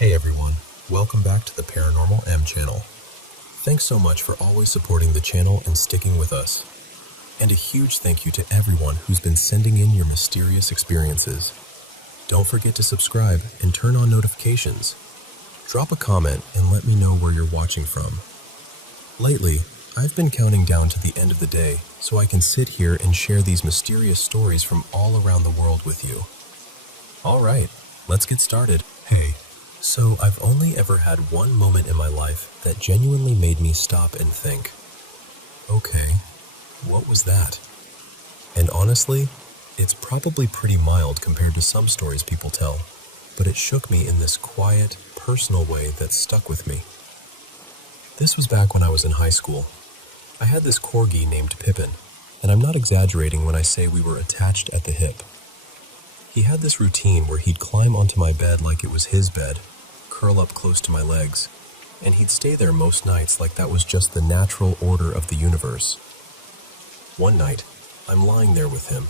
Hey everyone, welcome back to the Paranormal M channel. Thanks so much for always supporting the channel and sticking with us. And a huge thank you to everyone who's been sending in your mysterious experiences. Don't forget to subscribe and turn on notifications. Drop a comment and let me know where you're watching from. Lately, I've been counting down to the end of the day so I can sit here and share these mysterious stories from all around the world with you. Alright, let's get started. Hey. So I've only ever had one moment in my life that genuinely made me stop and think, okay, what was that? And honestly, it's probably pretty mild compared to some stories people tell, but it shook me in this quiet, personal way that stuck with me. This was back when I was in high school. I had this corgi named Pippin, and I'm not exaggerating when I say we were attached at the hip. He had this routine where he'd climb onto my bed like it was his bed, curl up close to my legs, and he'd stay there most nights like that was just the natural order of the universe. One night, I'm lying there with him,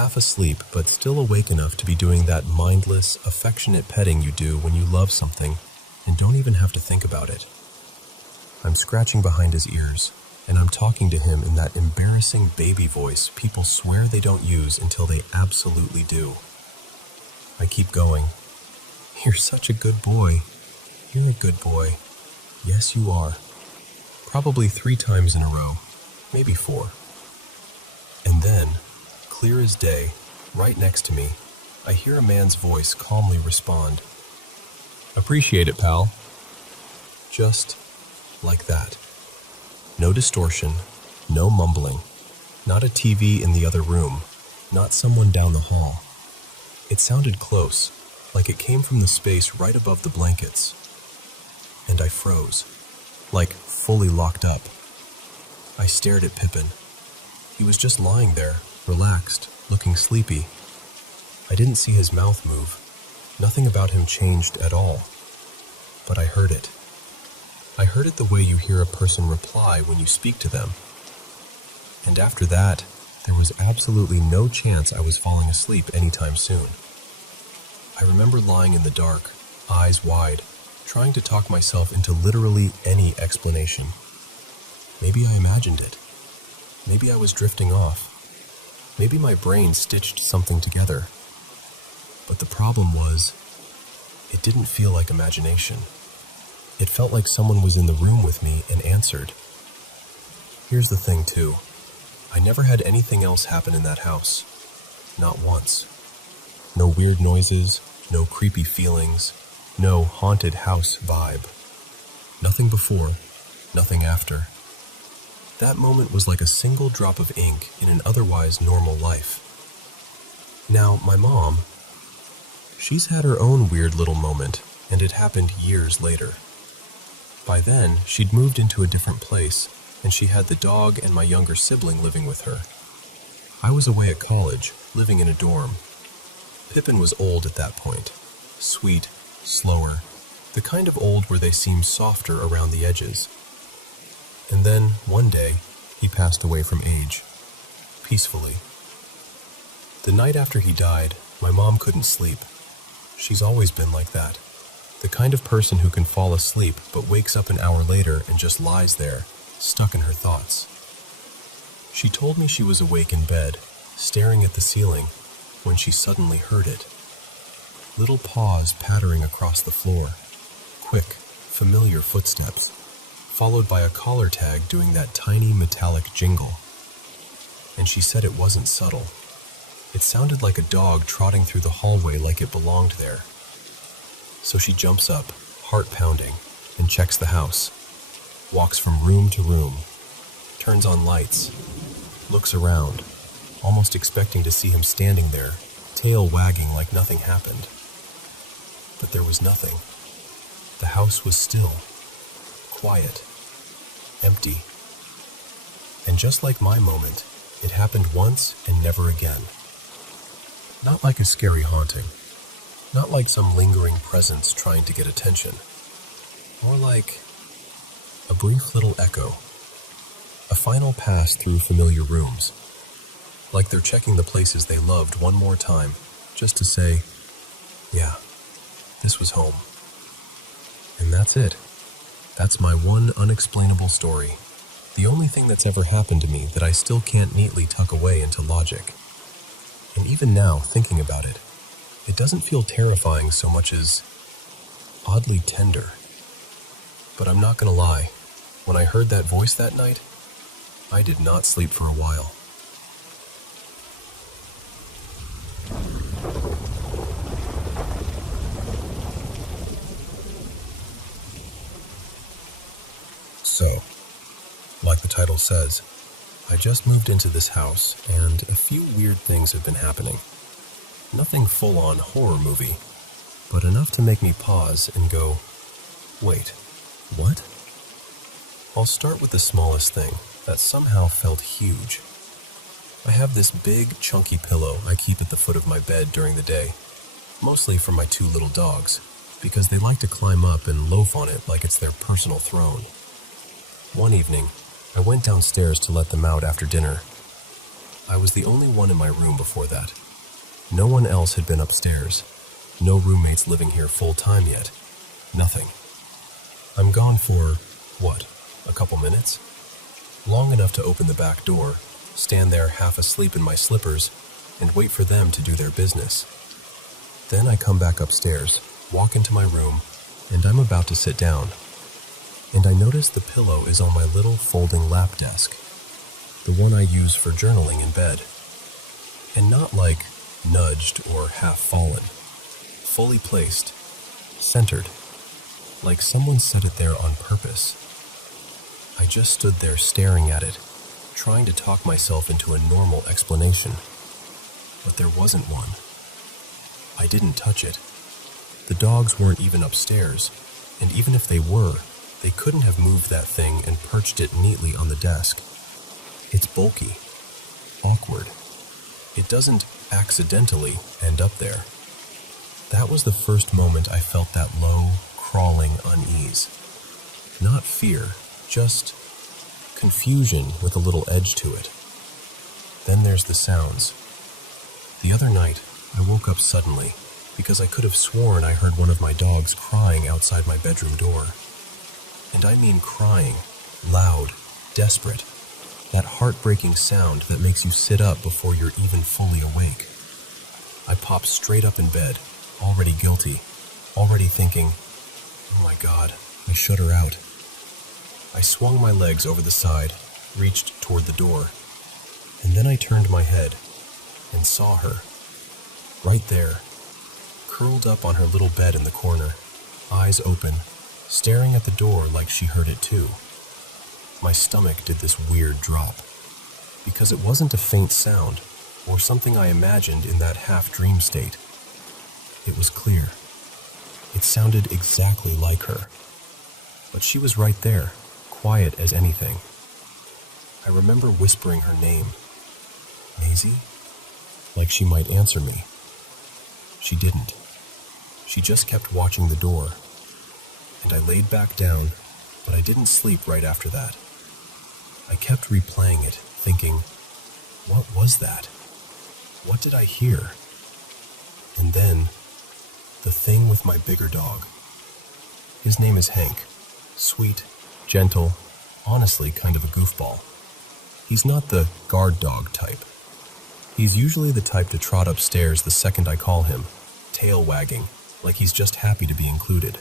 half asleep but still awake enough to be doing that mindless, affectionate petting you do when you love something and don't even have to think about it. I'm scratching behind his ears, and I'm talking to him in that embarrassing baby voice people swear they don't use until they absolutely do. I keep going. You're such a good boy. You're a good boy. Yes, you are. Probably 3 times in a row, maybe 4. And then, clear as day, right next to me, I hear a man's voice calmly respond, "Appreciate it, pal." Just like that. No distortion, no mumbling, not a TV in the other room, not someone down the hall. It sounded close, like it came from the space right above the blankets. And I froze, like fully locked up. I stared at Pippin. He was just lying there, relaxed, looking sleepy. I didn't see his mouth move. Nothing about him changed at all. But I heard it. I heard it the way you hear a person reply when you speak to them. And after that, there was absolutely no chance I was falling asleep anytime soon. I remember lying in the dark, eyes wide, trying to talk myself into literally any explanation. Maybe I imagined it. Maybe I was drifting off. Maybe my brain stitched something together. But the problem was, it didn't feel like imagination. It felt like someone was in the room with me and answered. Here's the thing, too. I never had anything else happen in that house. Not once. No weird noises, no creepy feelings, no haunted house vibe. Nothing before, nothing after. That moment was like a single drop of ink in an otherwise normal life. Now, my mom, she's had her own weird little moment, and it happened years later. By then, she'd moved into a different place, and she had the dog and my younger sibling living with her. I was away at college, living in a dorm. Pippin was old at that point. Sweet, slower, the kind of old where they seem softer around the edges. And then, one day, he passed away from age. Peacefully. The night after he died, my mom couldn't sleep. She's always been like that. The kind of person who can fall asleep but wakes up an hour later and just lies there, stuck in her thoughts. She told me she was awake in bed, staring at the ceiling, when she suddenly heard it. Little paws pattering across the floor. Quick, familiar footsteps, followed by a collar tag doing that tiny metallic jingle. And she said it wasn't subtle. It sounded like a dog trotting through the hallway like it belonged there. So she jumps up, heart pounding, and checks the house. Walks from room to room, turns on lights, looks around, almost expecting to see him standing there, tail wagging like nothing happened. But there was nothing. The house was still, quiet, empty. And just like my moment, it happened once and never again. Not like a scary haunting. Not like some lingering presence trying to get attention. More like a brief little echo. A final pass through familiar rooms. Like they're checking the places they loved one more time, just to say, yeah, this was home. And that's it. That's my one unexplainable story. The only thing that's ever happened to me that I still can't neatly tuck away into logic. And even now, thinking about it, it doesn't feel terrifying so much as oddly tender. But I'm not gonna lie, when I heard that voice that night, I did not sleep for a while. So, like the title says, I just moved into this house, and a few weird things have been happening. Nothing full-on horror movie, but enough to make me pause and go, wait, what? I'll start with the smallest thing that somehow felt huge. I have this big, chunky pillow I keep at the foot of my bed during the day, mostly for my two little dogs, because they like to climb up and loaf on it like it's their personal throne. One evening, I went downstairs to let them out after dinner. I was the only one in my room before that. No one else had been upstairs. No roommates living here full-time yet. Nothing. I'm gone for, what, a couple minutes? Long enough to open the back door, stand there half asleep in my slippers, and wait for them to do their business. Then I come back upstairs, walk into my room, and I'm about to sit down. And I notice the pillow is on my little folding lap desk, the one I use for journaling in bed. And not like nudged or half fallen, fully placed, centered, like someone set it there on purpose. I just stood there staring at it, trying to talk myself into a normal explanation, but there wasn't one. I didn't touch it. The dogs weren't even upstairs, and even if they were, they couldn't have moved that thing and perched it neatly on the desk. It's bulky, awkward. It doesn't accidentally end up there. That was the first moment I felt that low, crawling unease. Not fear, just confusion with a little edge to it. Then there's the sounds. The other night, I woke up suddenly because I could have sworn I heard one of my dogs crying outside my bedroom door. And I mean crying, loud, desperate. That heartbreaking sound that makes you sit up before you're even fully awake. I popped straight up in bed, already guilty, already thinking, oh my God, I shut her out. I swung my legs over the side, reached toward the door, and then I turned my head and saw her, right there, curled up on her little bed in the corner, eyes open, staring at the door like she heard it too. My stomach did this weird drop, because it wasn't a faint sound or something I imagined in that half-dream state. It was clear. It sounded exactly like her. But she was right there, quiet as anything. I remember whispering her name. Maisie? Like she might answer me. She didn't. She just kept watching the door. And I laid back down, but I didn't sleep right after that. I kept replaying it, thinking, what was that? What did I hear? And then, the thing with my bigger dog. His name is Hank. Sweet, gentle, honestly kind of a goofball. He's not the guard dog type. He's usually the type to trot upstairs the second I call him, tail wagging, like he's just happy to be included.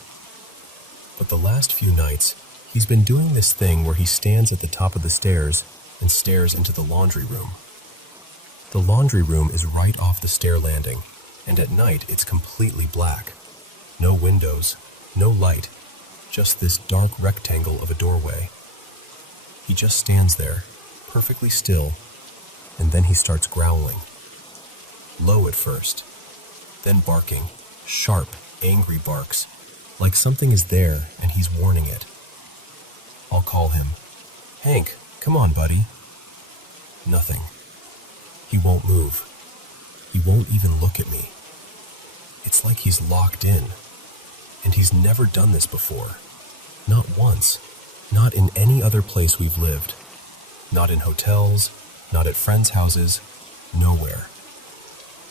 But the last few nights, he's been doing this thing where he stands at the top of the stairs and stares into the laundry room. The laundry room is right off the stair landing, and at night it's completely black. No windows, no light, just this dark rectangle of a doorway. He just stands there, perfectly still, and then he starts growling. Low at first, then barking, sharp, angry barks, like something is there and he's warning it. I'll call him. Hank, come on, buddy. Nothing. He won't move. He won't even look at me. It's like he's locked in. And he's never done this before. Not once. Not in any other place we've lived. Not in hotels, not at friends' houses, nowhere.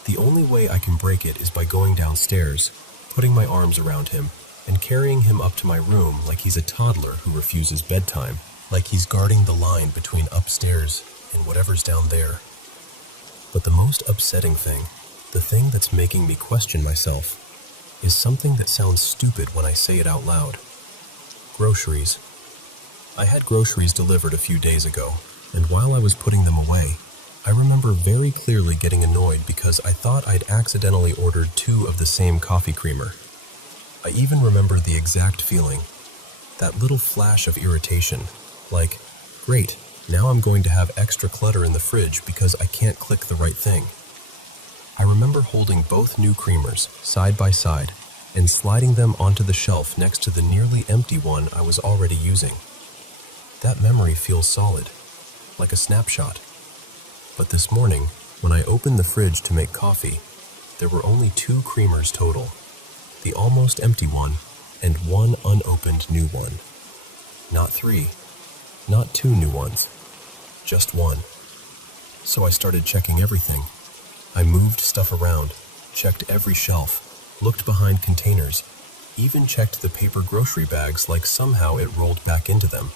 The only way I can break it is by going downstairs, putting my arms around him, and carrying him up to my room like he's a toddler who refuses bedtime, like he's guarding the line between upstairs and whatever's down there. But the most upsetting thing, the thing that's making me question myself, is something that sounds stupid when I say it out loud. Groceries. I had groceries delivered a few days ago, and while I was putting them away, I remember very clearly getting annoyed because I thought I'd accidentally ordered 2 of the same coffee creamer. I even remember the exact feeling, that little flash of irritation, like, great, now I'm going to have extra clutter in the fridge because I can't click the right thing. I remember holding both new creamers side by side and sliding them onto the shelf next to the nearly empty one I was already using. That memory feels solid, like a snapshot. But this morning, when I opened the fridge to make coffee, there were only 2 creamers total, the almost empty one and 1 unopened new one. Not 3, not 2 new ones, just 1. So I started checking everything. I moved stuff around, checked every shelf, looked behind containers, even checked the paper grocery bags like somehow it rolled back into them.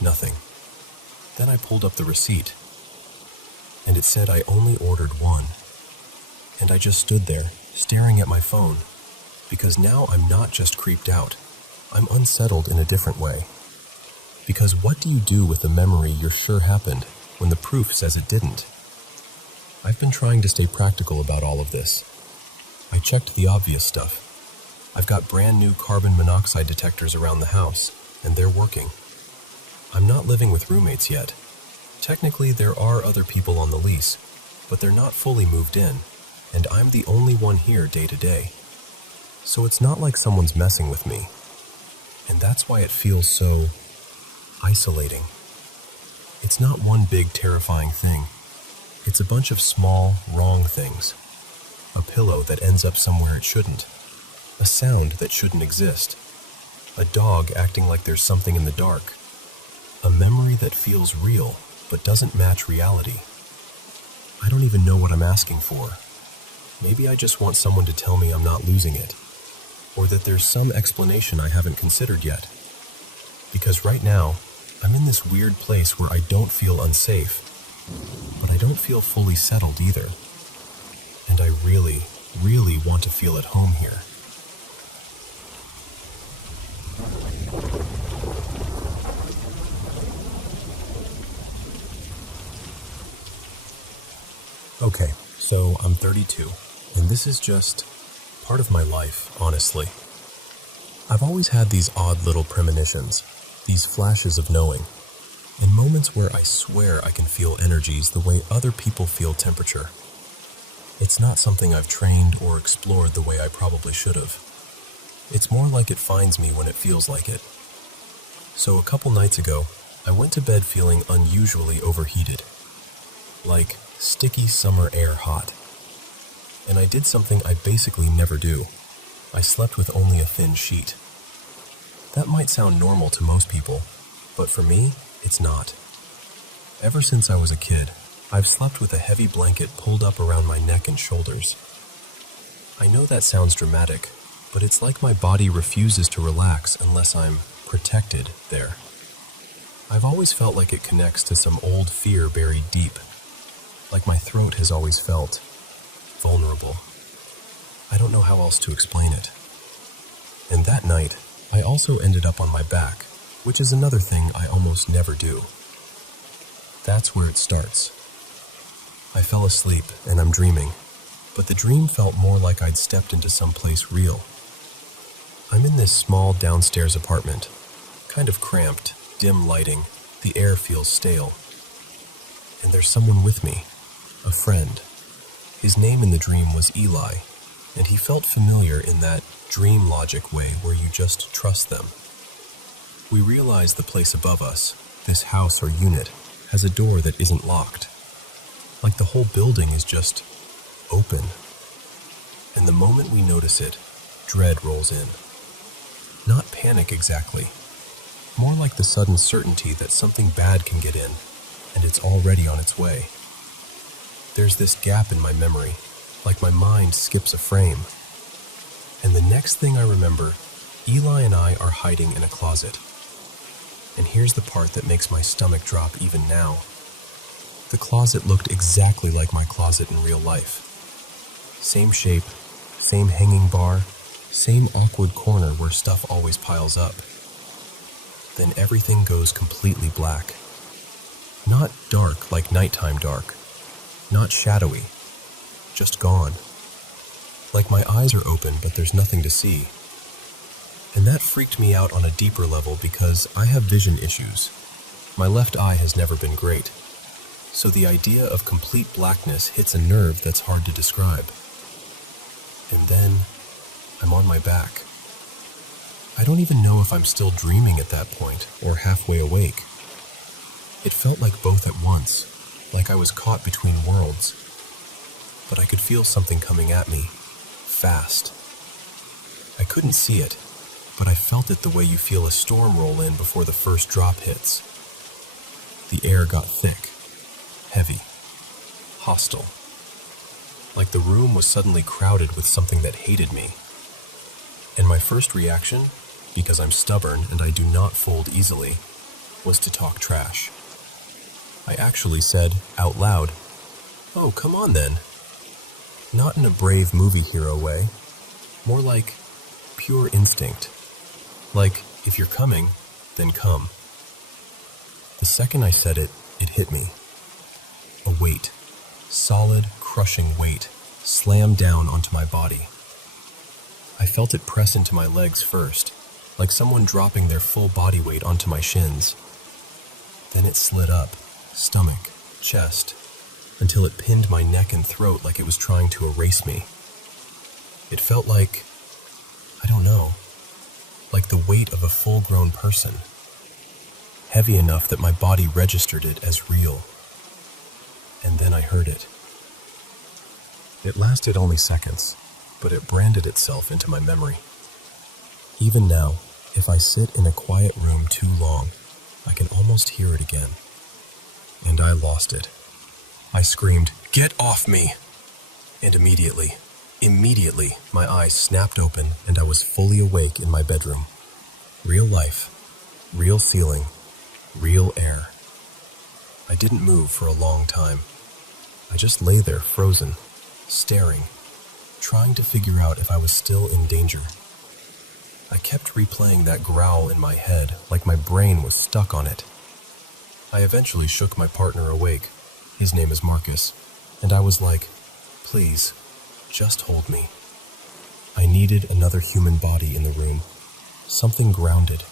Nothing. Then I pulled up the receipt, and it said I only ordered 1. And I just stood there, staring at my phone, because now I'm not just creeped out, I'm unsettled in a different way. Because what do you do with a memory you're sure happened when the proof says it didn't? I've been trying to stay practical about all of this. I checked the obvious stuff. I've got brand new carbon monoxide detectors around the house, and they're working. I'm not living with roommates yet. Technically, there are other people on the lease, but they're not fully moved in, and I'm the only one here day to day. So it's not like someone's messing with me, and that's why it feels so isolating. It's not one big terrifying thing. It's a bunch of small, wrong things. A pillow that ends up somewhere it shouldn't. A sound that shouldn't exist. A dog acting like there's something in the dark. A memory that feels real, but doesn't match reality. I don't even know what I'm asking for. Maybe I just want someone to tell me I'm not losing it, or that there's some explanation I haven't considered yet. Because right now, I'm in this weird place where I don't feel unsafe, but I don't feel fully settled either. And I really, really want to feel at home here. Okay, so I'm 32, and this is just part of my life, honestly. I've always had these odd little premonitions, these flashes of knowing, in moments where I swear I can feel energies the way other people feel temperature. It's not something I've trained or explored the way I probably should have. It's more like it finds me when it feels like it. So a couple nights ago, I went to bed feeling unusually overheated, like sticky summer air hot. And I did something I basically never do. I slept with only a thin sheet. That might sound normal to most people, but for me, it's not. Ever since I was a kid, I've slept with a heavy blanket pulled up around my neck and shoulders. I know that sounds dramatic, but it's like my body refuses to relax unless I'm protected there. I've always felt like it connects to some old fear buried deep, like my throat has always felt vulnerable. I don't know how else to explain it. And that night, I also ended up on my back, which is another thing I almost never do. That's where it starts. I fell asleep and I'm dreaming, but the dream felt more like I'd stepped into someplace real. I'm in this small downstairs apartment, kind of cramped, dim lighting, the air feels stale. And there's someone with me, a friend. His name in the dream was Eli, and he felt familiar in that dream logic way where you just trust them. We realize the place above us, this house or unit, has a door that isn't locked. Like the whole building is just open. And the moment we notice it, dread rolls in. Not panic exactly, more like the sudden certainty that something bad can get in, and it's already on its way. There's this gap in my memory, like my mind skips a frame. And the next thing I remember Eli and I are hiding in a closet. And here's the part that makes my stomach drop even now. The closet looked exactly like my closet in real life. Same shape, same hanging bar, same awkward corner where stuff always piles up. Then everything goes completely black. Not dark like nighttime dark. Not shadowy. Just gone. Like my eyes are open but there's nothing to see. And that freaked me out on a deeper level because I have vision issues. My left eye has never been great. So the idea of complete blackness hits a nerve that's hard to describe. And then I'm on my back. I don't even know if I'm still dreaming at that point or halfway awake. It felt like both at once, like I was caught between worlds. But I could feel something coming at me, fast. I couldn't see it, but I felt it the way you feel a storm roll in before the first drop hits. The air got thick, heavy, hostile. Like the room was suddenly crowded with something that hated me. And my first reaction, because I'm stubborn and I do not fold easily, was to talk trash. I actually said, out loud, "Oh, come on then." Not in a brave movie hero way, more like pure instinct. Like, if you're coming, then come. The second I said it, it hit me. A weight, solid, crushing weight, slammed down onto my body. I felt it press into my legs first, like someone dropping their full body weight onto my shins. Then it slid up, stomach, chest, until it pinned my neck and throat like it was trying to erase me. It felt like, I don't know, like the weight of a full-grown person. Heavy enough that my body registered it as real. And then I heard it. It lasted only seconds, but it branded itself into my memory. Even now, if I sit in a quiet room too long, I can almost hear it again. And I lost it. I screamed, "Get off me!" And immediately, my eyes snapped open and I was fully awake in my bedroom. Real life, real ceiling, real air. I didn't move for a long time. I just lay there frozen, staring, trying to figure out if I was still in danger. I kept replaying that growl in my head like my brain was stuck on it. I eventually shook my partner awake. His name is Marcus, and I was like, "Please, just hold me." I needed another human body in the room, something grounded.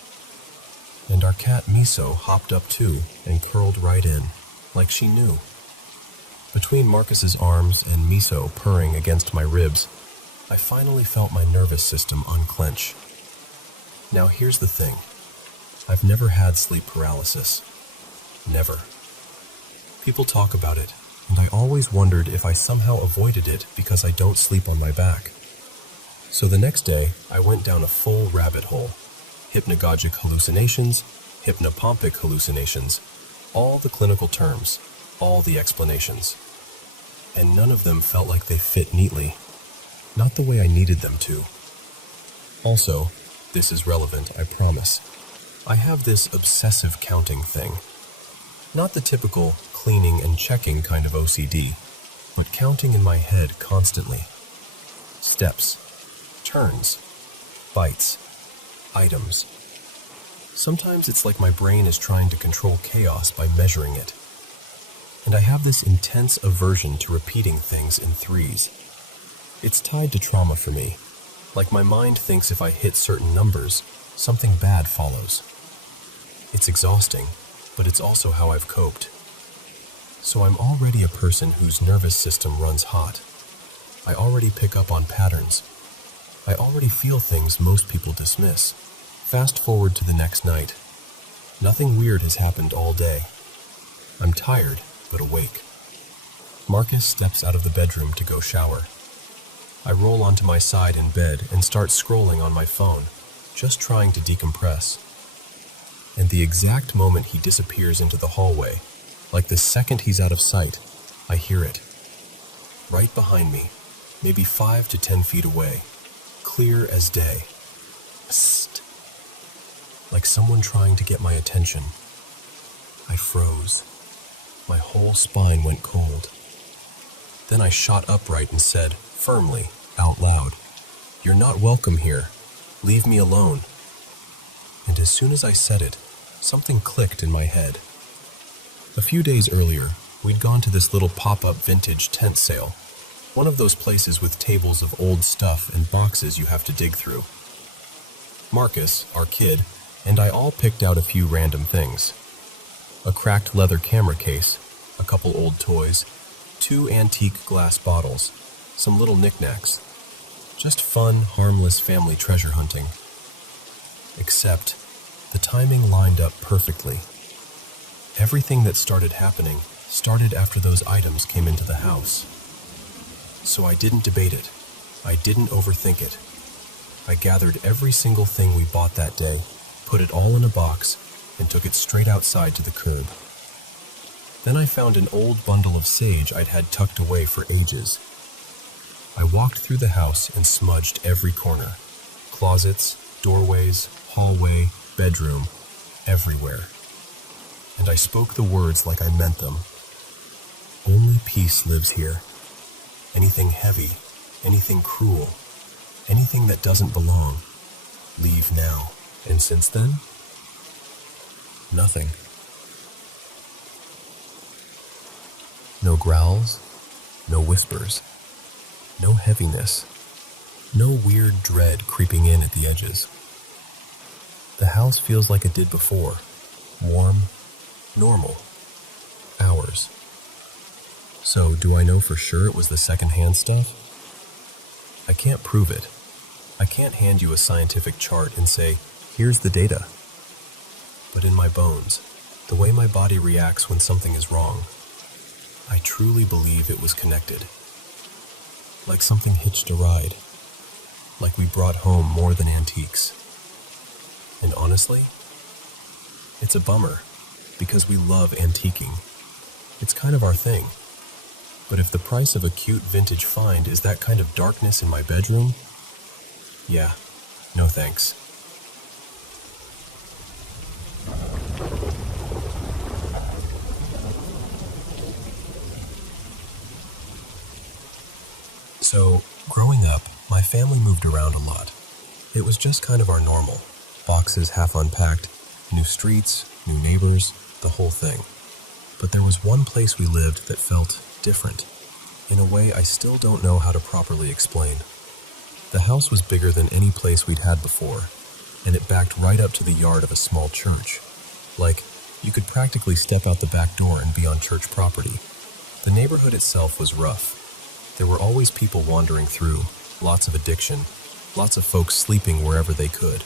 And our cat Miso hopped up too and curled right in, like she knew. Between Marcus's arms and Miso purring against my ribs, I finally felt my nervous system unclench. Now here's the thing. I've never had sleep paralysis. Never. People talk about it, and I always wondered if I somehow avoided it because I don't sleep on my back. So the next day, I went down a full rabbit hole. Hypnagogic hallucinations, hypnopompic hallucinations, all the clinical terms, all the explanations. And none of them felt like they fit neatly. Not the way I needed them to. Also, this is relevant, I promise. I have this obsessive counting thing. Not the typical cleaning and checking kind of OCD, but counting in my head constantly. Steps, turns, bites, items. Sometimes it's like my brain is trying to control chaos by measuring it. And I have this intense aversion to repeating things in threes. It's tied to trauma for me. Like my mind thinks if I hit certain numbers, something bad follows. It's exhausting, but it's also how I've coped. So I'm already a person whose nervous system runs hot. I already pick up on patterns. I already feel things most people dismiss. Fast forward to the next night. Nothing weird has happened all day. I'm tired, but awake. Marcus steps out of the bedroom to go shower. I roll onto my side in bed and start scrolling on my phone, just trying to decompress. And the exact moment he disappears into the hallway, like the second he's out of sight, I hear it. Right behind me, maybe 5 to 10 feet away, clear as day. Psst. like someone trying to get my attention. I froze. My whole spine went cold. Then I shot upright and said, firmly, out loud, "You're not welcome here. Leave me alone." And as soon as I said it, something clicked in my head. A few days earlier, we'd gone to this little pop-up vintage tent sale, one of those places with tables of old stuff and boxes you have to dig through. Marcus, our kid, and I all picked out a few random things. A cracked leather camera case, a couple old toys, 2 antique glass bottles, some little knickknacks. Just fun, harmless family treasure hunting. Except, the timing lined up perfectly. Everything that started happening started after those items came into the house. So I didn't debate it. I didn't overthink it. I gathered every single thing we bought that day, put it all in a box, and took it straight outside to the curb. Then I found an old bundle of sage I'd had tucked away for ages. I walked through the house and smudged every corner. Closets, doorways, hallway, bedroom, everywhere. And I spoke the words like I meant them. Only peace lives here. Anything heavy, anything cruel, anything that doesn't belong, leave now. And since then, nothing. No growls, no whispers, no heaviness, no weird dread creeping in at the edges. The house feels like it did before, warm, normal, ours. So, do I know for sure it was the secondhand stuff? I can't prove it. I can't hand you a scientific chart and say, here's the data. But in my bones, the way my body reacts when something is wrong, I truly believe it was connected. Like something hitched a ride. Like we brought home more than antiques. And honestly, it's a bummer, because we love antiquing. It's kind of our thing. But if the price of a cute vintage find is that kind of darkness in my bedroom, yeah, no thanks. So, growing up, my family moved around a lot. It was just kind of our normal. Boxes half unpacked, new streets, new neighbors, the whole thing. But there was one place we lived that felt different, in a way I still don't know how to properly explain. The house was bigger than any place we'd had before, and it backed right up to the yard of a small church. Like, you could practically step out the back door and be on church property. The neighborhood itself was rough. There were always people wandering through, lots of addiction, lots of folks sleeping wherever they could.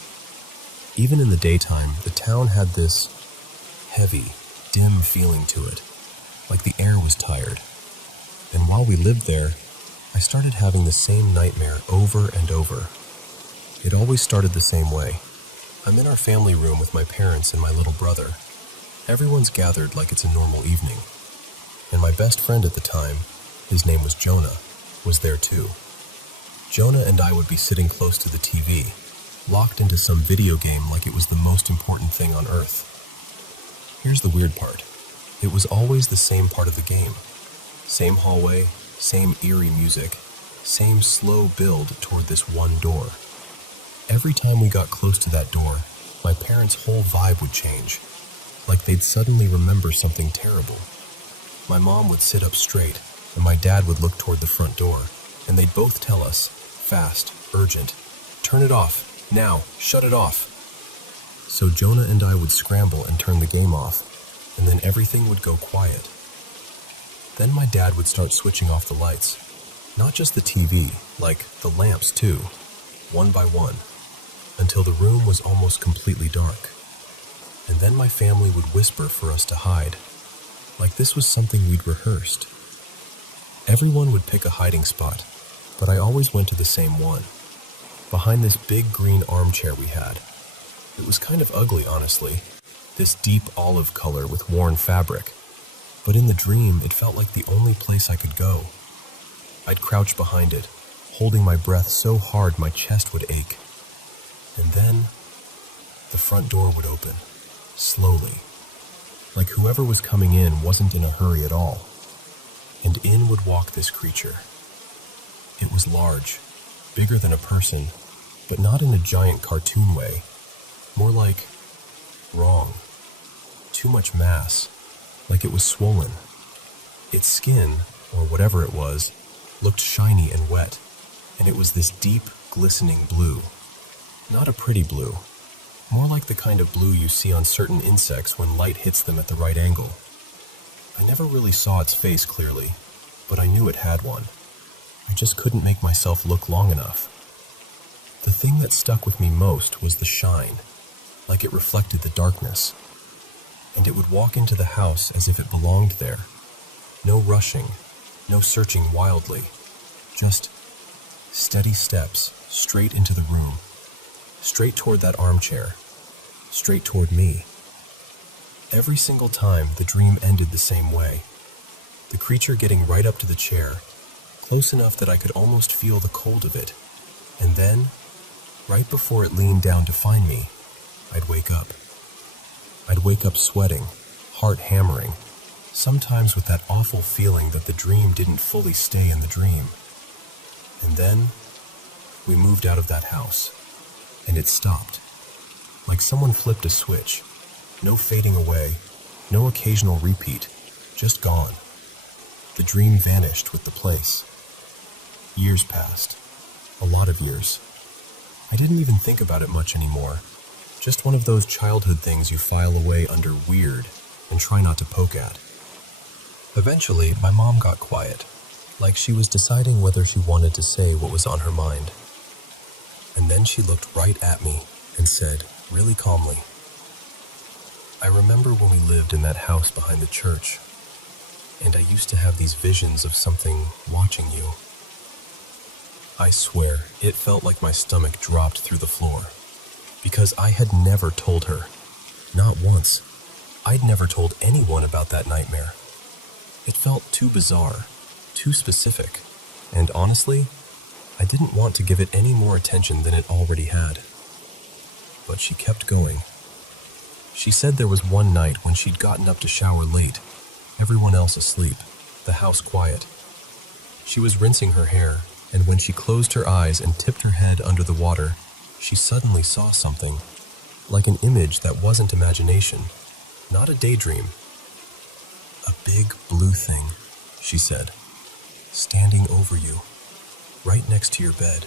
Even in the daytime, the town had this heavy, dim feeling to it, like the air was tired. And while we lived there, I started having the same nightmare over and over. It always started the same way. I'm in our family room with my parents and my little brother. Everyone's gathered like it's a normal evening. And my best friend at the time, his name was Jonah, was there too. Jonah and I would be sitting close to the TV, locked into some video game like it was the most important thing on earth. Here's the weird part. It was always the same part of the game. Same hallway, same eerie music, same slow build toward this one door. Every time we got close to that door, my parents' whole vibe would change, like they'd suddenly remember something terrible. My mom would sit up straight, and my dad would look toward the front door, and they'd both tell us, fast, urgent, "Turn it off, now, shut it off." So Jonah and I would scramble and turn the game off, and then everything would go quiet. Then my dad would start switching off the lights, not just the TV, like the lamps too, one by one, until the room was almost completely dark. And then my family would whisper for us to hide, like this was something we'd rehearsed. Everyone would pick a hiding spot, but I always went to the same one, behind this big green armchair we had. It was kind of ugly, honestly, this deep olive color with worn fabric, but in the dream it felt like the only place I could go. I'd crouch behind it, holding my breath so hard my chest would ache. And then, The front door would open, slowly, like whoever was coming in wasn't in a hurry at all. And in would walk this creature. It was large, bigger than a person, but not in a giant cartoon way. More like wrong. Too much mass, like it was swollen. Its skin, or whatever it was, looked shiny and wet, and it was this deep, glistening blue. Not a pretty blue, more like the kind of blue you see on certain insects when light hits them at the right angle. I never really saw its face clearly, but I knew it had one. I just couldn't make myself look long enough. The thing that stuck with me most was the shine, like it reflected the darkness. And it would walk into the house as if it belonged there. No rushing, no searching wildly, just steady steps straight into the room, straight toward that armchair, straight toward me. Every single time, the dream ended the same way. The creature getting right up to the chair, close enough that I could almost feel the cold of it, and then, right before it leaned down to find me, I'd wake up. I'd wake up sweating, heart hammering, sometimes with that awful feeling that the dream didn't fully stay in the dream. And then, we moved out of that house, and it stopped. Like someone flipped a switch. No fading away, no occasional repeat, just gone. The dream vanished with the place. Years passed, a lot of years. I didn't even think about it much anymore. Just one of those childhood things you file away under weird and try not to poke at. Eventually, my mom got quiet, like she was deciding whether she wanted to say what was on her mind. And then she looked right at me and said, really calmly, I remember when we lived in that house behind the church, and I used to have these visions of something watching you. I swear, it felt like my stomach dropped through the floor, because I had never told her, not once. I'd never told anyone about that nightmare. It felt too bizarre, too specific, and honestly, I didn't want to give it any more attention than it already had. But she kept going. She said there was one night when she'd gotten up to shower late, everyone else asleep, the house quiet. She was rinsing her hair, and when she closed her eyes and tipped her head under the water, she suddenly saw something, like an image that wasn't imagination, not a daydream. A big blue thing, she said, standing over you, right next to your bed.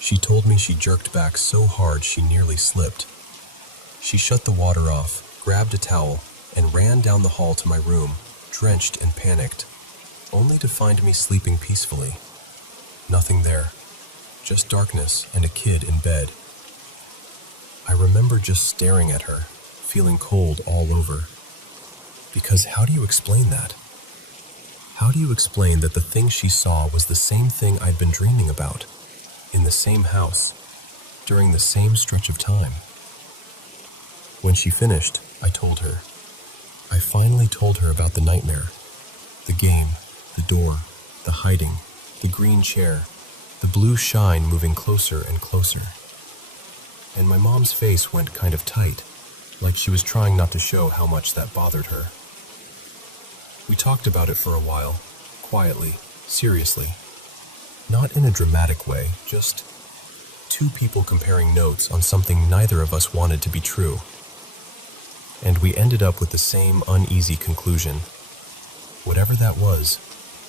She told me she jerked back so hard she nearly slipped. She shut the water off, grabbed a towel, and ran down the hall to my room, drenched and panicked, only to find me sleeping peacefully. Nothing there, just darkness and a kid in bed. I remember just staring at her, feeling cold all over. Because how do you explain that? How do you explain that the thing she saw was the same thing I'd been dreaming about, in the same house, during the same stretch of time? When she finished, I told her. I finally told her about the nightmare, the game, the door, the hiding, the green chair, the blue shine moving closer and closer. And my mom's face went kind of tight, like she was trying not to show how much that bothered her. We talked about it for a while, quietly, seriously. Not in a dramatic way, just two people comparing notes on something neither of us wanted to be true. And we ended up with the same uneasy conclusion. Whatever that was,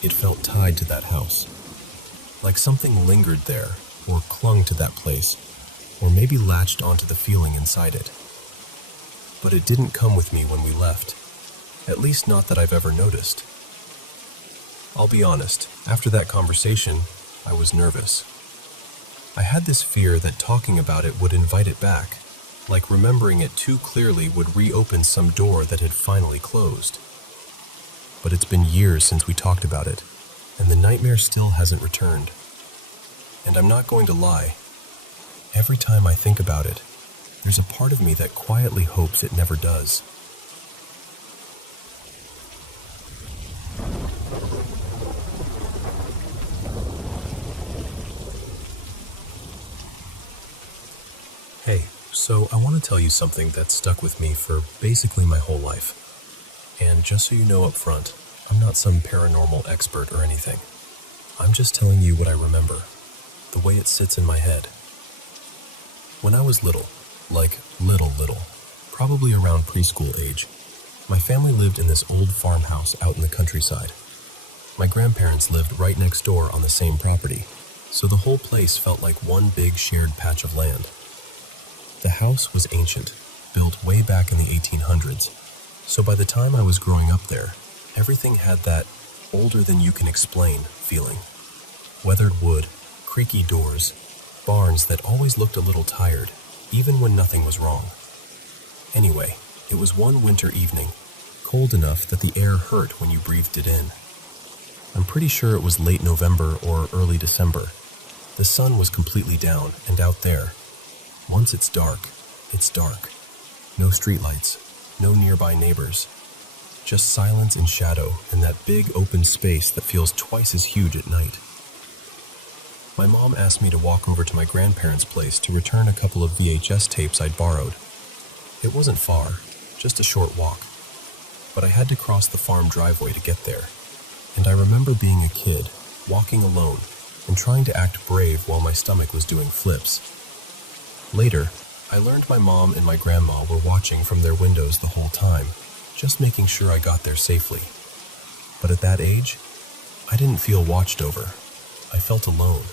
it felt tied to that house. Like something lingered there, or clung to that place, or maybe latched onto the feeling inside it. But it didn't come with me when we left, at least not that I've ever noticed. I'll be honest, after that conversation, I was nervous. I had this fear that talking about it would invite it back, like remembering it too clearly would reopen some door that had finally closed. But it's been years since we talked about it, and the nightmare still hasn't returned. And I'm not going to lie. Every time I think about it, there's a part of me that quietly hopes it never does. Hey, So I want to tell you something that stuck with me for basically my whole life. And just so you know up front, I'm not some paranormal expert or anything. I'm just telling you what I remember, the way it sits in my head. When I was little, like little, probably around preschool age, my family lived in this old farmhouse out in the countryside. My grandparents lived right next door on the same property, so the whole place felt like one big shared patch of land. The house was ancient, built way back in the 1800s, so by the time I was growing up there, everything had that older than you can explain feeling. Weathered wood, creaky doors, barns that always looked a little tired, even when nothing was wrong. Anyway, it was one winter evening, cold enough that the air hurt when you breathed it in. I'm pretty sure it was late November or early December. The sun was completely down, and out there, once it's dark, it's dark. No streetlights, no nearby neighbors. Just silence and shadow and that big open space that feels twice as huge at night. My mom asked me to walk over to my grandparents' place to return a couple of VHS tapes I'd borrowed. It wasn't far, just a short walk. But I had to cross the farm driveway to get there. And I remember being a kid, walking alone, and trying to act brave while my stomach was doing flips. Later, I learned my mom and my grandma were watching from their windows the whole time, just making sure I got there safely. But at that age, I didn't feel watched over. I felt alone.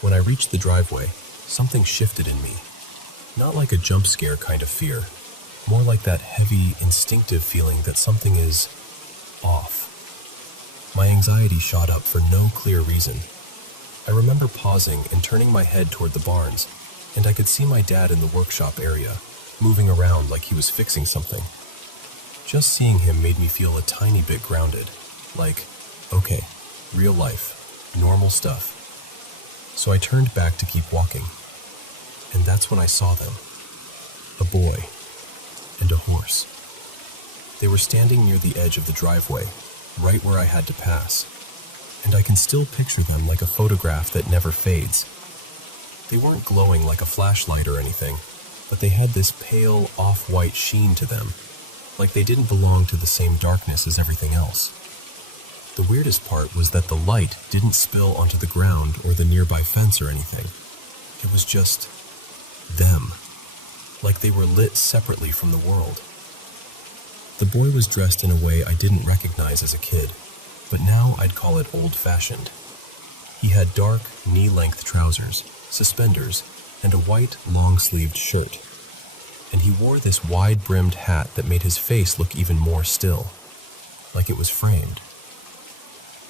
When I reached the driveway, something shifted in me. Not like a jump scare kind of fear, more like that heavy, instinctive feeling that something is off. My anxiety shot up for no clear reason. I remember pausing and turning my head toward the barns, and I could see my dad in the workshop area, moving around like he was fixing something. Just seeing him made me feel a tiny bit grounded, like, okay, real life, normal stuff. So I turned back to keep walking, and that's when I saw them. A boy and a horse. They were standing near the edge of the driveway, right where I had to pass, and I can still picture them like a photograph that never fades. They weren't glowing like a flashlight or anything, but they had this pale, off-white sheen to them, like they didn't belong to the same darkness as everything else. The weirdest part was that the light didn't spill onto the ground or the nearby fence or anything. It was just them, like they were lit separately from the world. The boy was dressed in a way I didn't recognize as a kid, but now I'd call it old-fashioned. He had dark, knee-length trousers, suspenders, and a white, long-sleeved shirt. And he wore this wide-brimmed hat that made his face look even more still, like it was framed.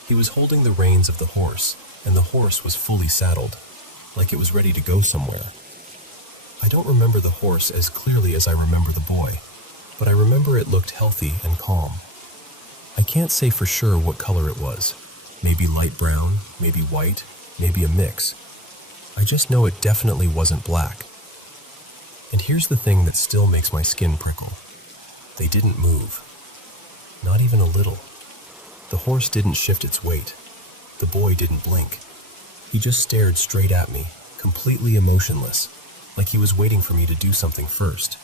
He was holding the reins of the horse, and the horse was fully saddled, like it was ready to go somewhere. I don't remember the horse as clearly as I remember the boy, but I remember it looked healthy and calm. I can't say for sure what color it was. Maybe light brown, maybe white, maybe a mix. I just know it definitely wasn't black. And here's the thing that still makes my skin prickle. They didn't move. Not even a little. The horse didn't shift its weight. The boy didn't blink. He just stared straight at me, completely emotionless, like he was waiting for me to do something first.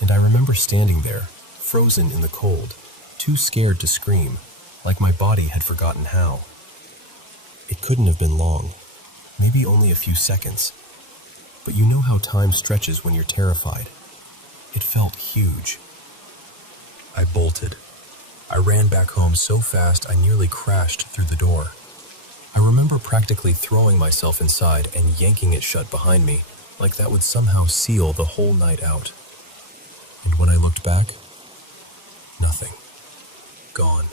And I remember standing there, frozen in the cold, too scared to scream, like my body had forgotten how. It couldn't have been long, maybe only a few seconds. But you know how time stretches when you're terrified. It felt huge. I bolted. I ran back home so fast I nearly crashed through the door. I remember practically throwing myself inside and yanking it shut behind me, like that would somehow seal the whole night out. And when I looked back, nothing. Gone.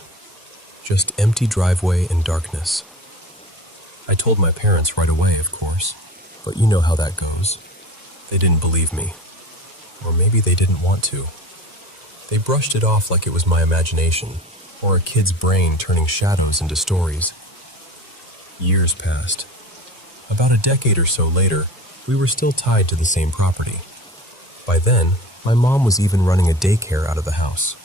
Just empty driveway and darkness. I told my parents right away, of course, but you know how that goes. They didn't believe me. Or maybe they didn't want to. They brushed it off like it was my imagination, or a kid's brain turning shadows into stories. Years passed. About a decade or so later, we were still tied to the same property. By then, my mom was even running a daycare out of the house.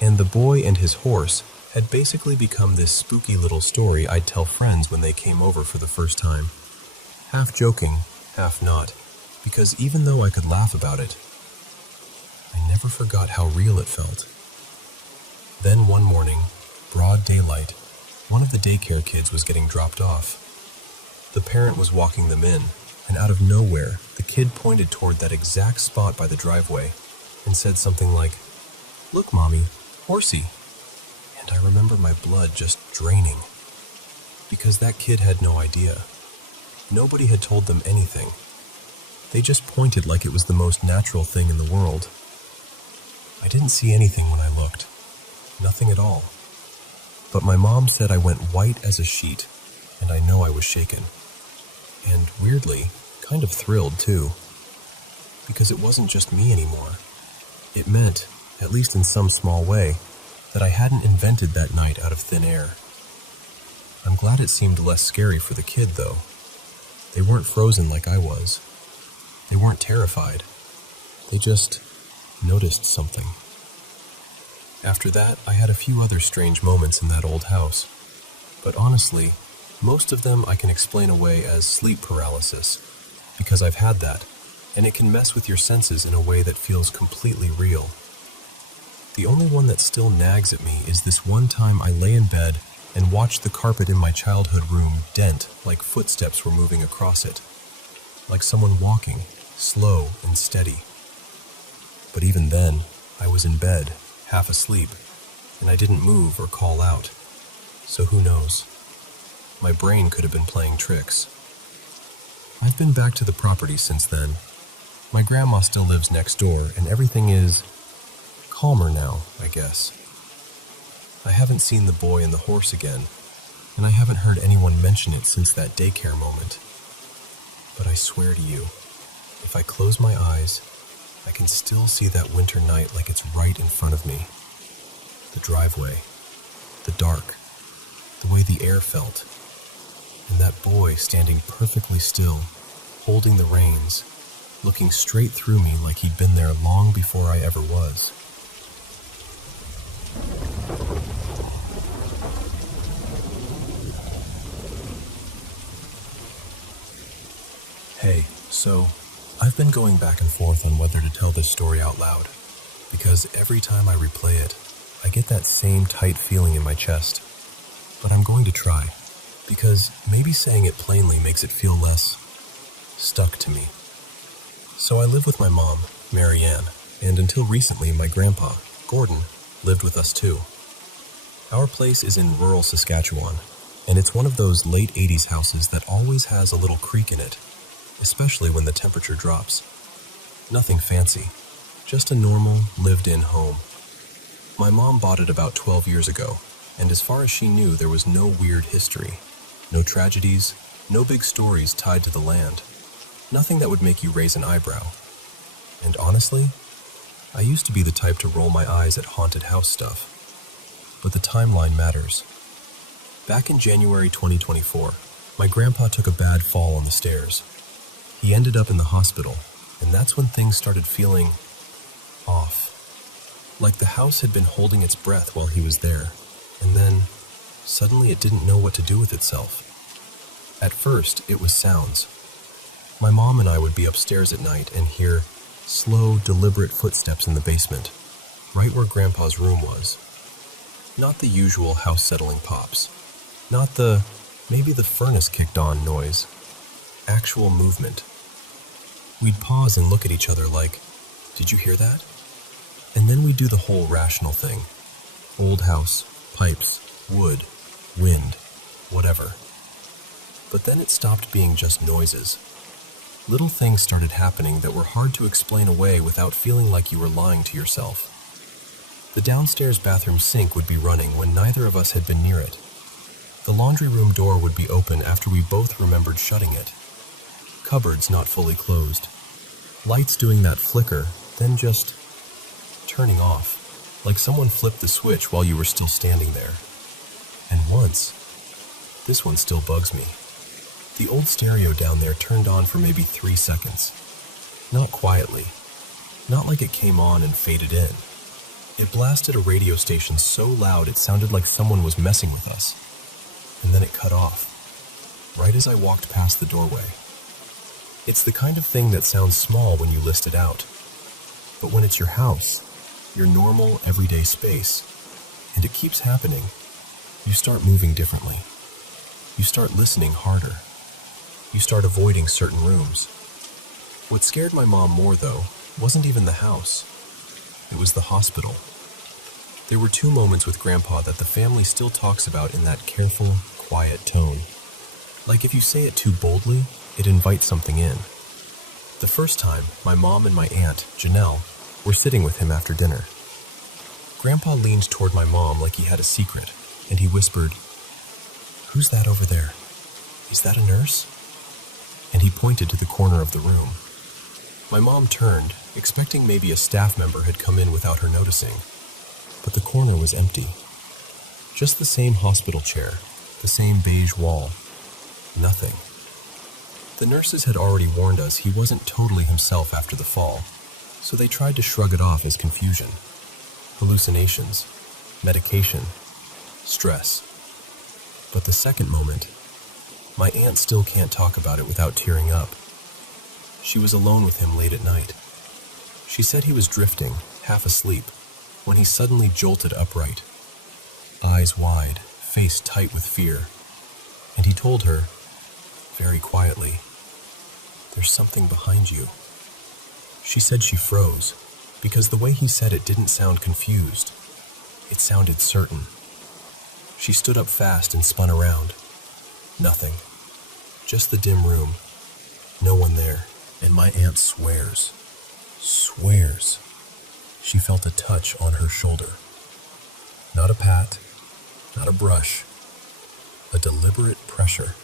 And the boy and his horse had basically become this spooky little story I'd tell friends when they came over for the first time. Half joking, half not, because even though I could laugh about it, I never forgot how real it felt. Then one morning, broad daylight, one of the daycare kids was getting dropped off. The parent was walking them in, and out of nowhere, the kid pointed toward that exact spot by the driveway and said something like, "Look, Mommy, horsey." And I remember my blood just draining, because that kid had no idea. Nobody had told them anything. They just pointed like it was the most natural thing in the world. I didn't see anything when I looked. Nothing at all. But my mom said I went white as a sheet, and I know I was shaken. And weirdly, kind of thrilled too. Because it wasn't just me anymore. It meant, at least in some small way, that I hadn't invented that night out of thin air. I'm glad it seemed less scary for the kid, though. They weren't frozen like I was. They weren't terrified. They just noticed something. After that, I had a few other strange moments in that old house. But honestly, most of them I can explain away as sleep paralysis, because I've had that, and it can mess with your senses in a way that feels completely real. The only one that still nags at me is this one time I lay in bed and watched the carpet in my childhood room dent like footsteps were moving across it, like someone walking, slow and steady. But even then, I was in bed, half asleep, and I didn't move or call out. So who knows? My brain could have been playing tricks. I've been back to the property since then. My grandma still lives next door, and everything is calmer now, I guess. I haven't seen the boy and the horse again, and I haven't heard anyone mention it since that daycare moment. But I swear to you, if I close my eyes, I can still see that winter night like it's right in front of me. The driveway, the dark, the way the air felt, and that boy standing perfectly still, holding the reins, looking straight through me like he'd been there long before I ever was. Hey, so I've been going back and forth on whether to tell this story out loud, because every time I replay it, I get that same tight feeling in my chest. But I'm going to try, because maybe saying it plainly makes it feel less stuck to me. So I live with my mom, Mary Ann, and until recently my grandpa, Gordon, lived with us too. Our place is in rural Saskatchewan, and it's one of those late 80s houses that always has a little creak in it, especially when the temperature drops. Nothing fancy, just a normal, lived-in home. My mom bought it about 12 years ago, and as far as she knew, there was no weird history, no tragedies, no big stories tied to the land, nothing that would make you raise an eyebrow. And honestly, I used to be the type to roll my eyes at haunted house stuff. But the timeline matters. Back in January 2024, my grandpa took a bad fall on the stairs. He ended up in the hospital, and that's when things started feeling off. Like the house had been holding its breath while he was there, and then suddenly it didn't know what to do with itself. At first, it was sounds. My mom and I would be upstairs at night and hear slow, deliberate footsteps in the basement, right where Grandpa's room was. Not the usual house-settling pops. Not the, maybe the furnace kicked on noise. Actual movement. We'd pause and look at each other like, did you hear that? And then we'd do the whole rational thing. Old house, pipes, wood, wind, whatever. But then it stopped being just noises. Little things started happening that were hard to explain away without feeling like you were lying to yourself. The downstairs bathroom sink would be running when neither of us had been near it. The laundry room door would be open after we both remembered shutting it. Cupboards not fully closed. Lights doing that flicker, then just turning off, like someone flipped the switch while you were still standing there. And once, this one still bugs me. The old stereo down there turned on for maybe 3 seconds. Not quietly. Not like it came on and faded in. It blasted a radio station so loud it sounded like someone was messing with us. And then it cut off, right as I walked past the doorway. It's the kind of thing that sounds small when you list it out. But when it's your house, your normal, everyday space, and it keeps happening, you start moving differently. You start listening harder. You start avoiding certain rooms. What scared my mom more, though, wasn't even the house. It was the hospital. There were 2 moments with Grandpa that the family still talks about in that careful, quiet tone. Like if you say it too boldly, it invites something in. The first time, my mom and my aunt, Janelle, were sitting with him after dinner. Grandpa leaned toward my mom like he had a secret, and he whispered, "Who's that over there? Is that a nurse?" And he pointed to the corner of the room. My mom turned, expecting maybe a staff member had come in without her noticing. But the corner was empty. Just the same hospital chair, the same beige wall. Nothing. The nurses had already warned us he wasn't totally himself after the fall, so they tried to shrug it off as confusion, hallucinations, medication, stress. But the second moment, my aunt still can't talk about it without tearing up. She was alone with him late at night. She said he was drifting, half asleep, when he suddenly jolted upright, eyes wide, face tight with fear, and he told her, very quietly, "There's something behind you." She said she froze, because the way he said it didn't sound confused. It sounded certain. She stood up fast and spun around. Nothing. Just the dim room. No one there. And my aunt swears she felt a touch on her shoulder. Not a pat, not a brush, a deliberate pressure.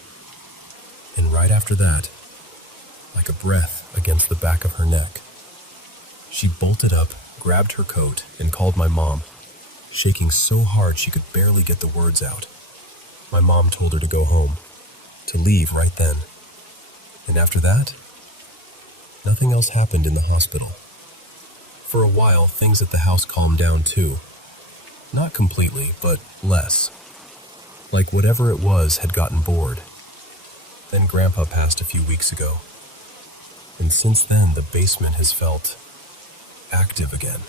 And right after that, like a breath against the back of her neck, she bolted up, grabbed her coat, and called my mom, shaking so hard she could barely get the words out. My mom told her to go home, to leave right then. And after that, nothing else happened in the hospital. For a while, things at the house calmed down too. Not completely, but less. Like whatever it was had gotten bored. Then Grandpa passed a few weeks ago. And since then, the basement has felt active again.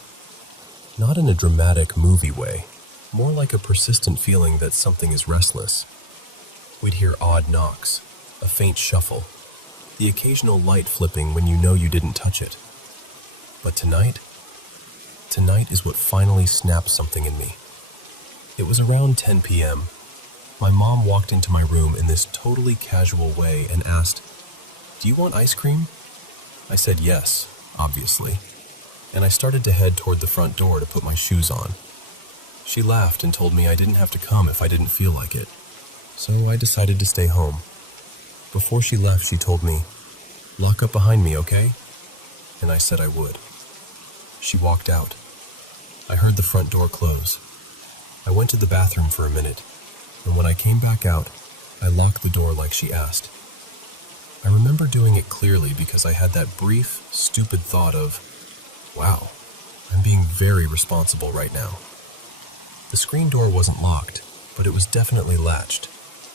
Not in a dramatic movie way, more like a persistent feeling that something is restless. We'd hear odd knocks, a faint shuffle, the occasional light flipping when you know you didn't touch it. But tonight is what finally snapped something in me. It was around 10 p.m. My mom walked into my room in this totally casual way and asked, "Do you want ice cream?" I said yes, obviously, and I started to head toward the front door to put my shoes on. She laughed and told me I didn't have to come if I didn't feel like it, so I decided to stay home. Before she left, she told me, "Lock up behind me, okay?" And I said I would. She walked out. I heard the front door close. I went to the bathroom for a minute, and when I came back out, I locked the door like she asked. I remember doing it clearly because I had that brief, stupid thought of, wow, I'm being very responsible right now. The screen door wasn't locked, but it was definitely latched,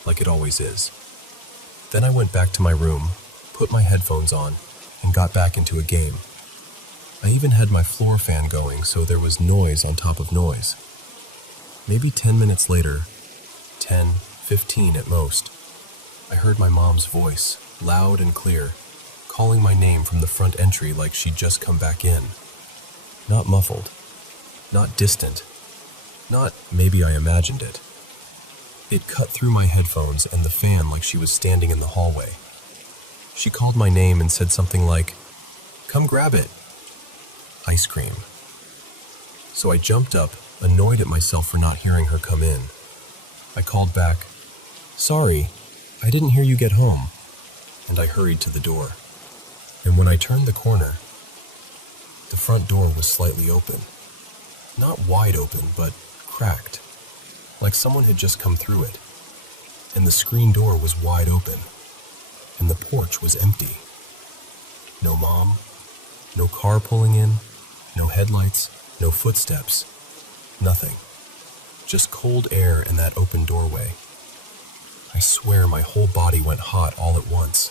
like it always is. Then I went back to my room, put my headphones on, and got back into a game. I even had my floor fan going, so there was noise on top of noise. Maybe 10 minutes later, 10, 15 at most, I heard my mom's voice, loud and clear, calling my name from the front entry like she'd just come back in. Not muffled, not distant, not maybe I imagined it. It cut through my headphones and the fan like she was standing in the hallway. She called my name and said something like, "Come grab it." Ice cream. So I jumped up, annoyed at myself for not hearing her come in. I called back, "Sorry, I didn't hear you get home," and I hurried to the door. And when I turned the corner, the front door was slightly open. Not wide open, but cracked, like someone had just come through it. And the screen door was wide open, and the porch was empty. No mom, no car pulling in, no headlights, no footsteps, nothing. Just cold air in that open doorway. I swear my whole body went hot all at once.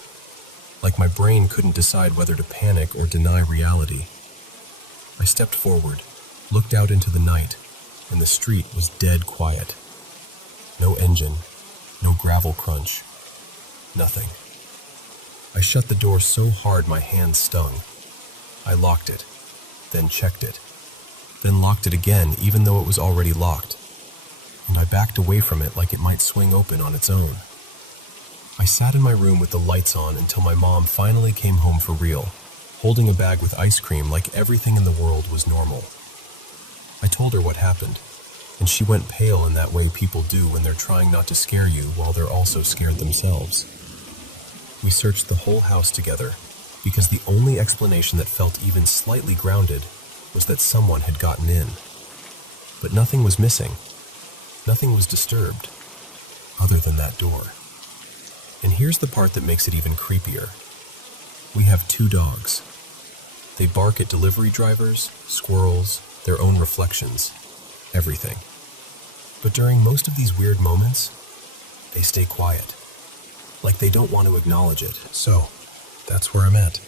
like my brain couldn't decide whether to panic or deny reality. I stepped forward, looked out into the night, and the street was dead quiet. No engine, no gravel crunch, nothing. I shut the door so hard my hands stung. I locked it, then checked it, then locked it again even though it was already locked, and I backed away from it like it might swing open on its own. I sat in my room with the lights on until my mom finally came home for real, holding a bag with ice cream like everything in the world was normal. I told her what happened, and she went pale in that way people do when they're trying not to scare you while they're also scared themselves. We searched the whole house together, because the only explanation that felt even slightly grounded was that someone had gotten in. But nothing was missing. Nothing was disturbed, other than that door. And here's the part that makes it even creepier. We have 2 dogs. They bark at delivery drivers, squirrels, their own reflections, everything. But during most of these weird moments, they stay quiet, like they don't want to acknowledge it. So, that's where I'm at.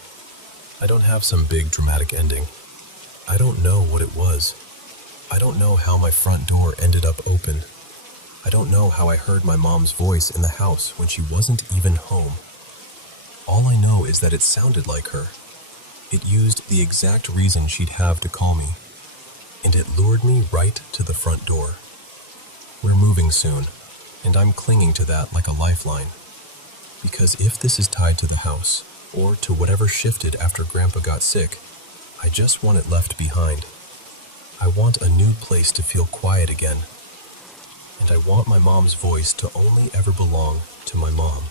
I don't have some big dramatic ending. I don't know what it was. I don't know how my front door ended up open. I don't know how I heard my mom's voice in the house when she wasn't even home. All I know is that it sounded like her. It used the exact reason she'd have to call me, and it lured me right to the front door. We're moving soon, and I'm clinging to that like a lifeline. Because if this is tied to the house, or to whatever shifted after Grandpa got sick, I just want it left behind. I want a new place to feel quiet again. And I want my mom's voice to only ever belong to my mom.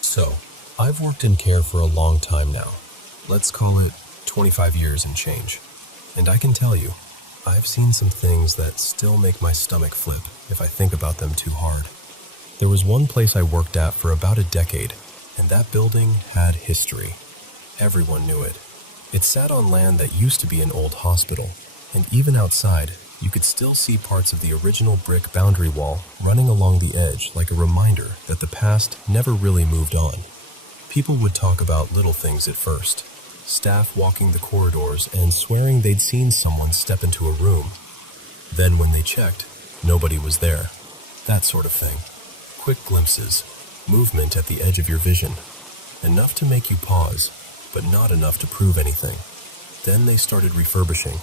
So, I've worked in care for a long time now. Let's call it 25 years and change. And I can tell you, I've seen some things that still make my stomach flip if I think about them too hard. There was one place I worked at for about a decade, and that building had history. Everyone knew it. It sat on land that used to be an old hospital, and even outside, you could still see parts of the original brick boundary wall running along the edge like a reminder that the past never really moved on. People would talk about little things at first. Staff walking the corridors and swearing they'd seen someone step into a room. Then when they checked, nobody was there. That sort of thing. Quick glimpses, movement at the edge of your vision. Enough to make you pause, but not enough to prove anything. Then they started refurbishing.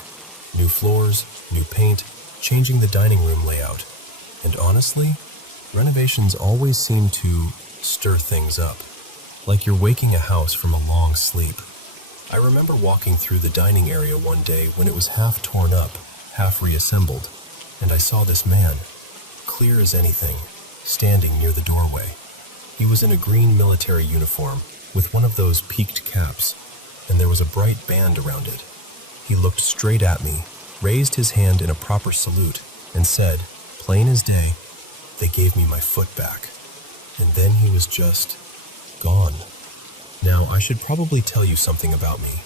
New floors, new paint, changing the dining room layout. And honestly, renovations always seem to stir things up. Like you're waking a house from a long sleep. I remember walking through the dining area one day when it was half torn up, half reassembled, and I saw this man, clear as anything, standing near the doorway. He was in a green military uniform with one of those peaked caps, and there was a bright band around it. He looked straight at me, raised his hand in a proper salute, and said, plain as day, "They gave me my foot back." And then he was just gone. Now, I should probably tell you something about me.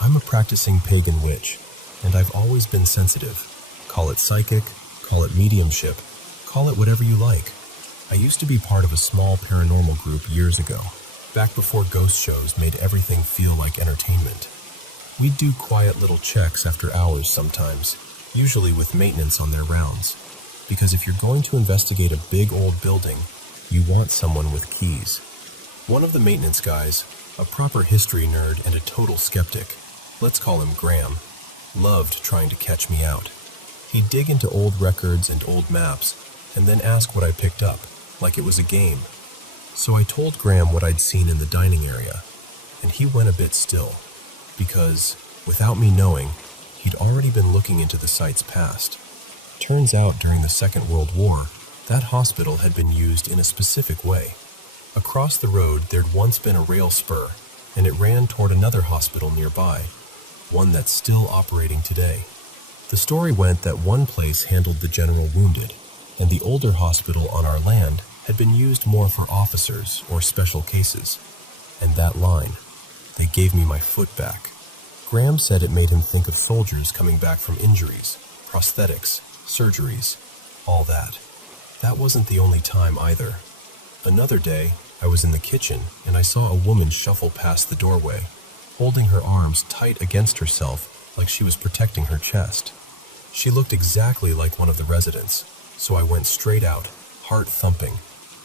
I'm a practicing pagan witch, and I've always been sensitive. Call it psychic, call it mediumship, call it whatever you like. I used to be part of a small paranormal group years ago, back before ghost shows made everything feel like entertainment. We'd do quiet little checks after hours sometimes, usually with maintenance on their rounds. Because if you're going to investigate a big old building, you want someone with keys. One of the maintenance guys, a proper history nerd and a total skeptic, let's call him Graham, loved trying to catch me out. He'd dig into old records and old maps, and then ask what I picked up, like it was a game. So I told Graham what I'd seen in the dining area, and he went a bit still, because, without me knowing, he'd already been looking into the site's past. Turns out during the Second World War, that hospital had been used in a specific way. Across the road, there'd once been a rail spur, and it ran toward another hospital nearby, one that's still operating today. The story went that one place handled the general wounded, and the older hospital on our land had been used more for officers or special cases. And that line, "They gave me my foot back," Graham said it made him think of soldiers coming back from injuries, prosthetics, surgeries, all that. That wasn't the only time either. Another day, I was in the kitchen and I saw a woman shuffle past the doorway, holding her arms tight against herself like she was protecting her chest. She looked exactly like one of the residents, so I went straight out, heart thumping,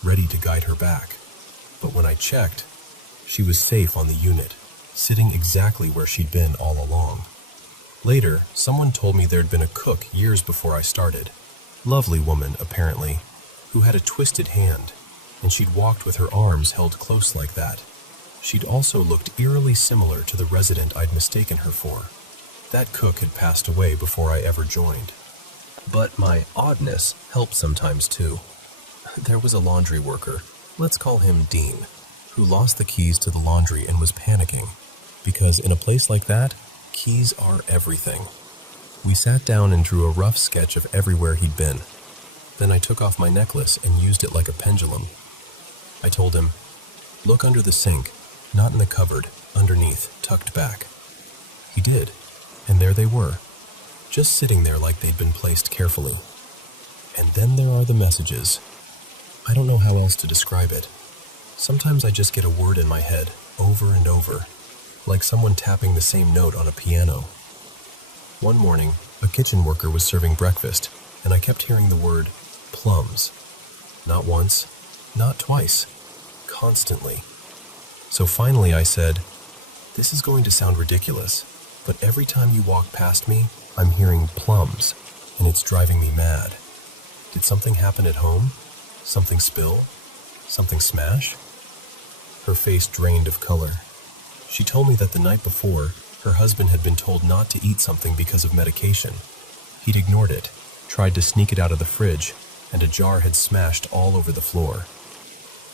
ready to guide her back. But when I checked, she was safe on the unit, sitting exactly where she'd been all along. Later, someone told me there'd been a cook years before I started. Lovely woman, apparently, who had a twisted hand, and she'd walked with her arms held close like that. She'd also looked eerily similar to the resident I'd mistaken her for. That cook had passed away before I ever joined. But my oddness helped sometimes too. There was a laundry worker, let's call him Dean, who lost the keys to the laundry and was panicking, because in a place like that, keys are everything. We sat down and drew a rough sketch of everywhere he'd been. Then I took off my necklace and used it like a pendulum. I told him, "Look under the sink, not in the cupboard, underneath, tucked back." He did, and there they were, just sitting there like they'd been placed carefully. And then there are the messages. I don't know how else to describe it. Sometimes I just get a word in my head, over and over, like someone tapping the same note on a piano. One morning, a kitchen worker was serving breakfast, and I kept hearing the word plums. Not once, not twice, constantly. So finally I said, "This is going to sound ridiculous, but every time you walk past me, I'm hearing plums, and it's driving me mad. Did something happen at home? Something spill? Something smash?" Her face drained of color. She told me that the night before, her husband had been told not to eat something because of medication. He'd ignored it, tried to sneak it out of the fridge, and a jar had smashed all over the floor.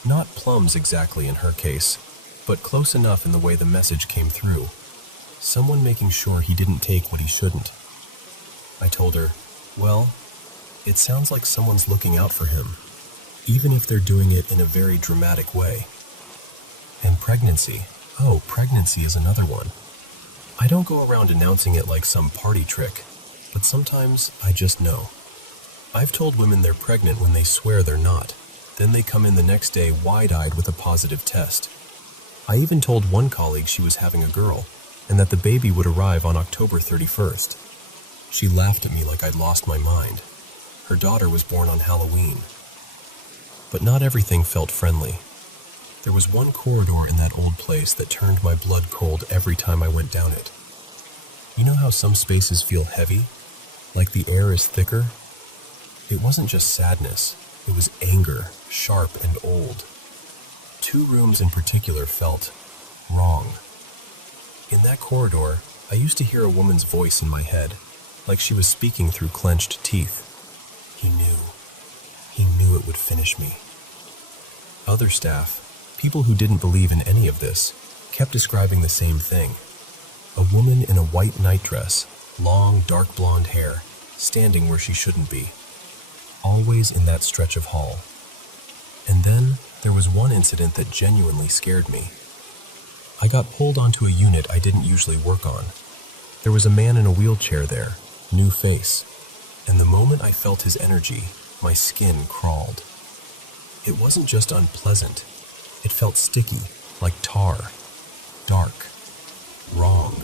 Not plums exactly in her case, but close enough in the way the message came through. Someone making sure he didn't take what he shouldn't. I told her, "Well, it sounds like someone's looking out for him, even if they're doing it in a very dramatic way." And pregnancy. Oh, pregnancy is another one. I don't go around announcing it like some party trick, but sometimes I just know. I've told women they're pregnant when they swear they're not. Then they come in the next day wide-eyed with a positive test. I even told one colleague she was having a girl, and that the baby would arrive on October 31st. She laughed at me like I'd lost my mind. Her daughter was born on Halloween. But not everything felt friendly. There was one corridor in that old place that turned my blood cold every time I went down it. You know how some spaces feel heavy? Like the air is thicker? It wasn't just sadness. It was anger, sharp and old. 2 rooms in particular felt wrong. In that corridor, I used to hear a woman's voice in my head, like she was speaking through clenched teeth. He knew it would finish me. Other staff, people who didn't believe in any of this, kept describing the same thing. A woman in a white nightdress, long, dark blonde hair, standing where she shouldn't be. Always in that stretch of hall. And then there was one incident that genuinely scared me. I got pulled onto a unit I didn't usually work on. There was a man in a wheelchair there, new face, and the moment I felt his energy, my skin crawled. It wasn't just unpleasant. It felt sticky, like tar, dark, wrong.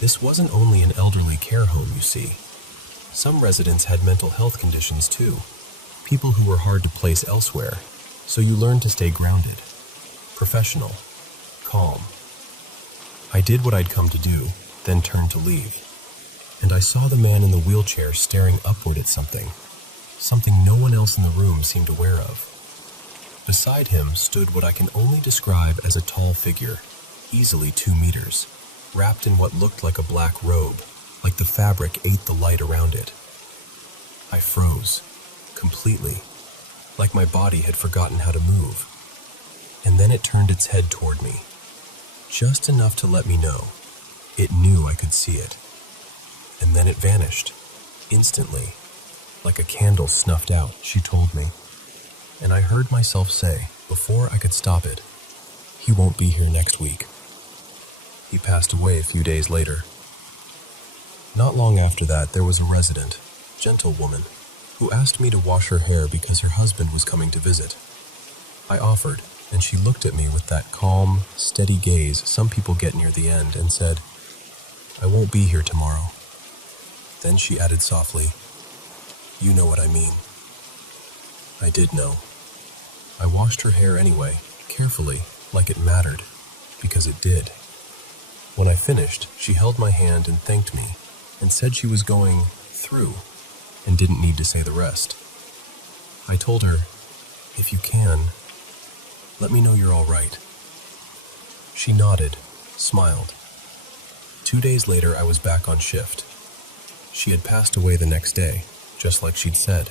This wasn't only an elderly care home, you see. Some residents had mental health conditions too, people who were hard to place elsewhere, so you learned to stay grounded, professional, calm. I did what I'd come to do, then turned to leave, and I saw the man in the wheelchair staring upward at something no one else in the room seemed aware of. Beside him stood what I can only describe as a tall figure, easily 2 meters, wrapped in what looked like a black robe, like the fabric ate the light around it. I froze, completely, like my body had forgotten how to move. And then it turned its head toward me, just enough to let me know. It knew I could see it. And then it vanished, instantly, like a candle snuffed out, she told me. And I heard myself say, before I could stop it, "He won't be here next week." He passed away a few days later. Not long after that, there was a resident, gentle woman, who asked me to wash her hair because her husband was coming to visit. I offered, and she looked at me with that calm, steady gaze some people get near the end and said, "I won't be here tomorrow." Then she added softly, "You know what I mean." I did know. I washed her hair anyway, carefully, like it mattered, because it did. When I finished, she held my hand and thanked me, and said she was going through, and didn't need to say the rest. I told her, "If you can, let me know you're all right." She nodded, smiled. 2 days later, I was back on shift. She had passed away the next day, just like she'd said.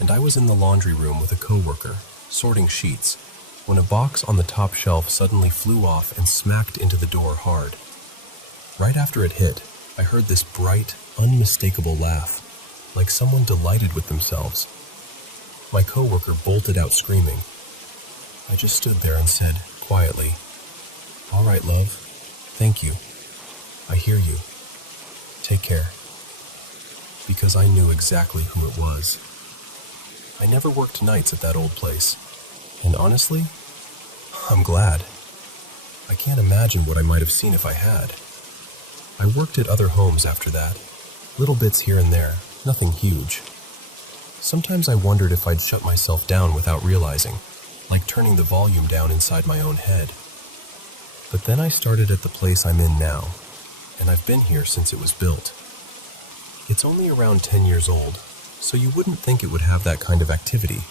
And I was in the laundry room with a coworker, sorting sheets, when a box on the top shelf suddenly flew off and smacked into the door hard. Right after it hit, I heard this bright, unmistakable laugh, like someone delighted with themselves. My coworker bolted out screaming. I just stood there and said, quietly, "All right, love. Thank you. I hear you. Take care." Because I knew exactly who it was. I never worked nights at that old place, and honestly, I'm glad. I can't imagine what I might have seen if I had. I worked at other homes after that, little bits here and there, nothing huge. Sometimes I wondered if I'd shut myself down without realizing, like turning the volume down inside my own head. But then I started at the place I'm in now, and I've been here since it was built. It's only around 10 years old, so you wouldn't think it would have that kind of activity.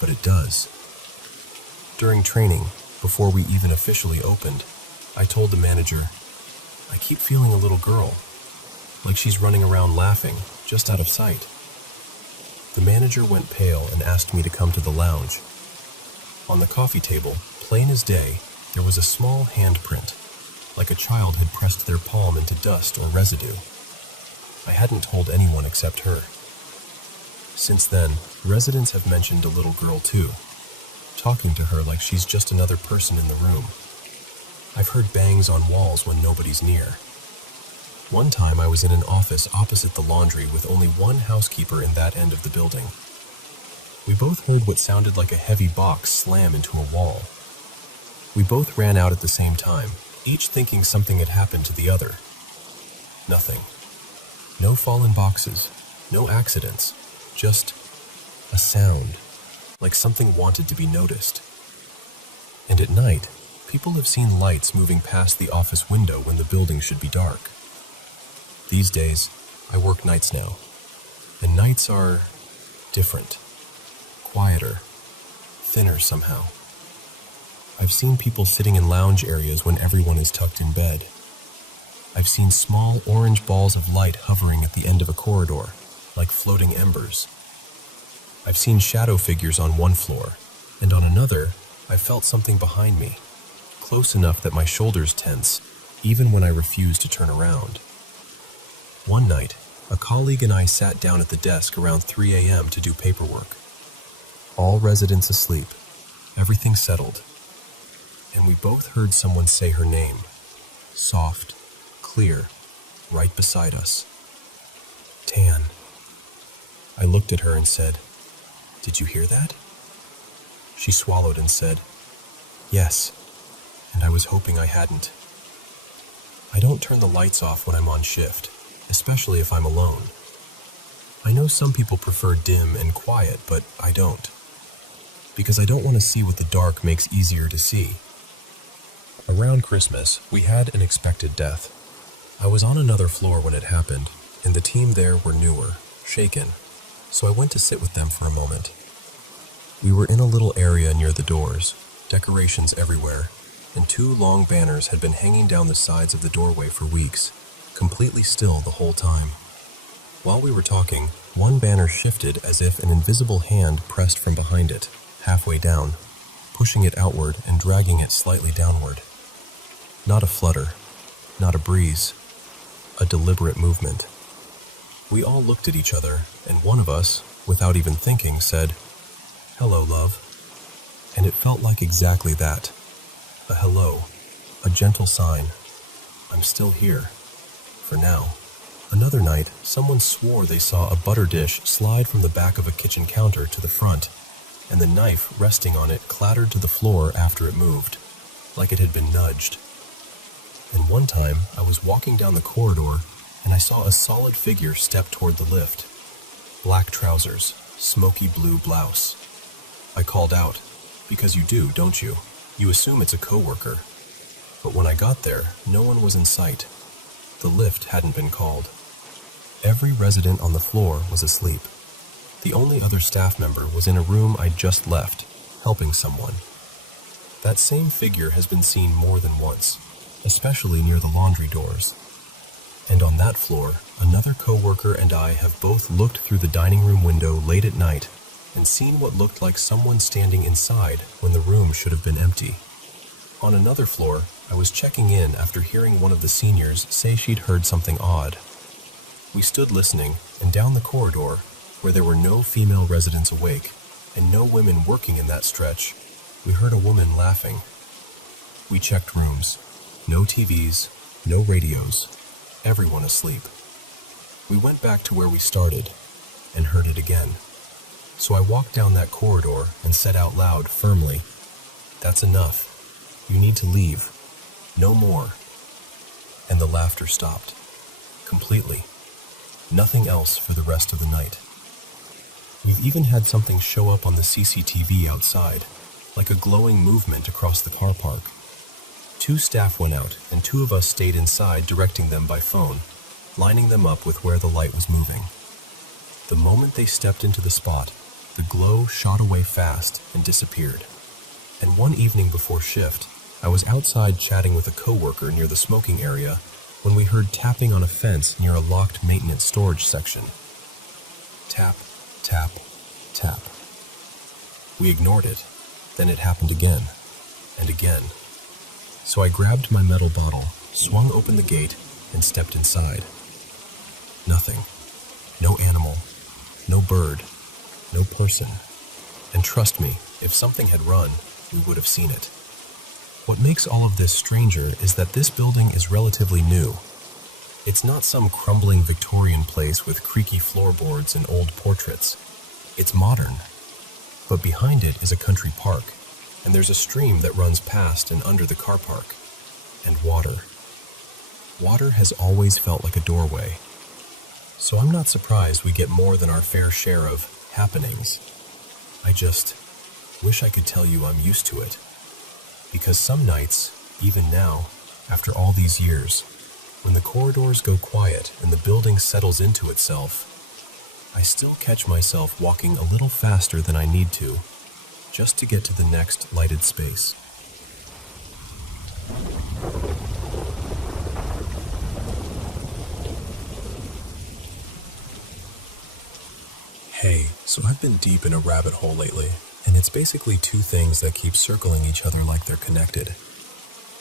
But it does. During training, before we even officially opened, I told the manager, "I keep feeling a little girl, like she's running around laughing, just out of sight." The manager went pale and asked me to come to the lounge. On the coffee table, plain as day, there was a small handprint, like a child had pressed their palm into dust or residue. I hadn't told anyone except her. Since then, residents have mentioned a little girl too, talking to her like she's just another person in the room. I've heard bangs on walls when nobody's near. One time I was in an office opposite the laundry with only one housekeeper in that end of the building. We both heard what sounded like a heavy box slam into a wall. We both ran out at the same time, each thinking something had happened to the other. Nothing. No fallen boxes, no accidents, just a sound, like something wanted to be noticed. And at night, people have seen lights moving past the office window when the building should be dark. These days, I work nights now, and nights are different, quieter, thinner somehow. I've seen people sitting in lounge areas when everyone is tucked in bed. I've seen small orange balls of light hovering at the end of a corridor, like floating embers. I've seen shadow figures on one floor, and on another, I felt something behind me, close enough that my shoulders tense, even when I refuse to turn around. One night, a colleague and I sat down at the desk around 3 a.m. to do paperwork. All residents asleep, everything settled, and we both heard someone say her name, soft, clear, right beside us. "Tan." I looked at her and said, "Did you hear that?" She swallowed and said, "Yes," and I was hoping I hadn't. I don't turn the lights off when I'm on shift, especially if I'm alone. I know some people prefer dim and quiet, but I don't, because I don't want to see what the dark makes easier to see. Around Christmas, we had an expected death. I was on another floor when it happened, and the team there were newer, shaken, so I went to sit with them for a moment. We were in a little area near the doors, decorations everywhere, and 2 long banners had been hanging down the sides of the doorway for weeks, completely still the whole time. While we were talking, one banner shifted as if an invisible hand pressed from behind it, halfway down, pushing it outward and dragging it slightly downward. Not a flutter, not a breeze, a deliberate movement. We all looked at each other, and one of us, without even thinking, said, "Hello, love." And it felt like exactly that, a hello, a gentle sign. I'm still here. For now. Another night, someone swore they saw a butter dish slide from the back of a kitchen counter to the front, and the knife resting on it clattered to the floor after it moved, like it had been nudged. And one time, I was walking down the corridor, and I saw a solid figure step toward the lift. Black trousers, smoky blue blouse. I called out, because you do, don't you? You assume it's a coworker. But when I got there, no one was in sight. The lift hadn't been called. Every resident on the floor was asleep. The only other staff member was in a room I'd just left, helping someone. That same figure has been seen more than once, especially near the laundry doors. And on that floor, another coworker and I have both looked through the dining room window late at night and seen what looked like someone standing inside when the room should have been empty. On another floor, I was checking in after hearing one of the seniors say she'd heard something odd. We stood listening, and down the corridor, where there were no female residents awake and no women working in that stretch, we heard a woman laughing. We checked rooms. No TVs, no radios, everyone asleep. We went back to where we started and heard it again. So I walked down that corridor and said out loud firmly, "That's enough. You need to leave. No more." And the laughter stopped. Completely. Nothing else for the rest of the night. We've even had something show up on the CCTV outside, like a glowing movement across the car park. 2 staff went out, and 2 of us stayed inside directing them by phone, lining them up with where the light was moving. The moment they stepped into the spot, the glow shot away fast and disappeared. And one evening before shift, I was outside chatting with a coworker near the smoking area when we heard tapping on a fence near a locked maintenance storage section. Tap, tap, tap. We ignored it. Then it happened again, and again. So I grabbed my metal bottle, swung open the gate, and stepped inside. Nothing. No animal. No bird. No person. And trust me, if something had run, we would have seen it. What makes all of this stranger is that this building is relatively new. It's not some crumbling Victorian place with creaky floorboards and old portraits. It's modern. But behind it is a country park, and there's a stream that runs past and under the car park. And water. Water has always felt like a doorway. So I'm not surprised we get more than our fair share of happenings. I just wish I could tell you I'm used to it. Because some nights, even now, after all these years, when the corridors go quiet and the building settles into itself, I still catch myself walking a little faster than I need to, just to get to the next lighted space. Hey, so I've been deep in a rabbit hole lately, and it's basically 2 things that keep circling each other like they're connected.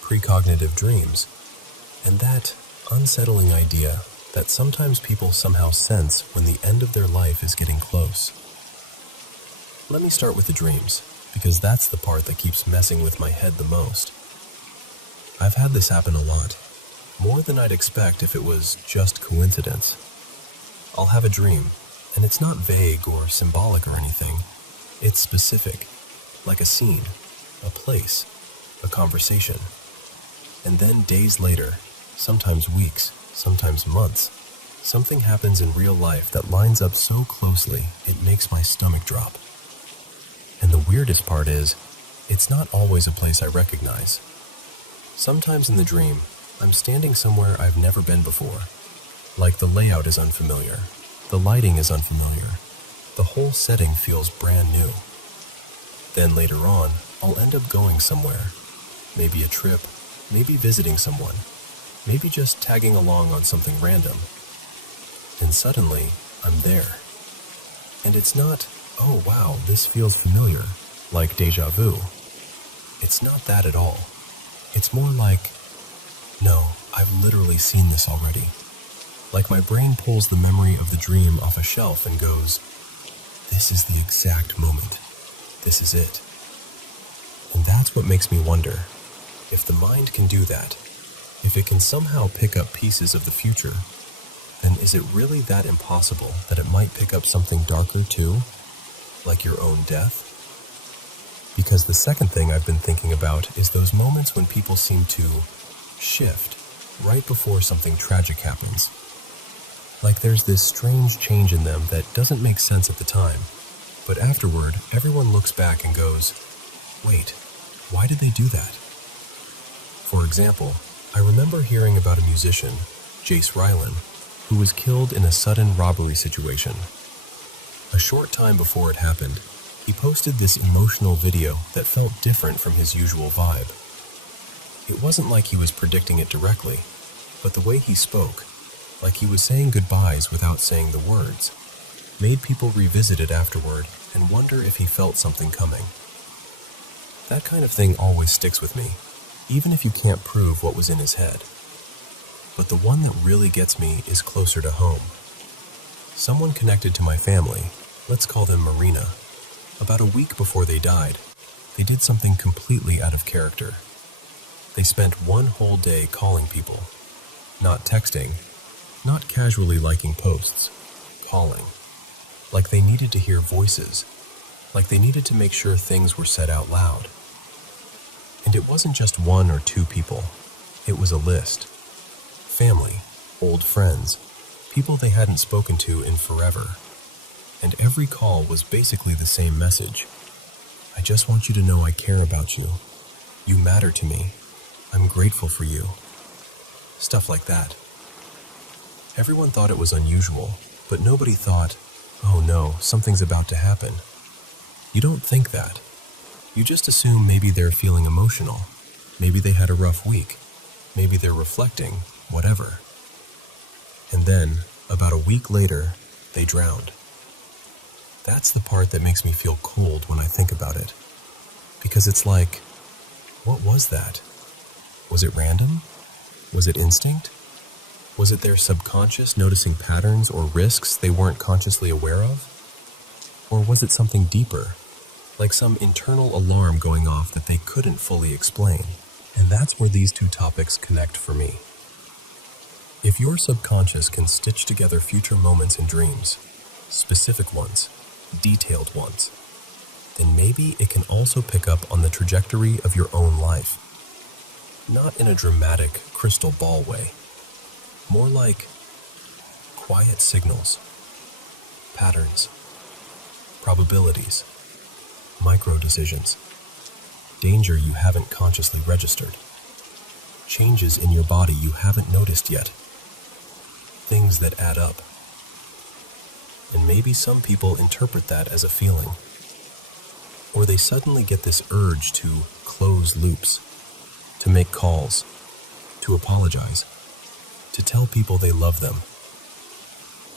Precognitive dreams, and that unsettling idea that sometimes people somehow sense when the end of their life is getting close. Let me start with the dreams, because that's the part that keeps messing with my head the most. I've had this happen a lot, more than I'd expect if it was just coincidence. I'll have a dream, and it's not vague or symbolic or anything. It's specific, like a scene, a place, a conversation. And then days later, sometimes weeks, sometimes months, something happens in real life that lines up so closely it makes my stomach drop. And the weirdest part is, it's not always a place I recognize. Sometimes in the dream, I'm standing somewhere I've never been before. Like the layout is unfamiliar, the lighting is unfamiliar, the whole setting feels brand new. Then later on, I'll end up going somewhere. Maybe a trip, maybe visiting someone, maybe just tagging along on something random. And suddenly, I'm there. And it's not, oh wow, this feels familiar, like déjà vu. It's not that at all. It's more like, no, I've literally seen this already. Like my brain pulls the memory of the dream off a shelf and goes, this is the exact moment. This is it. And that's what makes me wonder, If the mind can do that, if it can somehow pick up pieces of the future, then is it really that impossible that it might pick up something darker too, like your own death? Because the second thing I've been thinking about is those moments when people seem to shift right before something tragic happens. Like there's this strange change in them that doesn't make sense at the time, but afterward, everyone looks back and goes, wait, why did they do that? For example, I remember hearing about a musician, Jace Rylan, who was killed in a sudden robbery situation. A short time before it happened, he posted this emotional video that felt different from his usual vibe. It wasn't like he was predicting it directly, but the way he spoke, like he was saying goodbyes without saying the words, made people revisit it afterward and wonder if he felt something coming. That kind of thing always sticks with me, even if you can't prove what was in his head. But the one that really gets me is closer to home. Someone connected to my family, let's call them Marina, about a week before they died, they did something completely out of character. They spent one whole day calling people, not texting, not casually liking posts, calling. Like they needed to hear voices, like they needed to make sure things were said out loud. And it wasn't just one or two people, it was a list. Family, old friends, people they hadn't spoken to in forever. And every call was basically the same message. I just want you to know I care about you. You matter to me. I'm grateful for you. Stuff like that. Everyone thought it was unusual, but nobody thought, oh no, something's about to happen. You don't think that. You just assume maybe they're feeling emotional. Maybe they had a rough week. Maybe they're reflecting, whatever. And then, about a week later, they drowned. That's the part that makes me feel cold when I think about it. Because it's like, what was that? Was it random? Was it instinct? Was it their subconscious noticing patterns or risks they weren't consciously aware of? Or was it something deeper, like some internal alarm going off that they couldn't fully explain? And that's where these two topics connect for me. If your subconscious can stitch together future moments and dreams, specific ones, detailed ones, then maybe it can also pick up on the trajectory of your own life. Not in a dramatic crystal ball way, more like quiet signals, patterns, probabilities, micro decisions, danger you haven't consciously registered, changes in your body you haven't noticed yet, things that add up. And maybe some people interpret that as a feeling. Or they suddenly get this urge to close loops, to make calls, to apologize, to tell people they love them.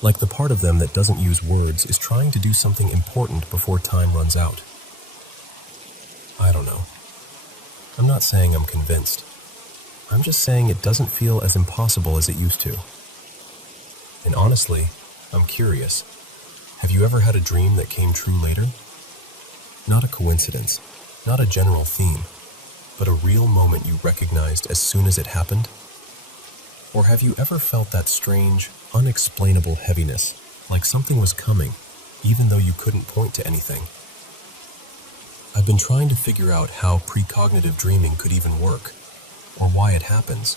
Like the part of them that doesn't use words is trying to do something important before time runs out. I don't know. I'm not saying I'm convinced. I'm just saying it doesn't feel as impossible as it used to. And honestly, I'm curious. Have you ever had a dream that came true later? Not a coincidence, not a general theme, but a real moment you recognized as soon as it happened? Or have you ever felt that strange, unexplainable heaviness, like something was coming, even though you couldn't point to anything? I've been trying to figure out how precognitive dreaming could even work, or why it happens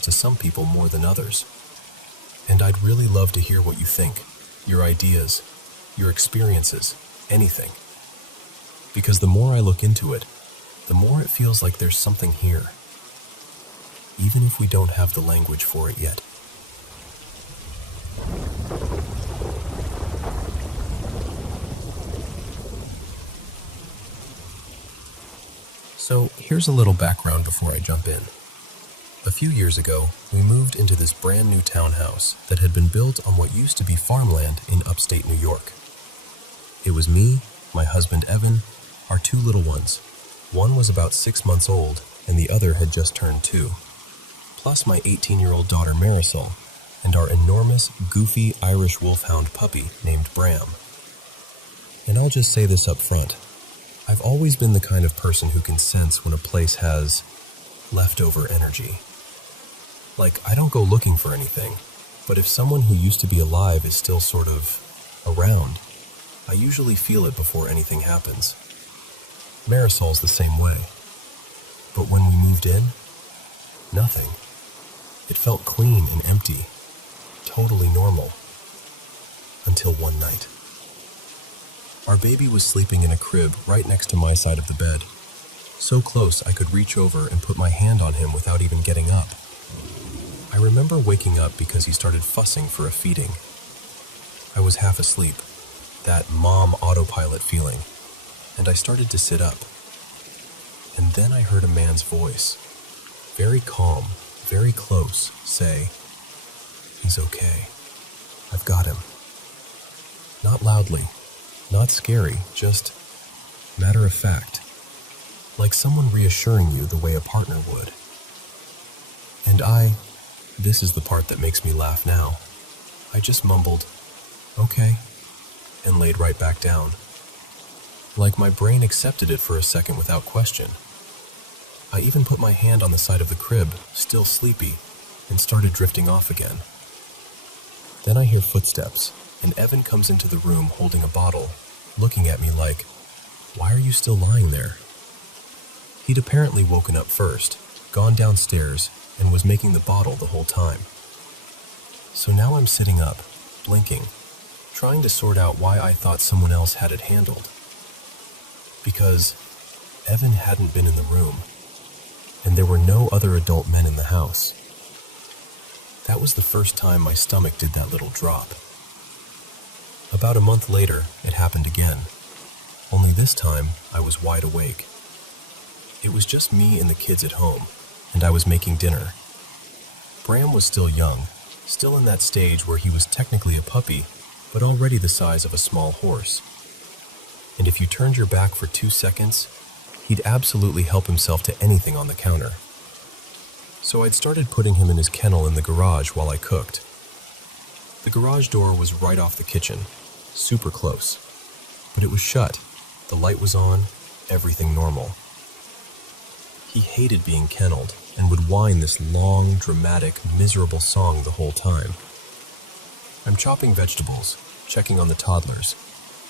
to some people more than others. And I'd really love to hear what you think, your ideas, your experiences, anything. Because the more I look into it, the more it feels like there's something here, even if we don't have the language for it yet. So here's a little background before I jump in. A few years ago, we moved into this brand new townhouse that had been built on what used to be farmland in upstate New York. It was me, my husband Evan, our two little ones. One was about 6 months old, and the other had just turned 2. Plus my 18-year-old daughter Marisol, and our enormous, goofy Irish wolfhound puppy named Bram. And I'll just say this up front. I've always been the kind of person who can sense when a place has leftover energy. Like, I don't go looking for anything, but if someone who used to be alive is still sort of around, I usually feel it before anything happens. Marisol's the same way. But when we moved in, nothing. It felt clean and empty, totally normal. Until one night. Our baby was sleeping in a crib right next to my side of the bed, so close I could reach over and put my hand on him without even getting up. I remember waking up because he started fussing for a feeding. I was half asleep, that mom autopilot feeling, and I started to sit up. And then I heard a man's voice, very calm, very close, say, "He's okay. I've got him." Not loudly, not scary, just matter of fact, like someone reassuring you the way a partner would. And this is the part that makes me laugh now, I just mumbled, "Okay," and laid right back down. Like my brain accepted it for a second without question. I even put my hand on the side of the crib, still sleepy, and started drifting off again. Then I hear footsteps, and Evan comes into the room holding a bottle, looking at me like, "Why are you still lying there?" He'd apparently woken up first, gone downstairs, and was making the bottle the whole time. So now I'm sitting up, blinking, trying to sort out why I thought someone else had it handled. Because Evan hadn't been in the room, and there were no other adult men in the house. That was the first time my stomach did that little drop. About a month later, it happened again. Only this time, I was wide awake. It was just me and the kids at home, and I was making dinner. Bram was still young, still in that stage where he was technically a puppy, but already the size of a small horse. And if you turned your back for 2 seconds, he'd absolutely help himself to anything on the counter. So I'd started putting him in his kennel in the garage while I cooked. The garage door was right off the kitchen, super close, but it was shut, the light was on, everything normal. He hated being kenneled and would whine this long, dramatic, miserable song the whole time. I'm chopping vegetables, checking on the toddlers,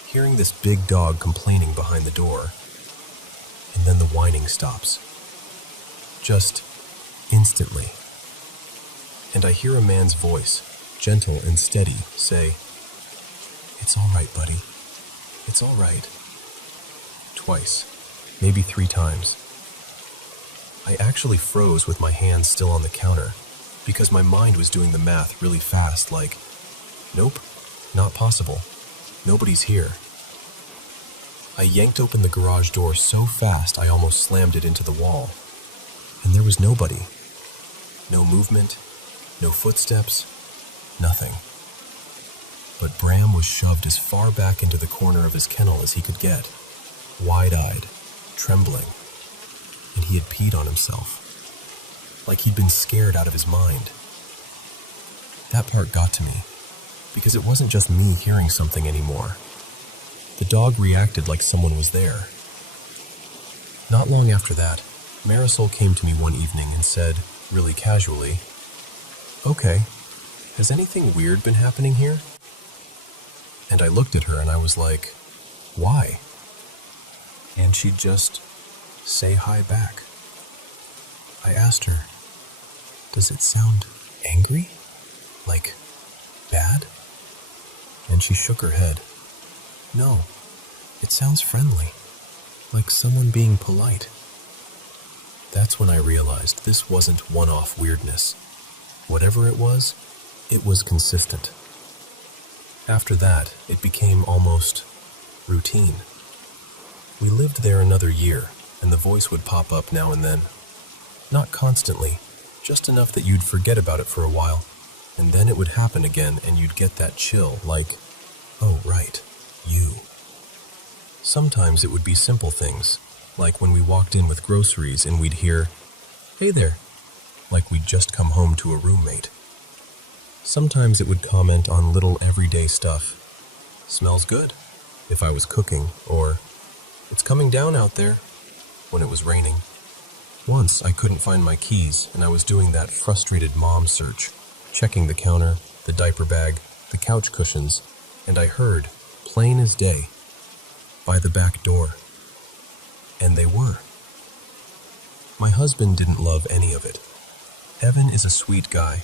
hearing this big dog complaining behind the door, and then the whining stops. Just instantly. And I hear a man's voice, gentle and steady, say, "It's all right, buddy. It's all right." Twice, maybe 3 times. I actually froze with my hands still on the counter because my mind was doing the math really fast, like, nope, not possible. Nobody's here. I yanked open the garage door so fast I almost slammed it into the wall. And there was nobody. No movement, no footsteps, nothing. But Bram was shoved as far back into the corner of his kennel as he could get, wide-eyed, trembling, and he had peed on himself, like he'd been scared out of his mind. That part got to me, because it wasn't just me hearing something anymore. The dog reacted like someone was there. Not long after that, Marisol came to me one evening and said, really casually, "Okay, has anything weird been happening here?" And I looked at her and I was like, "Why?" And she'd just say hi back. I asked her, "Does it sound angry? Like bad?" And she shook her head. "No, it sounds friendly, like someone being polite." That's when I realized this wasn't one-off weirdness. Whatever it was consistent. After that, it became almost routine. We lived there another year, and the voice would pop up now and then. Not constantly, just enough that you'd forget about it for a while, and then it would happen again and you'd get that chill, like, oh right, you. Sometimes it would be simple things, like when we walked in with groceries and we'd hear, "Hey there," like we'd just come home to a roommate. Sometimes it would comment on little everyday stuff. "Smells good," if I was cooking, or It's coming down out there," when it was raining. Once I couldn't find my keys and I was doing that frustrated mom search, checking the counter, the diaper bag, the couch cushions, and I heard, plain as day, "By the back door." And they were. My husband didn't love any of it. Evan is a sweet guy,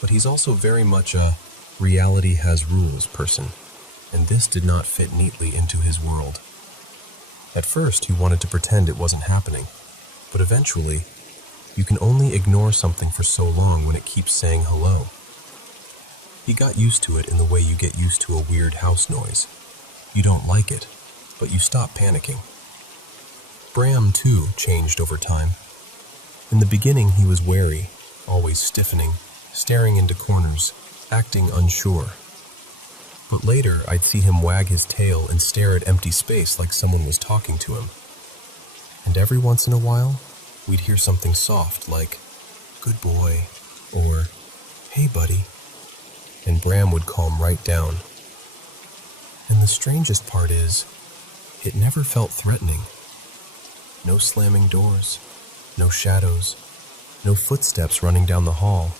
but he's also very much a reality has rules person, and this did not fit neatly into his world. At first, he wanted to pretend it wasn't happening, but eventually, you can only ignore something for so long when it keeps saying hello. He got used to it in the way you get used to a weird house noise. You don't like it, but you stop panicking. Bram, too, changed over time. In the beginning, he was wary, always stiffening, staring into corners, acting unsure. But later, I'd see him wag his tail and stare at empty space like someone was talking to him. And every once in a while, we'd hear something soft like, "Good boy," or "Hey, buddy," and Bram would calm right down. And the strangest part is, it never felt threatening. No slamming doors, no shadows, no footsteps running down the hall.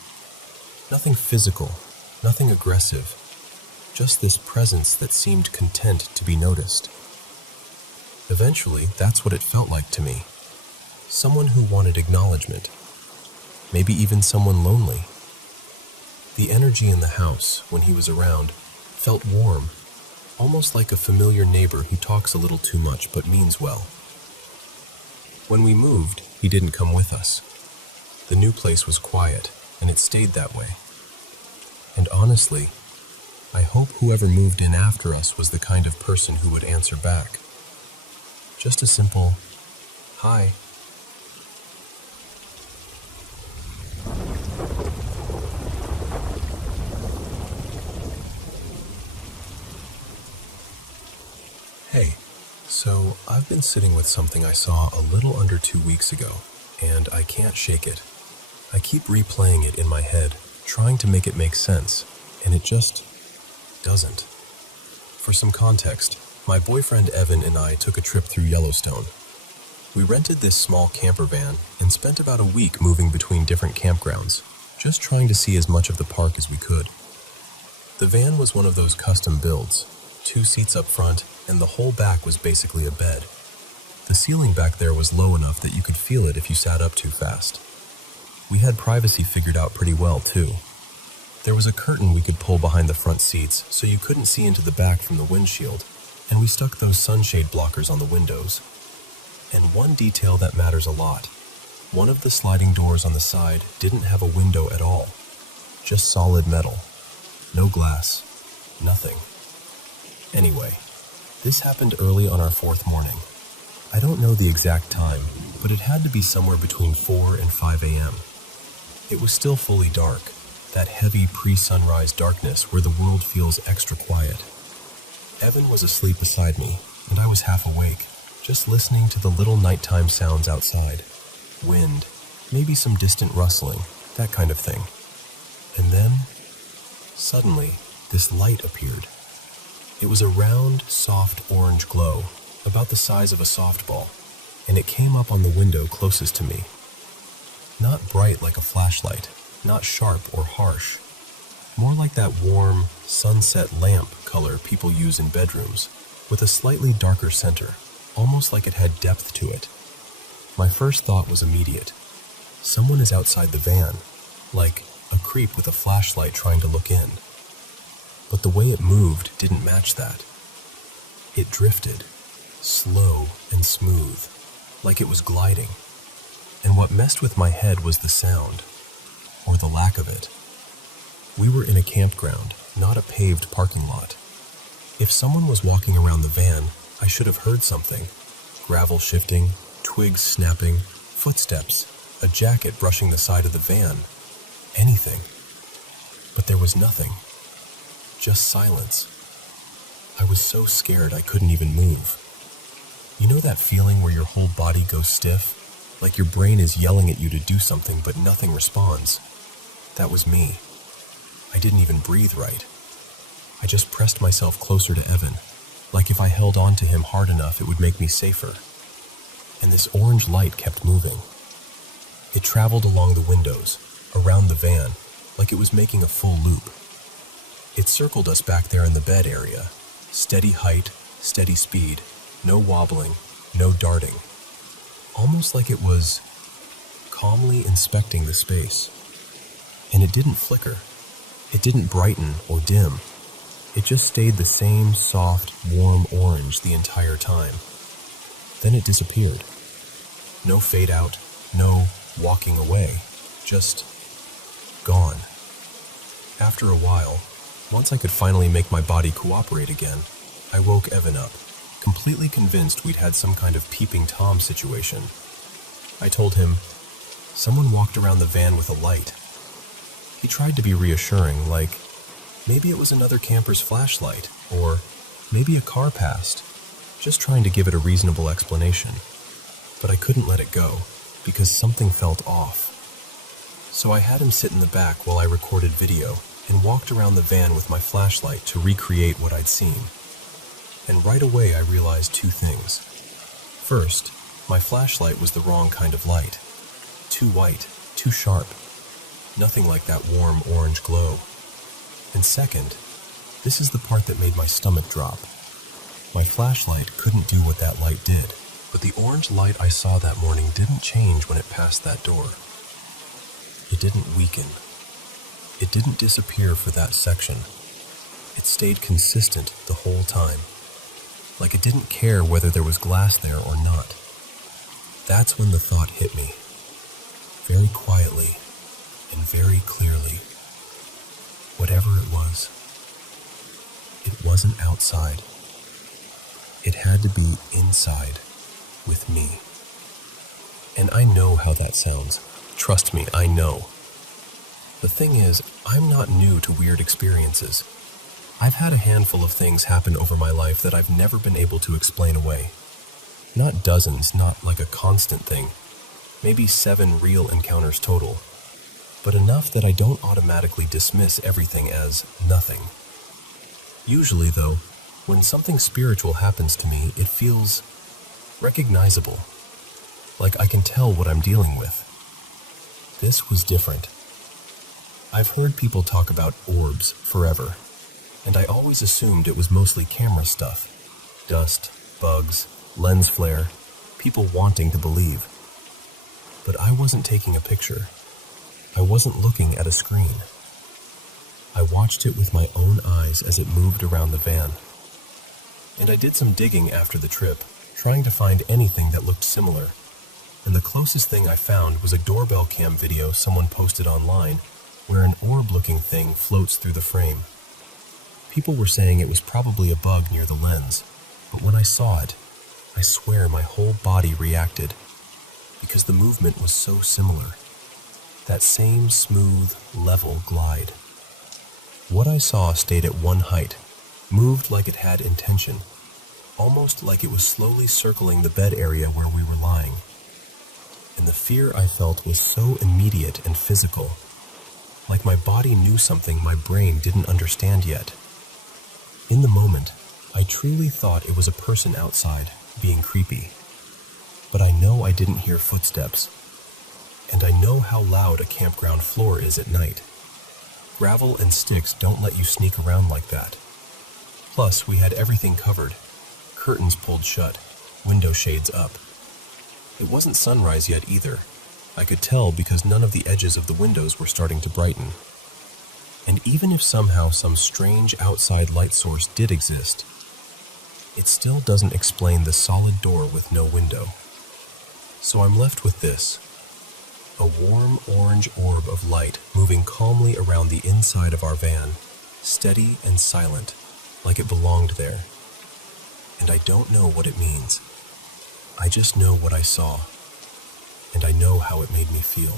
Nothing physical, nothing aggressive, just this presence that seemed content to be noticed. Eventually, that's what it felt like to me. Someone who wanted acknowledgement, maybe even someone lonely. The energy in the house, when he was around, felt warm, almost like a familiar neighbor who talks a little too much but means well. When we moved, he didn't come with us. The new place was quiet, and it stayed that way. And honestly, I hope whoever moved in after us was the kind of person who would answer back. Just a simple, "Hi." Hey, so I've been sitting with something I saw a little under 2 weeks ago, and I can't shake it. I keep replaying it in my head, trying to make it make sense, and it just doesn't. For some context, my boyfriend Evan and I took a trip through Yellowstone. We rented this small camper van and spent about a week moving between different campgrounds, just trying to see as much of the park as we could. The van was one of those custom builds, 2 seats up front, and the whole back was basically a bed. The ceiling back there was low enough that you could feel it if you sat up too fast. We had privacy figured out pretty well, too. There was a curtain we could pull behind the front seats so you couldn't see into the back from the windshield, and we stuck those sunshade blockers on the windows. And one detail that matters a lot. One of the sliding doors on the side didn't have a window at all. Just solid metal. No glass. Nothing. Anyway, this happened early on our 4th morning. I don't know the exact time, but it had to be somewhere between 4 and 5 a.m. It was still fully dark, that heavy pre-sunrise darkness where the world feels extra quiet. Evan was asleep beside me, and I was half awake, just listening to the little nighttime sounds outside. Wind, maybe some distant rustling, that kind of thing. And then, suddenly, this light appeared. It was a round, soft orange glow, about the size of a softball, and it came up on the window closest to me. Not bright like a flashlight, not sharp or harsh. More like that warm, sunset lamp color people use in bedrooms, with a slightly darker center, almost like it had depth to it. My first thought was immediate. Someone is outside the van, like a creep with a flashlight trying to look in. But the way it moved didn't match that. It drifted, slow and smooth, like it was gliding. And what messed with my head was the sound, or the lack of it. We were in a campground, not a paved parking lot. If someone was walking around the van, I should have heard something. Gravel shifting, twigs snapping, footsteps, a jacket brushing the side of the van. Anything. But there was nothing. Just silence. I was so scared I couldn't even move. You know that feeling where your whole body goes stiff? Like your brain is yelling at you to do something but nothing responds? That was me. I didn't even breathe right. I just pressed myself closer to Evan, like if I held on to him hard enough it would make me safer. And this orange light kept moving. It traveled along the windows, around the van, like it was making a full loop. It circled us back there in the bed area. Steady height, steady speed, no wobbling, no darting. Almost like it was calmly inspecting the space. And it didn't flicker. It didn't brighten or dim. It just stayed the same soft, warm orange the entire time. Then it disappeared. No fade out, no walking away, just gone. After a while, once I could finally make my body cooperate again, I woke Evan up, completely convinced we'd had some kind of peeping Tom situation. I told him, someone walked around the van with a light. He tried to be reassuring, like, maybe it was another camper's flashlight, or maybe a car passed, just trying to give it a reasonable explanation. But I couldn't let it go, because something felt off. So I had him sit in the back while I recorded video and walked around the van with my flashlight to recreate what I'd seen. And right away I realized two things. First, my flashlight was the wrong kind of light. Too white, too sharp. Nothing like that warm orange glow. And second, this is the part that made my stomach drop. My flashlight couldn't do what that light did, but the orange light I saw that morning didn't change when it passed that door. It didn't weaken. It didn't disappear for that section. It stayed consistent the whole time, like it didn't care whether there was glass there or not. That's when the thought hit me, very quietly and very clearly. Whatever it wasn't outside. It had to be inside, with me. And I know how that sounds. Trust me, I know. The thing is, I'm not new to weird experiences. I've had a handful of things happen over my life that I've never been able to explain away. Not dozens, not like a constant thing. Maybe 7 real encounters total. But enough that I don't automatically dismiss everything as nothing. Usually, though, when something spiritual happens to me, it feels recognizable. Like I can tell what I'm dealing with. This was different. I've heard people talk about orbs forever, and I always assumed it was mostly camera stuff. Dust, bugs, lens flare, people wanting to believe. But I wasn't taking a picture. I wasn't looking at a screen. I watched it with my own eyes as it moved around the van. And I did some digging after the trip, trying to find anything that looked similar. And the closest thing I found was a doorbell cam video someone posted online, where an orb-looking thing floats through the frame. People were saying it was probably a bug near the lens, but when I saw it, I swear my whole body reacted, because the movement was so similar. That same smooth, level glide. What I saw stayed at one height, moved like it had intention, almost like it was slowly circling the bed area where we were lying. And the fear I felt was so immediate and physical, like my body knew something my brain didn't understand yet. In the moment, I truly thought it was a person outside, being creepy. But I know I didn't hear footsteps, and I know how loud a campground floor is at night. Gravel and sticks don't let you sneak around like that. Plus, we had everything covered, curtains pulled shut, window shades up. It wasn't sunrise yet either. I could tell because none of the edges of the windows were starting to brighten. And even if somehow some strange outside light source did exist, it still doesn't explain the solid door with no window. So I'm left with this. A warm orange orb of light moving calmly around the inside of our van, steady and silent, like it belonged there. And I don't know what it means. I just know what I saw, and I know how it made me feel.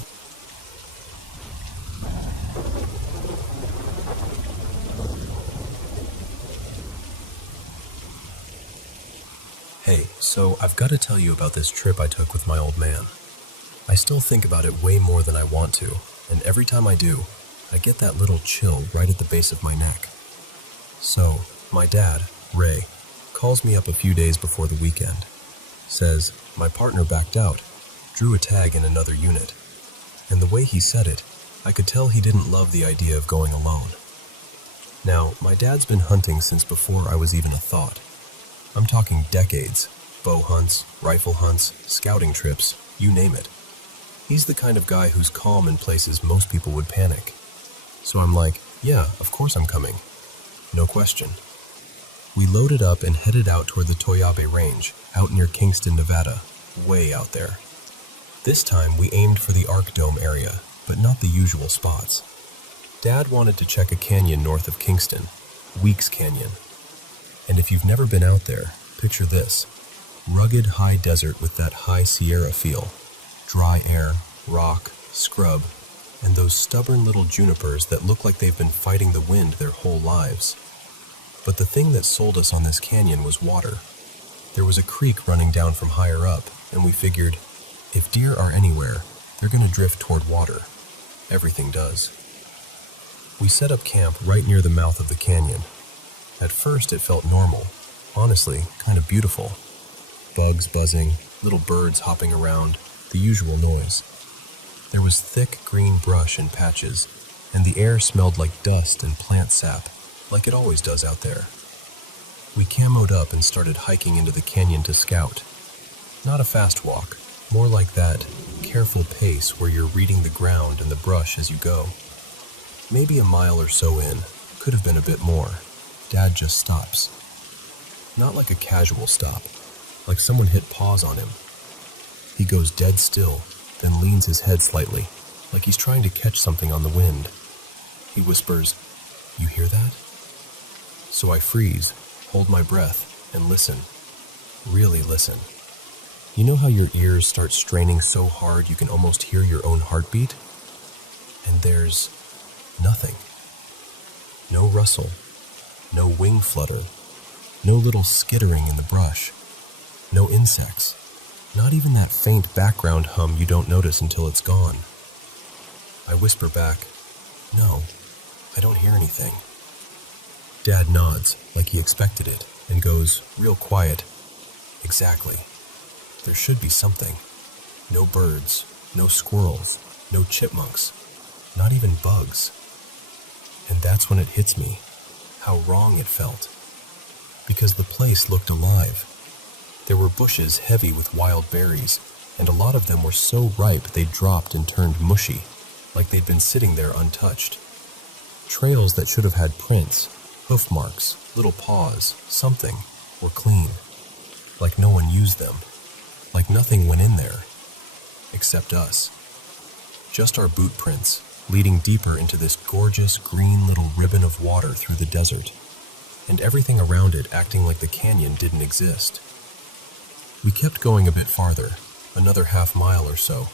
Hey, so I've got to tell you about this trip I took with my old man. I still think about it way more than I want to, and every time I do, I get that little chill right at the base of my neck. So, my dad, Ray, Calls me up a few days before the weekend. Says, my partner backed out, drew a tag in another unit. And the way he said it, I could tell he didn't love the idea of going alone. Now, my dad's been hunting since before I was even a thought. I'm talking decades. Bow hunts, rifle hunts, scouting trips, you name it. He's the kind of guy who's calm in places most people would panic. So I'm like, yeah, of course I'm coming. No question. We loaded up and headed out toward the Toyabe Range, out near Kingston, Nevada, way out there. This time we aimed for the Arc Dome area, but not the usual spots. Dad wanted to check a canyon north of Kingston, Weeks Canyon. And if you've never been out there, picture this. Rugged high desert with that high Sierra feel. Dry air, rock, scrub, and those stubborn little junipers that look like they've been fighting the wind their whole lives. But the thing that sold us on this canyon was water. There was a creek running down from higher up, and we figured, if deer are anywhere, they're going to drift toward water. Everything does. We set up camp right near the mouth of the canyon. At first it felt normal, honestly, kind of beautiful. Bugs buzzing, little birds hopping around, the usual noise. There was thick green brush in patches, and the air smelled like dust and plant sap, like it always does out there. We camoed up and started hiking into the canyon to scout. Not a fast walk, more like that careful pace where you're reading the ground and the brush as you go. Maybe a mile or so in, could have been a bit more. Dad just stops. Not like a casual stop, like someone hit pause on him. He goes dead still, then leans his head slightly, like he's trying to catch something on the wind. He whispers, "You hear that?" So I freeze, hold my breath, and listen. Really listen. You know how your ears start straining so hard you can almost hear your own heartbeat? And there's nothing. No rustle, no wing flutter, no little skittering in the brush, no insects, not even that faint background hum you don't notice until it's gone. I whisper back, "No, I don't hear anything." Dad nods, like he expected it, and goes, real quiet, "Exactly. There should be something. No birds, no squirrels, no chipmunks, not even bugs." And that's when it hits me, how wrong it felt. Because the place looked alive. There were bushes heavy with wild berries, and a lot of them were so ripe they'd dropped and turned mushy, like they'd been sitting there untouched. Trails that should have had prints, hoof marks, little paws, something, were clean. Like no one used them. Like nothing went in there. Except us. Just our boot prints, leading deeper into this gorgeous green little ribbon of water through the desert, and everything around it acting like the canyon didn't exist. We kept going a bit farther, another half-mile or so,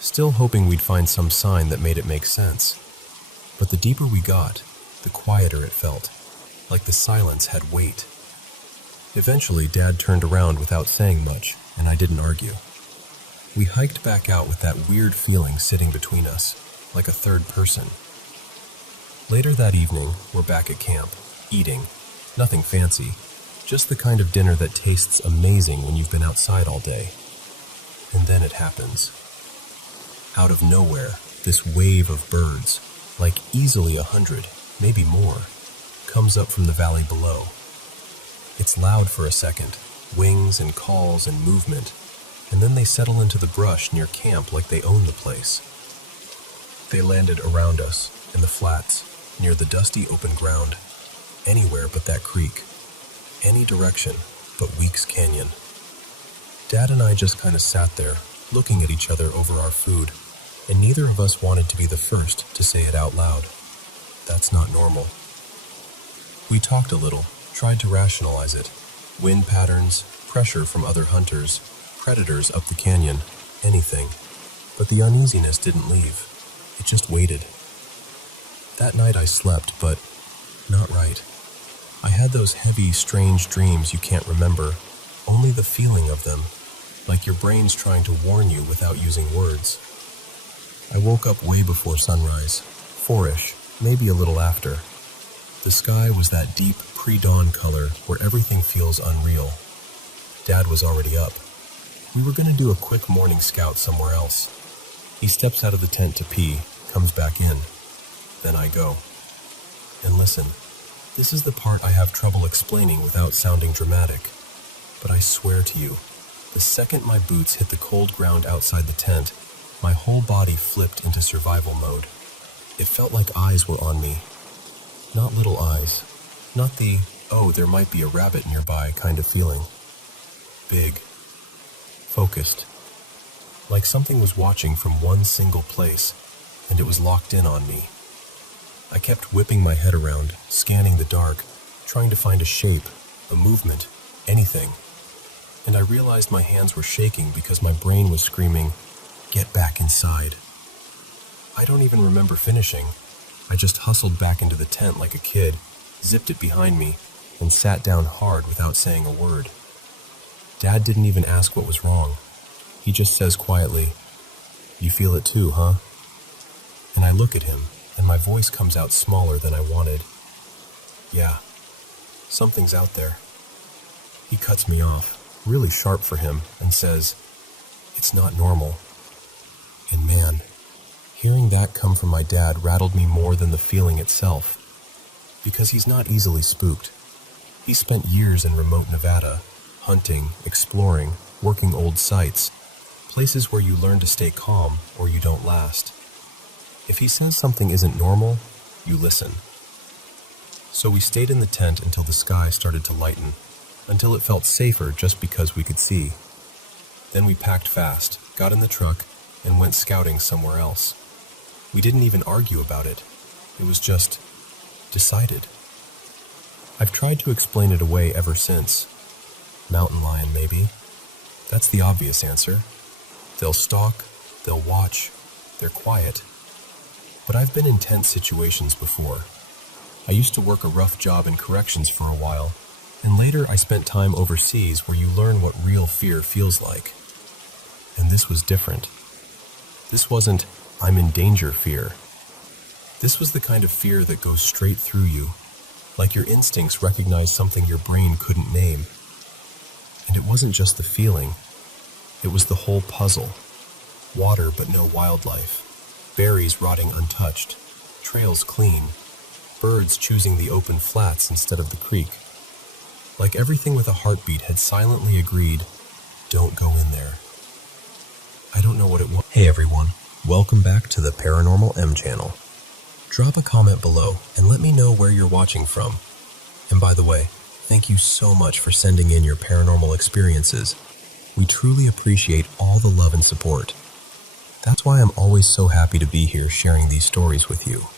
still hoping we'd find some sign that made it make sense. But the deeper we got, the quieter it felt, like the silence had weight. Eventually, Dad turned around without saying much, and I didn't argue. We hiked back out with that weird feeling sitting between us, like a third person. Later that evening, we're back at camp, eating. Nothing fancy, just the kind of dinner that tastes amazing when you've been outside all day. And then it happens. Out of nowhere, this wave of birds, like easily 100, maybe more, comes up from the valley below. It's loud for a second, wings and calls and movement, and then they settle into the brush near camp like they own the place. They landed around us, in the flats, near the dusty open ground, anywhere but that creek, any direction but Weeks Canyon. Dad and I just kind of sat there, looking at each other over our food, and neither of us wanted to be the first to say it out loud. That's not normal. We talked a little, tried to rationalize it. Wind patterns, pressure from other hunters, predators up the canyon, anything. But the uneasiness didn't leave. It just waited. That night I slept, but not right. I had those heavy, strange dreams you can't remember, only the feeling of them, like your brain's trying to warn you without using words. I woke up way before sunrise, 4-ish, maybe a little after. The sky was that deep pre-dawn color where everything feels unreal. Dad was already up. We were going to do a quick morning scout somewhere else. He steps out of the tent to pee, comes back in. Then I go. And listen, this is the part I have trouble explaining without sounding dramatic. But I swear to you, the second my boots hit the cold ground outside the tent, my whole body flipped into survival mode. It felt like eyes were on me. Not little eyes. Not the, oh, there might be a rabbit nearby kind of feeling. Big. Focused. Like something was watching from one single place, and it was locked in on me. I kept whipping my head around, scanning the dark, trying to find a shape, a movement, anything. And I realized my hands were shaking because my brain was screaming, "Get back inside." I don't even remember finishing. I just hustled back into the tent like a kid, zipped it behind me, and sat down hard without saying a word. Dad didn't even ask what was wrong. He just says quietly, "You feel it too, huh?" And I look at him, and my voice comes out smaller than I wanted. "Yeah, something's out there." He cuts me off, really sharp for him, and says, "It's not normal." And man, hearing that come from my dad rattled me more than the feeling itself. Because he's not easily spooked. He spent years in remote Nevada, hunting, exploring, working old sites, places where you learn to stay calm or you don't last. If he says something isn't normal, you listen. So we stayed in the tent until the sky started to lighten, until it felt safer just because we could see. Then we packed fast, got in the truck, and went scouting somewhere else. We didn't even argue about it. It was just decided. I've tried to explain it away ever since. Mountain lion, maybe. That's the obvious answer. They'll stalk, they'll watch, they're quiet. But I've been in tense situations before. I used to work a rough job in corrections for a while, and later I spent time overseas where you learn what real fear feels like. And this was different. This wasn't, "I'm in danger" fear. This was the kind of fear that goes straight through you, like your instincts recognize something your brain couldn't name. And it wasn't just the feeling, it was the whole puzzle. Water but no wildlife, berries rotting untouched, trails clean, birds choosing the open flats instead of the creek. Like everything with a heartbeat had silently agreed, "Don't go in there." I don't know what it was. Hey everyone, welcome back to the Paranormal M channel. Drop a comment below and let me know where you're watching from. And by the way, thank you so much for sending in your paranormal experiences. We truly appreciate all the love and support. That's why I'm always so happy to be here sharing these stories with you.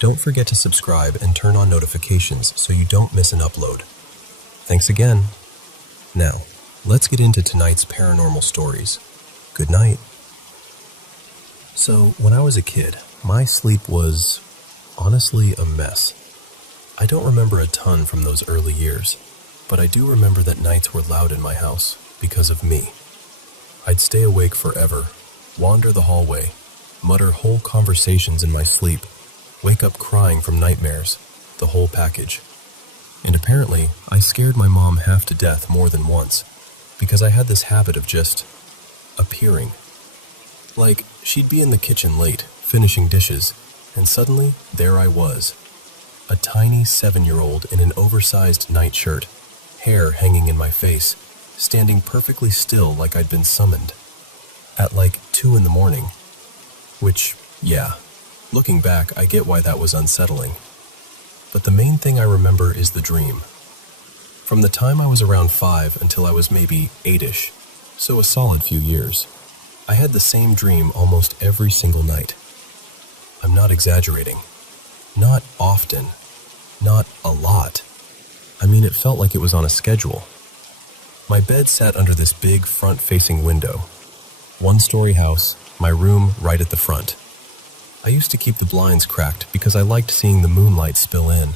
Don't forget to subscribe and turn on notifications so you don't miss an upload. Thanks again. Now, let's get into tonight's paranormal stories. Good night. So, when I was a kid, my sleep was honestly a mess. I don't remember a ton from those early years, but I do remember that nights were loud in my house because of me. I'd stay awake forever, wander the hallway, mutter whole conversations in my sleep, wake up crying from nightmares, the whole package. And apparently, I scared my mom half to death more than once, because I had this habit of just appearing. Like, she'd be in the kitchen late, finishing dishes, and suddenly, there I was. A tiny 7-year-old in an oversized nightshirt, hair hanging in my face, standing perfectly still like I'd been summoned. At like 2 a.m. Which, yeah, looking back, I get why that was unsettling. But the main thing I remember is the dream. From the time I was around 5 until I was maybe 8-ish, so a solid few years, I had the same dream almost every single night. I'm not exaggerating. Not often. Not a lot. I mean, it felt like it was on a schedule. My bed sat under this big front-facing window. 1-story house, my room right at the front. I used to keep the blinds cracked because I liked seeing the moonlight spill in.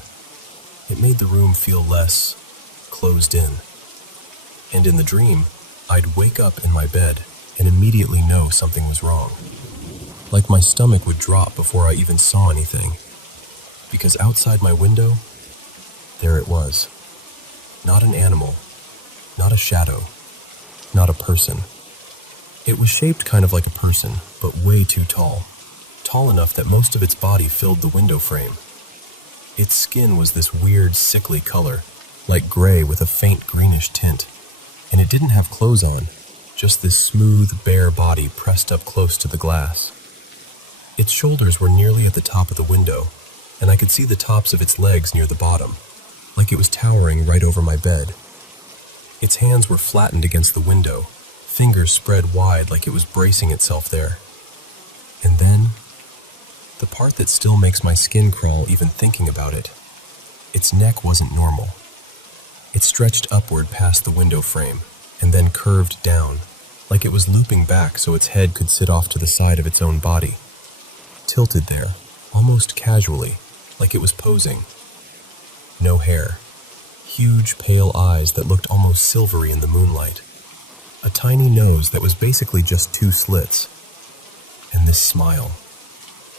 It made the room feel less closed in. And in the dream, I'd wake up in my bed and immediately know something was wrong. Like my stomach would drop before I even saw anything. Because outside my window, There it was. Not an animal, not a shadow, not a person. It was shaped kind of like a person, but way too tall. Tall enough that most of its body filled the window frame. Its skin was this weird, sickly color, like gray with a faint greenish tint. And it didn't have clothes on, just this smooth, bare body pressed up close to the glass. Its shoulders were nearly at the top of the window, and I could see the tops of its legs near the bottom, like it was towering right over my bed. Its hands were flattened against the window, fingers spread wide like it was bracing itself there. And then, the part that still makes my skin crawl even thinking about it, its neck wasn't normal. It stretched upward past the window frame, and then curved down, like it was looping back so its head could sit off to the side of its own body. Tilted there, almost casually, like it was posing. No hair. Huge, pale eyes that looked almost silvery in the moonlight. A tiny nose that was basically just two slits. And this smile.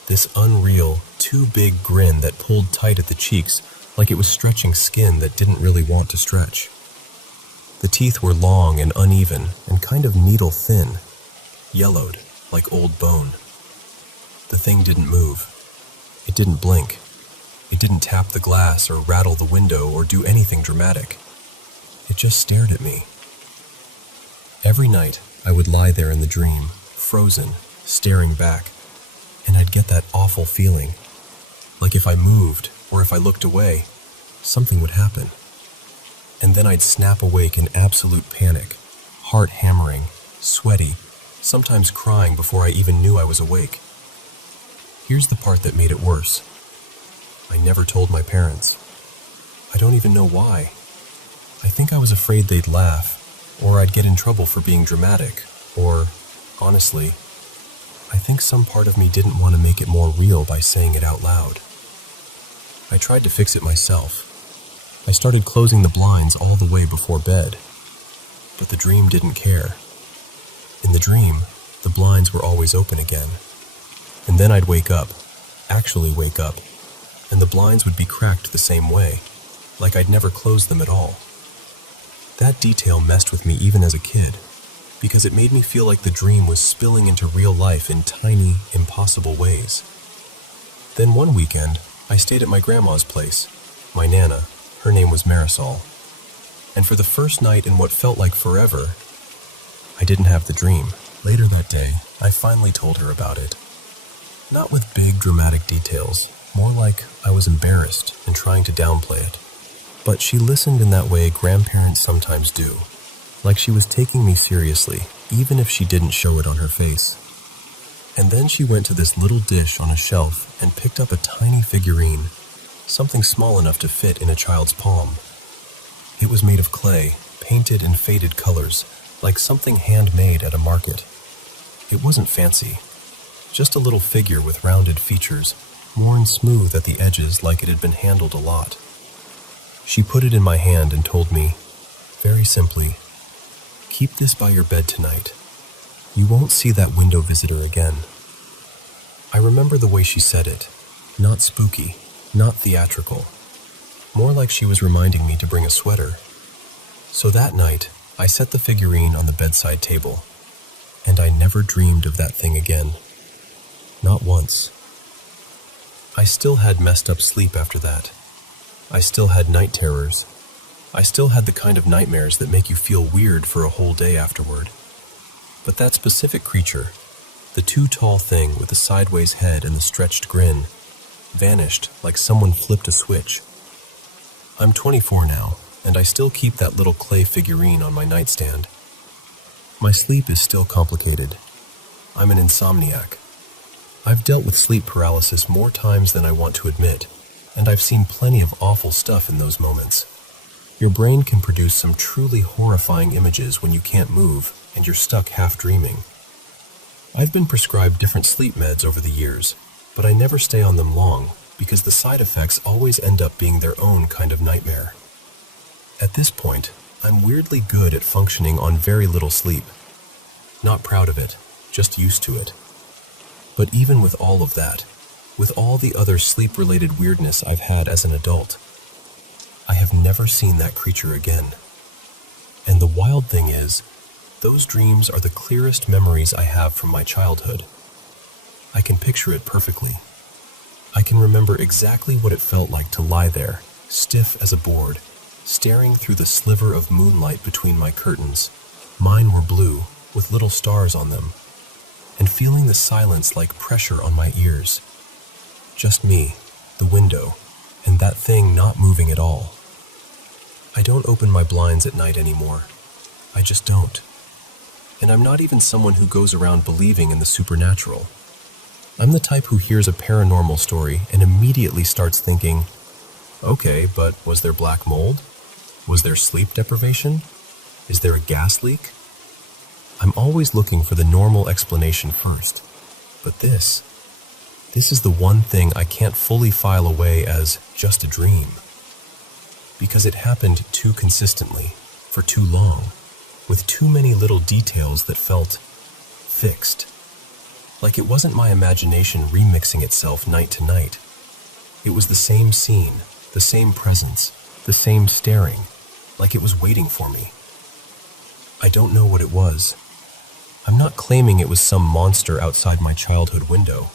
This unreal, too big grin that pulled tight at the cheeks like it was stretching skin that didn't really want to stretch. The teeth were long and uneven and kind of needle thin, yellowed like old bone. The thing didn't move. It didn't blink. It didn't tap the glass or rattle the window or do anything dramatic. It just stared at me. Every night, I would lie there in the dream, frozen, staring back, and I'd get that awful feeling, like if I moved or if I looked away, something would happen. And then I'd snap awake in absolute panic, heart hammering, sweaty, sometimes crying before I even knew I was awake. Here's the part that made it worse. I never told my parents. I don't even know why. I think I was afraid they'd laugh, or I'd get in trouble for being dramatic, or, honestly, I think some part of me didn't want to make it more real by saying it out loud. I tried to fix it myself. I started closing the blinds all the way before bed, but the dream didn't care. In the dream, the blinds were always open again. And then I'd actually wake up, and the blinds would be cracked the same way, like I'd never closed them at all. That detail messed with me even as a kid, because it made me feel like the dream was spilling into real life in tiny, impossible ways. Then one weekend, I stayed at my grandma's place, my Nana, her name was Marisol, and for the first night in what felt like forever, I didn't have the dream. Later that day, I finally told her about it. Not with big, dramatic details, more like I was embarrassed and trying to downplay it. But she listened in that way grandparents sometimes do, like she was taking me seriously, even if she didn't show it on her face. And then she went to this little dish on a shelf and picked up a tiny figurine, something small enough to fit in a child's palm. It was made of clay, painted in faded colors, like something handmade at a market. It wasn't fancy, just a little figure with rounded features, worn smooth at the edges like it had been handled a lot. She put it in my hand and told me, very simply, "Keep this by your bed tonight. You won't see that window visitor again." I remember the way she said it, not spooky, not theatrical, more like she was reminding me to bring a sweater. So that night, I set the figurine on the bedside table, and I never dreamed of that thing again. Not once. I still had messed up sleep after that. I still had night terrors. I still had the kind of nightmares that make you feel weird for a whole day afterward. But that specific creature, the too tall thing with the sideways head and the stretched grin, vanished like someone flipped a switch. I'm 24 now, and I still keep that little clay figurine on my nightstand. My sleep is still complicated. I'm an insomniac. I've dealt with sleep paralysis more times than I want to admit, and I've seen plenty of awful stuff in those moments. Your brain can produce some truly horrifying images when you can't move and you're stuck half dreaming. I've been prescribed different sleep meds over the years, but I never stay on them long because the side effects always end up being their own kind of nightmare. At this point, I'm weirdly good at functioning on very little sleep. Not proud of it, just used to it. But even with all of that, with all the other sleep-related weirdness I've had as an adult, I have never seen that creature again. And the wild thing is, those dreams are the clearest memories I have from my childhood. I can picture it perfectly. I can remember exactly what it felt like to lie there, stiff as a board, staring through the sliver of moonlight between my curtains. Mine were blue, with little stars on them, and feeling the silence like pressure on my ears. Just me, the window, and that thing not moving at all. I don't open my blinds at night anymore. I just don't. And I'm not even someone who goes around believing in the supernatural. I'm the type who hears a paranormal story and immediately starts thinking, okay, but was there black mold? Was there sleep deprivation? Is there a gas leak? I'm always looking for the normal explanation first. But this is the one thing I can't fully file away as just a dream. Because it happened too consistently, for too long, with too many little details that felt fixed. Like it wasn't my imagination remixing itself night to night. It was the same scene, the same presence, the same staring, like it was waiting for me. I don't know what it was. I'm not claiming it was some monster outside my childhood window.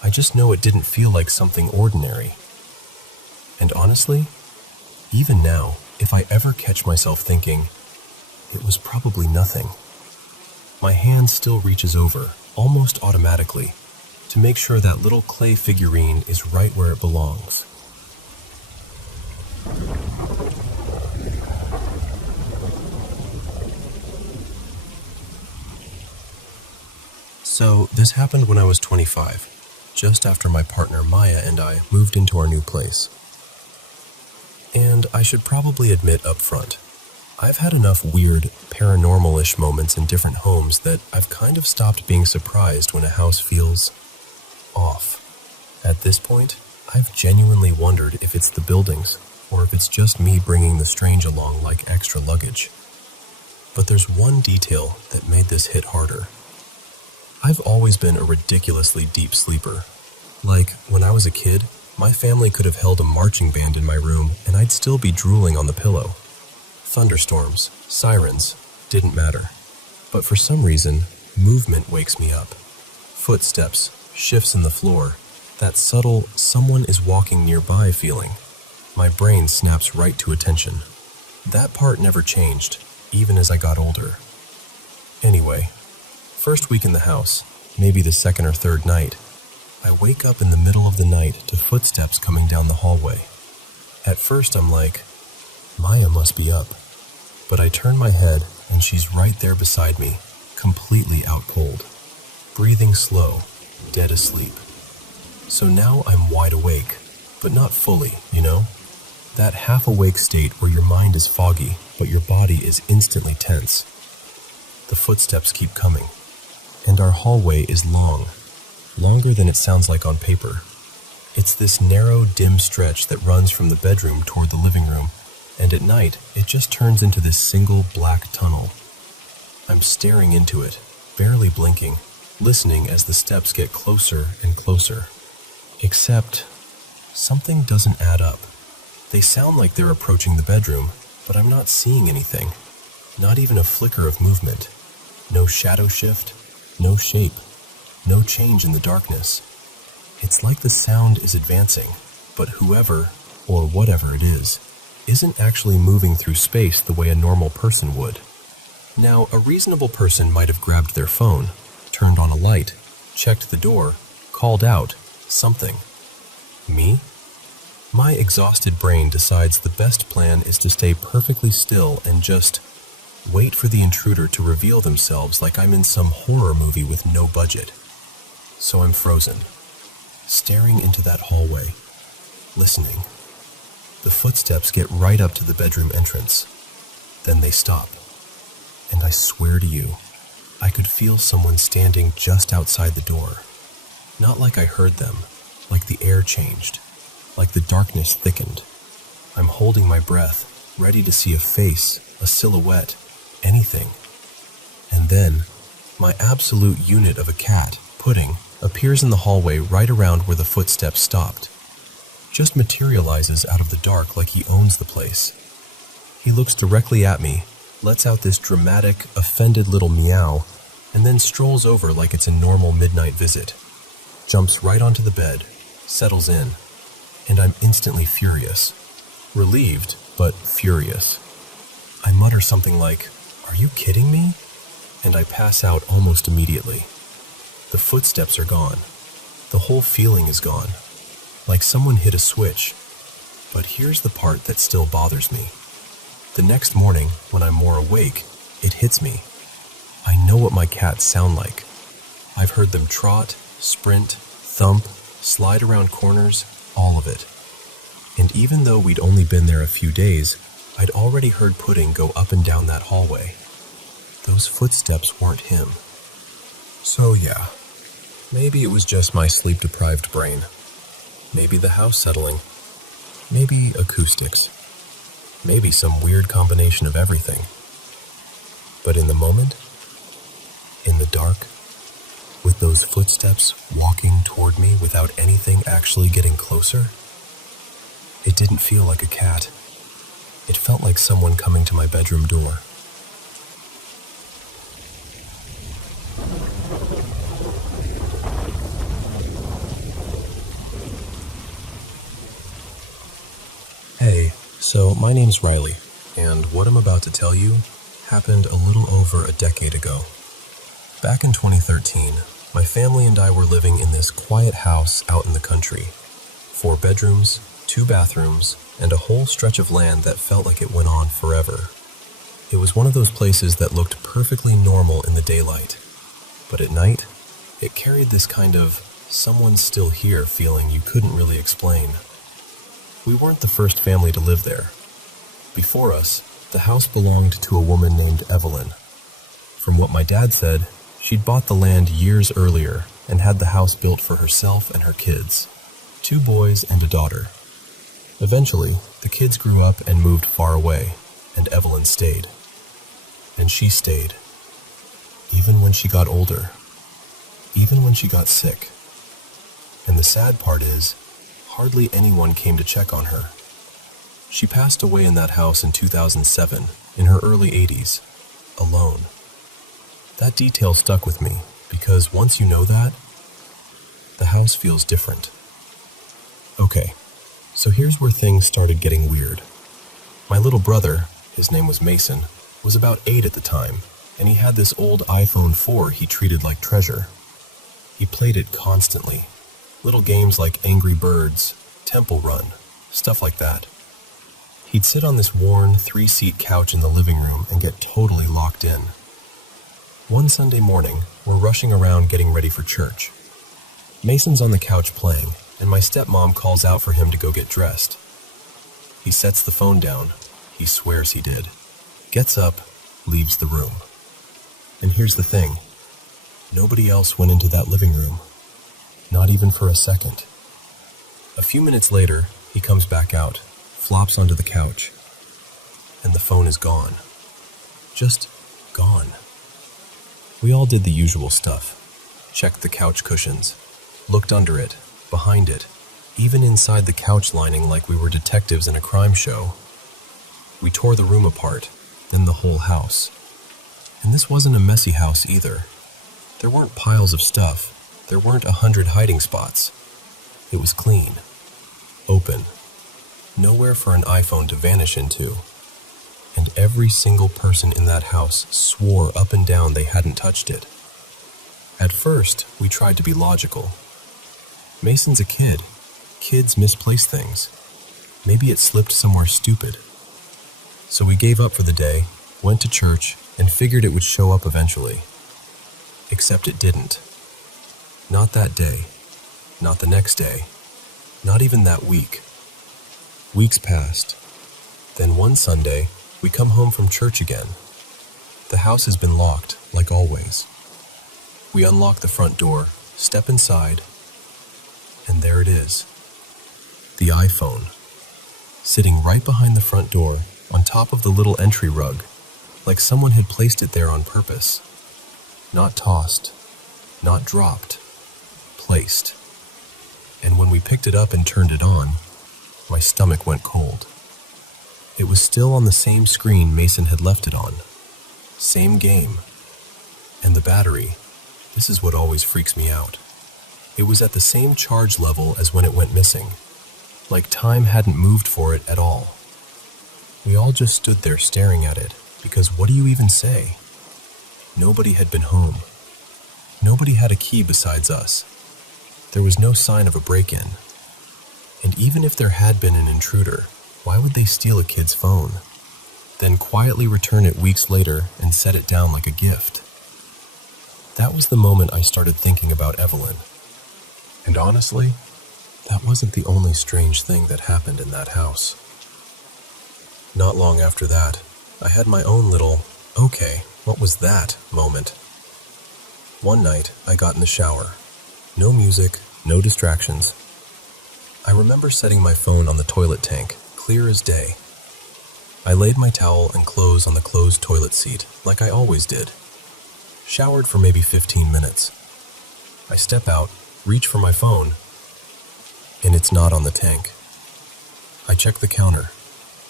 I just know it didn't feel like something ordinary. And honestly, even now, if I ever catch myself thinking, it was probably nothing, my hand still reaches over, almost automatically, to make sure that little clay figurine is right where it belongs. So, this happened when I was 25, just after my partner Maya and I moved into our new place. And I should probably admit up front, I've had enough weird, paranormal-ish moments in different homes that I've kind of stopped being surprised when a house feels off. At this point, I've genuinely wondered if it's the buildings, or if it's just me bringing the strange along like extra luggage. But there's one detail that made this hit harder. I've always been a ridiculously deep sleeper. Like, when I was a kid, my family could have held a marching band in my room and I'd still be drooling on the pillow. Thunderstorms, sirens, didn't matter. But for some reason, movement wakes me up. Footsteps, shifts in the floor, that subtle someone is walking nearby feeling. My brain snaps right to attention. That part never changed, even as I got older. Anyway, first week in the house, maybe the second or third night, I wake up in the middle of the night to footsteps coming down the hallway. At first I'm like, Maya must be up. But I turn my head and she's right there beside me, completely out cold, breathing slow, dead asleep. So now I'm wide awake, but not fully, you know? That half-awake state where your mind is foggy, but your body is instantly tense. The footsteps keep coming, and our hallway is long, longer than it sounds like on paper. It's this narrow, dim stretch that runs from the bedroom toward the living room, and at night, it just turns into this single black tunnel. I'm staring into it, barely blinking, listening as the steps get closer and closer. Except, something doesn't add up. They sound like they're approaching the bedroom, but I'm not seeing anything. Not even a flicker of movement. No shadow shift, no shape, no change in the darkness. It's like the sound is advancing, but whoever, or whatever it is, isn't actually moving through space the way a normal person would. Now, a reasonable person might have grabbed their phone, turned on a light, checked the door, called out, something. Me? My exhausted brain decides the best plan is to stay perfectly still and just wait for the intruder to reveal themselves like I'm in some horror movie with no budget. So I'm frozen, staring into that hallway, listening. The footsteps get right up to the bedroom entrance. Then they stop. And I swear to you, I could feel someone standing just outside the door. Not like I heard them, like the air changed, like the darkness thickened. I'm holding my breath, ready to see a face, a silhouette, anything. And then, my absolute unit of a cat, Pudding, appears in the hallway right around where the footsteps stopped. just materializes out of the dark like he owns the place. He looks directly at me, lets out this dramatic, offended little meow, and then strolls over like it's a normal midnight visit. Jumps right onto the bed, settles in, and I'm instantly furious. Relieved, but furious. I mutter something like, "Are you kidding me?" And I pass out almost immediately. The footsteps are gone. The whole feeling is gone. Like someone hit a switch. But here's the part that still bothers me. The next morning, when I'm more awake, it hits me. I know what my cats sound like. I've heard them trot, sprint, thump, slide around corners, all of it. And even though we'd only been there a few days, I'd already heard Pudding go up and down that hallway. Those footsteps weren't him. So yeah, maybe it was just my sleep-deprived brain. Maybe the house settling. Maybe acoustics. Maybe some weird combination of everything. But in the moment, in the dark, with those footsteps walking toward me without anything actually getting closer, it didn't feel like a cat. It felt like someone coming to my bedroom door. Hey, so my name's Riley, and what I'm about to tell you happened a little over a decade ago. Back in 2013, my family and I were living in this quiet house out in the country. 4 bedrooms, 2 bathrooms, and a whole stretch of land that felt like it went on forever. It was one of those places that looked perfectly normal in the daylight, but at night, it carried this kind of someone's still here feeling you couldn't really explain. We weren't the first family to live there. Before us, the house belonged to a woman named Evelyn. From what my dad said, she'd bought the land years earlier and had the house built for herself and her kids, 2 boys and a daughter. Eventually, the kids grew up and moved far away, and Evelyn stayed. And she stayed. Even when she got older. Even when she got sick. And the sad part is, hardly anyone came to check on her. She passed away in that house in 2007, in her early 80s, alone. That detail stuck with me, because once you know that, the house feels different. Okay, so here's where things started getting weird. My little brother, his name was Mason, was about 8 at the time, and he had this old iPhone 4 he treated like treasure. He played it constantly. Little games like Angry Birds, Temple Run, stuff like that. He'd sit on this worn 3-seat couch in the living room and get totally locked in. One Sunday morning, we're rushing around getting ready for church. Mason's on the couch playing, and my stepmom calls out for him to go get dressed. He sets the phone down. He swears he did. Gets up, leaves the room. And here's the thing. Nobody else went into that living room. Not even for a second. A few minutes later, he comes back out, flops onto the couch, and the phone is gone. Just gone. We all did the usual stuff. Checked the couch cushions, looked under it, behind it, even inside the couch lining like we were detectives in a crime show. We tore the room apart, then the whole house. And this wasn't a messy house either. There weren't piles of stuff. There weren't 100 hiding spots. It was clean, open, nowhere for an iPhone to vanish into. And every single person in that house swore up and down they hadn't touched it. At first, we tried to be logical. Mason's a kid. Kids misplace things. Maybe it slipped somewhere stupid. So we gave up for the day, went to church, and figured it would show up eventually. Except it didn't. Not that day, not the next day, not even that week. Weeks passed. Then one Sunday, we come home from church again. The house has been locked, like always. We unlock the front door, step inside, and there it is. The iPhone, sitting right behind the front door, on top of the little entry rug, like someone had placed it there on purpose. Not tossed, not dropped. Placed. And when we picked it up and turned it on, my stomach went cold. It was still on the same screen Mason had left it on. Same game. And the battery, this is what always freaks me out. It was at the same charge level as when it went missing. Like time hadn't moved for it at all. We all just stood there staring at it, because what do you even say? Nobody had been home. Nobody had a key besides us. There was no sign of a break-in. And even if there had been an intruder, why would they steal a kid's phone? Then quietly return it weeks later and set it down like a gift. That was the moment I started thinking about Evelyn. And honestly, that wasn't the only strange thing that happened in that house. Not long after that, I had my own little, okay, what was that moment? One night, I got in the shower. No music, no distractions. I remember setting my phone on the toilet tank, clear as day. I laid my towel and clothes on the closed toilet seat, like I always did. Showered for maybe 15 minutes. I step out, reach for my phone, and it's not on the tank. I check the counter,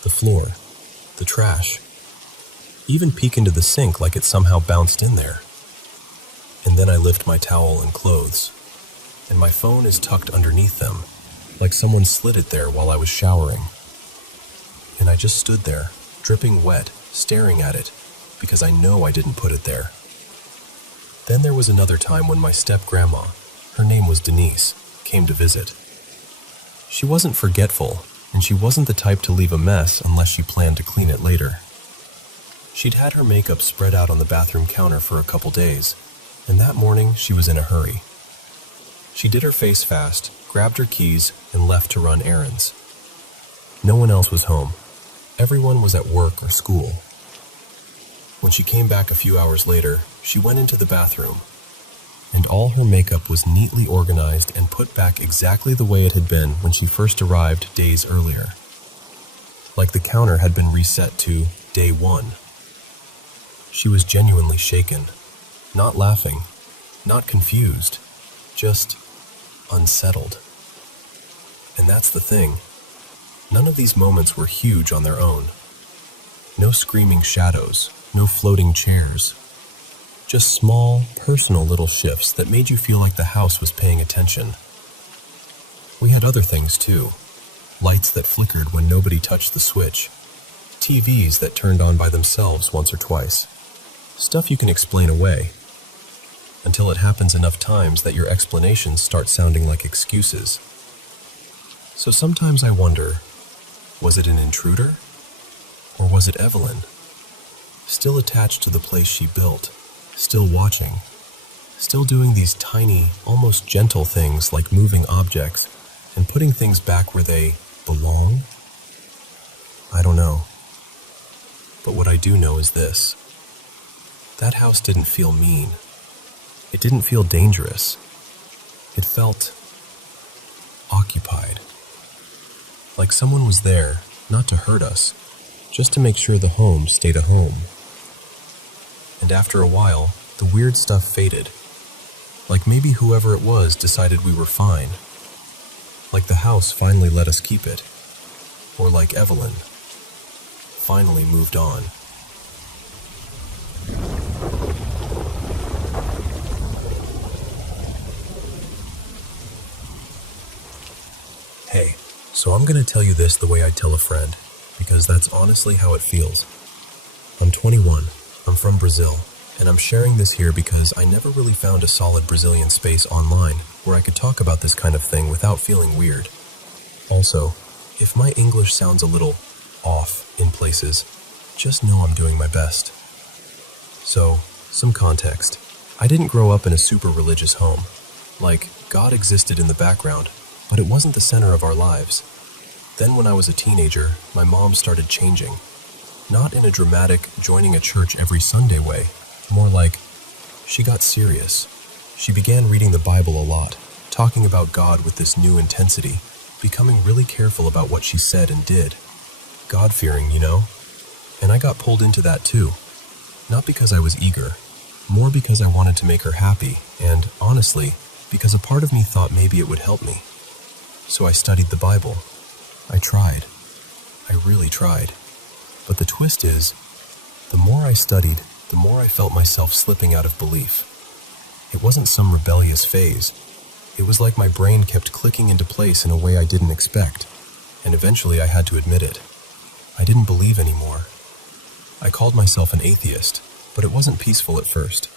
the floor, the trash, even peek into the sink like it somehow bounced in there. And then I lift my towel and clothes, and my phone is tucked underneath them, like someone slid it there while I was showering. And I just stood there, dripping wet, staring at it, because I know I didn't put it there. Then there was another time when my step-grandma, her name was Denise, came to visit. She wasn't forgetful, and she wasn't the type to leave a mess unless she planned to clean it later. She'd had her makeup spread out on the bathroom counter for a couple days, and that morning she was in a hurry. She did her face fast, grabbed her keys, and left to run errands. No one else was home. Everyone was at work or school. When she came back a few hours later, she went into the bathroom, and all her makeup was neatly organized and put back exactly the way it had been when she first arrived days earlier. Like the counter had been reset to day 1. She was genuinely shaken, not laughing, not confused, just unsettled. And that's the thing. None of these moments were huge on their own. No screaming shadows, no floating chairs. Just small, personal little shifts that made you feel like the house was paying attention. We had other things too. Lights that flickered when nobody touched the switch. TVs that turned on by themselves once or twice. Stuff you can explain away. Until it happens enough times that your explanations start sounding like excuses. So sometimes I wonder, was it an intruder? Or was it Evelyn? Still attached to the place she built, still watching, still doing these tiny, almost gentle things like moving objects and putting things back where they belong? I don't know. But what I do know is this. That house didn't feel mean. It didn't feel dangerous. It felt occupied. Like someone was there, not to hurt us, just to make sure the home stayed a home. And after a while, the weird stuff faded. Like maybe whoever it was decided we were fine. Like the house finally let us keep it. Or like Evelyn finally moved on. Hey, so I'm gonna tell you this the way I'd tell a friend, because that's honestly how it feels. I'm 21, I'm from Brazil, and I'm sharing this here because I never really found a solid Brazilian space online where I could talk about this kind of thing without feeling weird. Also, if my English sounds a little off in places, just know I'm doing my best. So, some context. I didn't grow up in a super religious home. Like, God existed in the background, but it wasn't the center of our lives. Then when I was a teenager, my mom started changing. Not in a dramatic, joining a church every Sunday way. More like, she got serious. She began reading the Bible a lot, talking about God with this new intensity, becoming really careful about what she said and did. God-fearing, you know? And I got pulled into that too. Not because I was eager, more because I wanted to make her happy, and, honestly, because a part of me thought maybe it would help me. So I studied the Bible. I tried. I really tried. But the twist is, the more I studied, the more I felt myself slipping out of belief. It wasn't some rebellious phase. It was like my brain kept clicking into place in a way I didn't expect, and eventually I had to admit it. I didn't believe anymore. I called myself an atheist, but it wasn't peaceful at first.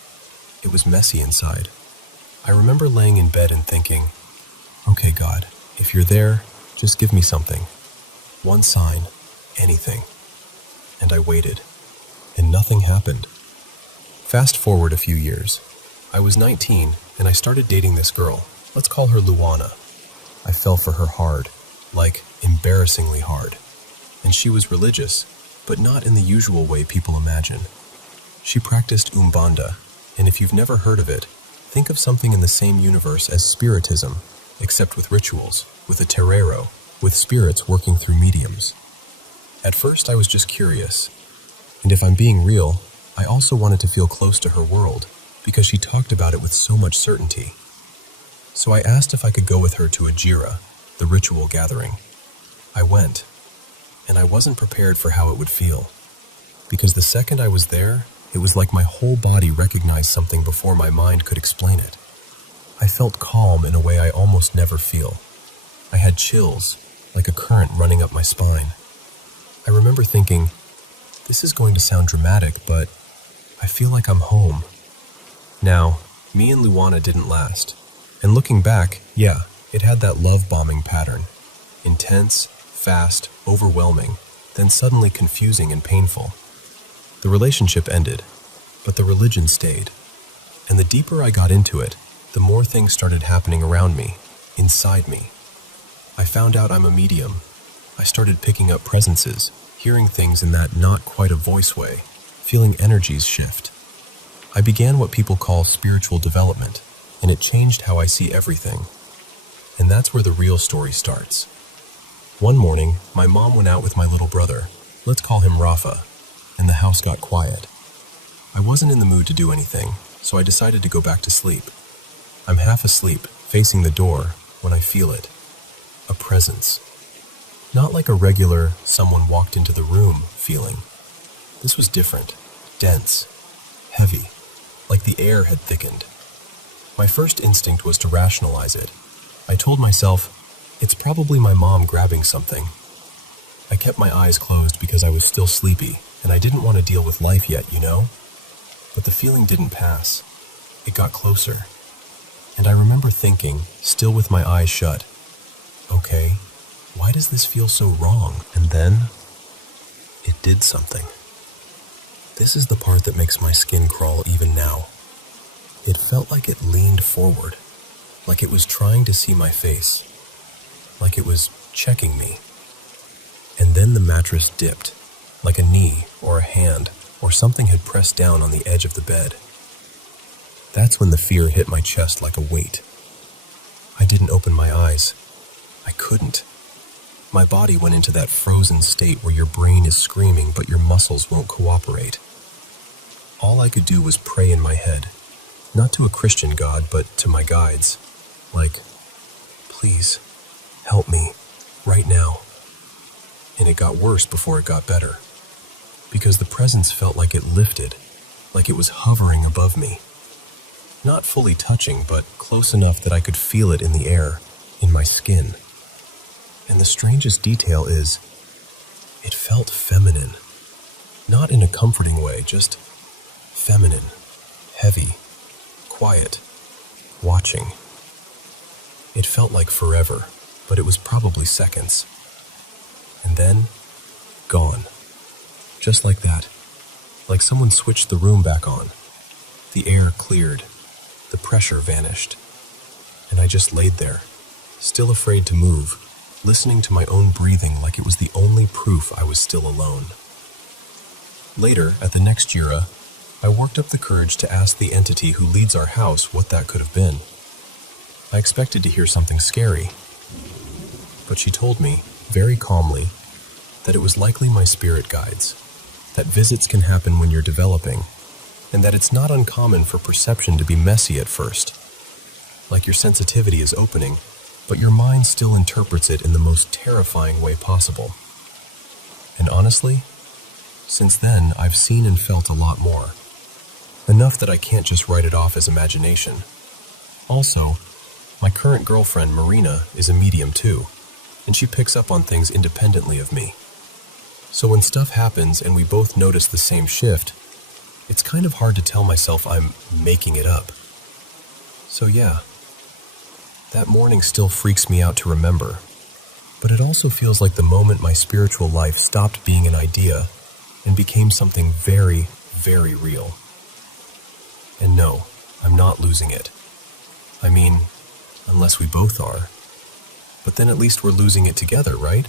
It was messy inside. I remember laying in bed and thinking, okay, God, if you're there, just give me something. One sign, anything. And I waited, and nothing happened. Fast forward a few years. I was 19, and I started dating this girl. Let's call her Luana. I fell for her hard, like embarrassingly hard. And she was religious, but not in the usual way people imagine. She practiced Umbanda, and if you've never heard of it, think of something in the same universe as Spiritism, except with rituals, with a terreiro, with spirits working through mediums. At first I was just curious, and if I'm being real, I also wanted to feel close to her world, because she talked about it with so much certainty. So I asked if I could go with her to a jira, the ritual gathering. I went, and I wasn't prepared for how it would feel, because the second I was there, it was like my whole body recognized something before my mind could explain it. I felt calm in a way I almost never feel. I had chills, like a current running up my spine. I remember thinking, this is going to sound dramatic, but I feel like I'm home. Now, me and Luana didn't last. And looking back, yeah, it had that love bombing pattern. Intense, fast, overwhelming, then suddenly confusing and painful. The relationship ended, but the religion stayed. And the deeper I got into it, the more things started happening around me, inside me. I found out I'm a medium. I started picking up presences, hearing things in that not quite a voice way, feeling energies shift. I began what people call spiritual development, and it changed how I see everything. And that's where the real story starts. One morning, my mom went out with my little brother, let's call him Rafa, and the house got quiet. I wasn't in the mood to do anything, so I decided to go back to sleep. I'm half asleep, facing the door, when I feel it. A presence. Not like a regular, someone walked into the room feeling. This was different, dense, heavy, like the air had thickened. My first instinct was to rationalize it. I told myself, it's probably my mom grabbing something. I kept my eyes closed because I was still sleepy, and I didn't want to deal with life yet, you know? But the feeling didn't pass. It got closer. And I remember thinking, still with my eyes shut, okay, why does this feel so wrong? And then, it did something. This is the part that makes my skin crawl even now. It felt like it leaned forward, like it was trying to see my face, like it was checking me. And then the mattress dipped, like a knee or a hand or something had pressed down on the edge of the bed. That's when the fear hit my chest like a weight. I didn't open my eyes. I couldn't. My body went into that frozen state where your brain is screaming but your muscles won't cooperate. All I could do was pray in my head. Not to a Christian God, but to my guides. Like, please, help me, right now. And it got worse before it got better. Because the presence felt like it lifted, like it was hovering above me. Not fully touching, but close enough that I could feel it in the air, in my skin. And the strangest detail is, it felt feminine. Not in a comforting way, just feminine, heavy, quiet, watching. It felt like forever, but it was probably seconds. And then, gone. Just like that. Like someone switched the room back on. The air cleared. The pressure vanished. And I just laid there, still afraid to move, listening to my own breathing like it was the only proof I was still alone. Later, at the next jira, I worked up the courage to ask the entity who leads our house what that could have been. I expected to hear something scary, but she told me, very calmly, that it was likely my spirit guides, that visits can happen when you're developing, and that it's not uncommon for perception to be messy at first, like your sensitivity is opening, but your mind still interprets it in the most terrifying way possible. And honestly, since then, I've seen and felt a lot more. Enough that I can't just write it off as imagination. Also, my current girlfriend, Marina, is a medium too, and she picks up on things independently of me. So when stuff happens and we both notice the same shift, it's kind of hard to tell myself I'm making it up. So yeah, that morning still freaks me out to remember, but it also feels like the moment my spiritual life stopped being an idea and became something very, very real. And no, I'm not losing it. I mean, unless we both are. But then at least we're losing it together, right?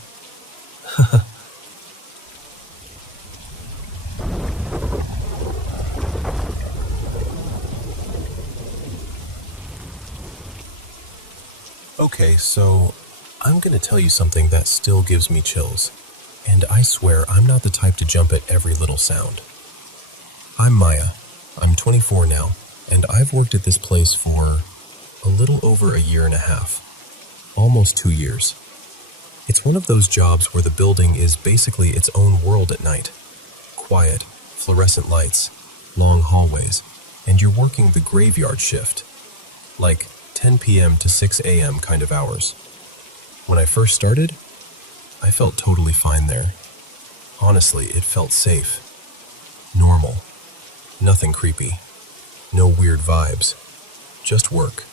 Okay, so I'm gonna tell you something that still gives me chills. And I swear I'm not the type to jump at every little sound. I'm Maya. I'm 24 now, and I've worked at this place for a little over a year and a half. Almost 2 years. It's one of those jobs where the building is basically its own world at night. Quiet, fluorescent lights, long hallways, and you're working the graveyard shift. Like 10 p.m. to 6 a.m. kind of hours. When I first started, I felt totally fine there. Honestly, it felt safe. Normal. Nothing creepy. No weird vibes. Just work.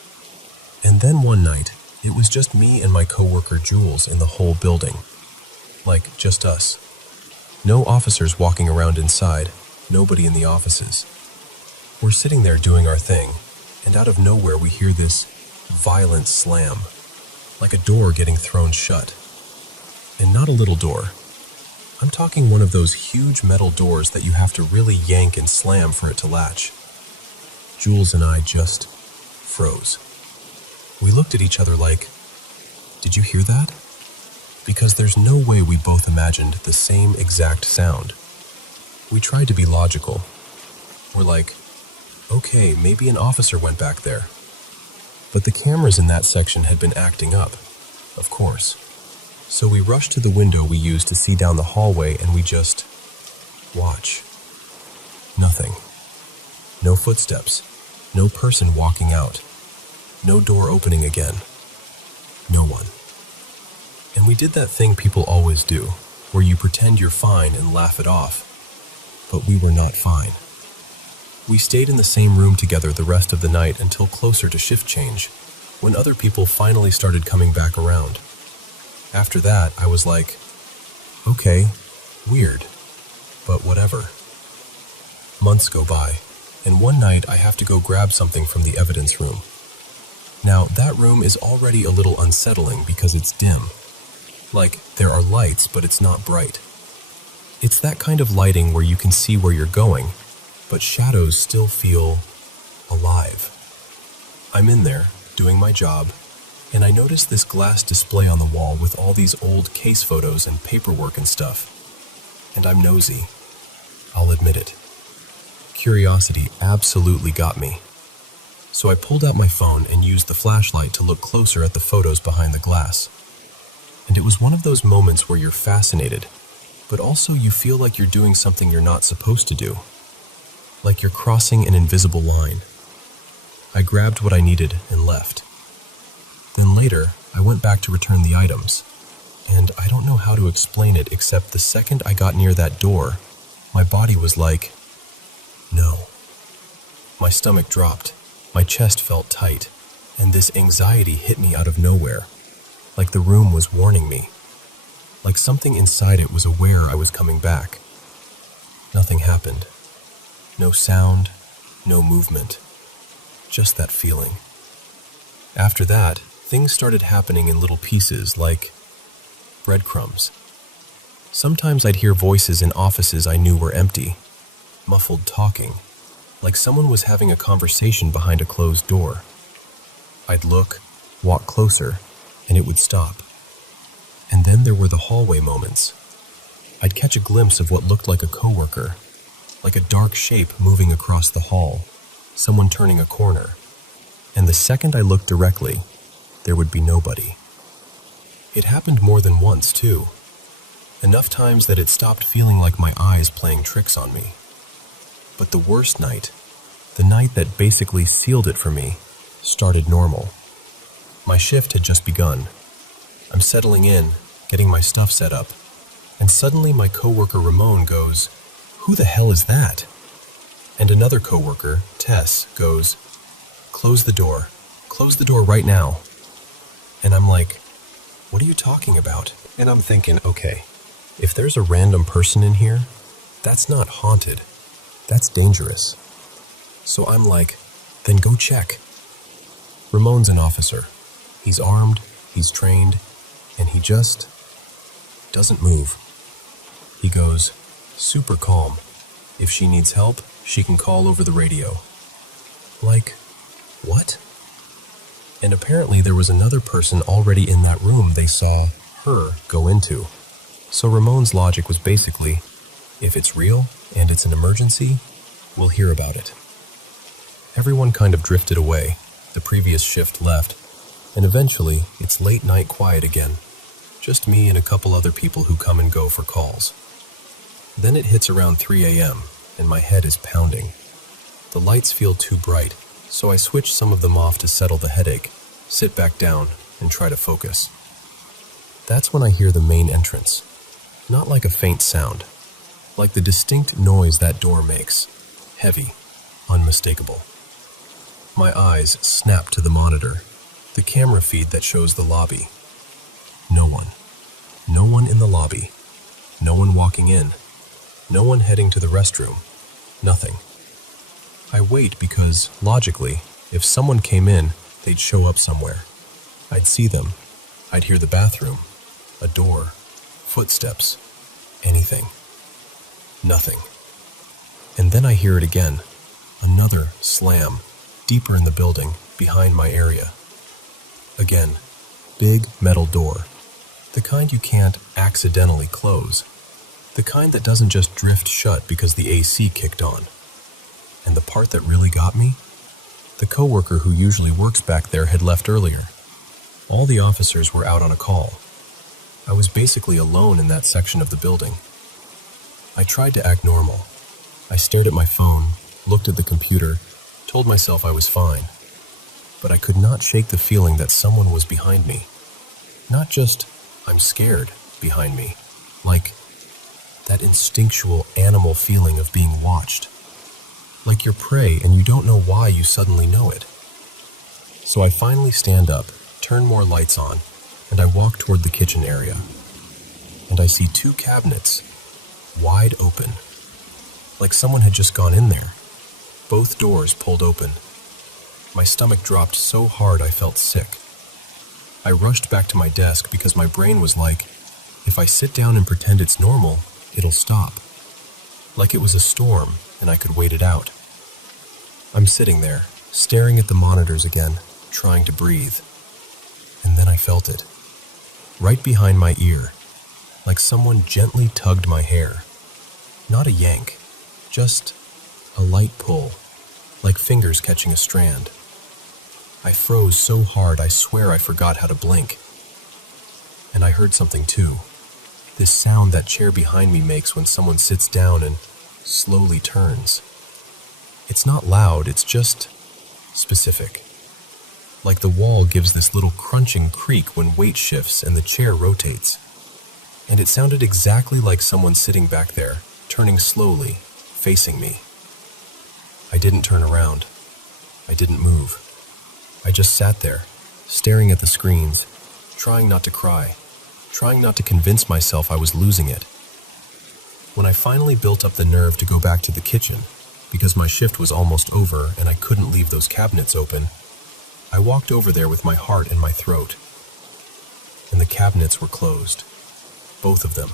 And then one night, it was just me and my coworker Jules in the whole building. Like, just us. No officers walking around inside, nobody in the offices. We're sitting there doing our thing, and out of nowhere we hear this violent slam, like a door getting thrown shut. And not a little door. I'm talking one of those huge metal doors that you have to really yank and slam for it to latch. Jules and I just froze. We looked at each other like, did you hear that? Because there's no way we both imagined the same exact sound. We tried to be logical. We're like, okay, maybe an officer went back there. But the cameras in that section had been acting up, of course. So we rushed to the window we used to see down the hallway and we just watch. Nothing. No footsteps. No person walking out. No door opening again. No one. And we did that thing people always do, where you pretend you're fine and laugh it off. But we were not fine. We stayed in the same room together the rest of the night until closer to shift change, when other people finally started coming back around. After that, I was like, okay, weird, but whatever. Months go by, and one night I have to go grab something from the evidence room. Now, that room is already a little unsettling because it's dim. Like, there are lights, but it's not bright. It's that kind of lighting where you can see where you're going, but shadows still feel alive. I'm in there, doing my job, and I notice this glass display on the wall with all these old case photos and paperwork and stuff. And I'm nosy. I'll admit it. Curiosity absolutely got me. So I pulled out my phone and used the flashlight to look closer at the photos behind the glass. And it was one of those moments where you're fascinated, but also you feel like you're doing something you're not supposed to do. Like you're crossing an invisible line. I grabbed what I needed and left. Then later, I went back to return the items, and I don't know how to explain it except the second I got near that door, my body was like, no. My stomach dropped, my chest felt tight, and this anxiety hit me out of nowhere, like the room was warning me, like something inside it was aware I was coming back. Nothing happened. No sound, no movement, just that feeling. After that, things started happening in little pieces like breadcrumbs. Sometimes I'd hear voices in offices I knew were empty, muffled talking, like someone was having a conversation behind a closed door. I'd look, walk closer, and it would stop. And then there were the hallway moments. I'd catch a glimpse of what looked like a coworker, like a dark shape moving across the hall, someone turning a corner. And the second I looked directly, there would be nobody. It happened more than once, too. Enough times that it stopped feeling like my eyes playing tricks on me. But the worst night, the night that basically sealed it for me, started normal. My shift had just begun. I'm settling in, getting my stuff set up, and suddenly my coworker Ramon goes, "Who the hell is that?" And another coworker, Tess, goes, close the door right now." And I'm like, "What are you talking about?" And I'm thinking, okay, if there's a random person in here, that's not haunted, that's dangerous. So I'm like, then go check. Ramon's an officer. He's armed, he's trained, and he just doesn't move. He goes, super calm. If she needs help, she can call over the radio. Like, what? And apparently there was another person already in that room they saw her go into. So Ramon's logic was basically, if it's real and it's an emergency, we'll hear about it. Everyone kind of drifted away. The previous shift left, and eventually it's late night quiet again. Just me and a couple other people who come and go for calls. Then it hits around 3 a.m., and my head is pounding. The lights feel too bright, so I switch some of them off to settle the headache, sit back down, and try to focus. That's when I hear the main entrance. Not like a faint sound, like the distinct noise that door makes. Heavy, unmistakable. My eyes snap to the monitor, the camera feed that shows the lobby. No one. No one in the lobby. No one walking in. No one heading to the restroom. Nothing. I wait because, logically, if someone came in, they'd show up somewhere. I'd see them. I'd hear the bathroom, a door, footsteps, anything. Nothing. And then I hear it again. Another slam, deeper in the building, behind my area. Again, big metal door. The kind you can't accidentally close. The kind that doesn't just drift shut because the AC kicked on. And the part that really got me? The coworker who usually works back there had left earlier. All the officers were out on a call. I was basically alone in that section of the building. I tried to act normal. I stared at my phone, looked at the computer, told myself I was fine. But I could not shake the feeling that someone was behind me. Not just, I'm scared, behind me. Like, that instinctual animal feeling of being watched. Like you're prey and you don't know why you suddenly know it. So I finally stand up, turn more lights on, and I walk toward the kitchen area. And I see 2 cabinets, wide open. Like someone had just gone in there. Both doors pulled open. My stomach dropped so hard I felt sick. I rushed back to my desk because my brain was like, if I sit down and pretend it's normal, it'll stop. Like it was a storm and I could wait it out. I'm sitting there, staring at the monitors again, trying to breathe. And then I felt it. Right behind my ear, like someone gently tugged my hair. Not a yank, just a light pull, like fingers catching a strand. I froze so hard I swear I forgot how to blink. And I heard something too. This sound that chair behind me makes when someone sits down and slowly turns. It's not loud, it's just specific. Like the wall gives this little crunching creak when weight shifts and the chair rotates. And it sounded exactly like someone sitting back there, turning slowly, facing me. I didn't turn around. I didn't move. I just sat there, staring at the screens, trying not to cry, trying not to convince myself I was losing it. When I finally built up the nerve to go back to the kitchen, because my shift was almost over and I couldn't leave those cabinets open, I walked over there with my heart in my throat. And the cabinets were closed. Both of them.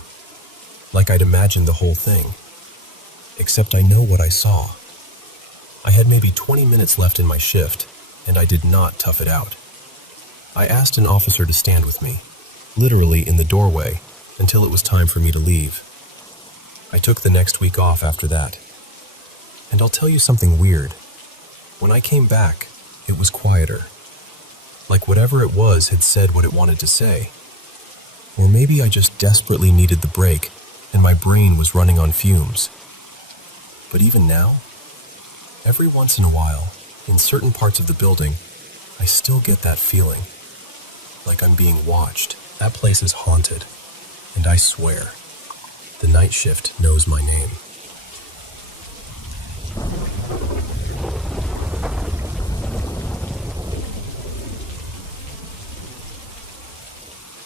Like I'd imagined the whole thing. Except I know what I saw. I had maybe 20 minutes left in my shift, and I did not tough it out. I asked an officer to stand with me, literally in the doorway, until it was time for me to leave. I took the next week off after that. And I'll tell you something weird. When I came back, it was quieter. Like whatever it was had said what it wanted to say. Or maybe I just desperately needed the break and my brain was running on fumes. But even now, every once in a while, in certain parts of the building, I still get that feeling. Like I'm being watched. That place is haunted. And I swear, the night shift knows my name.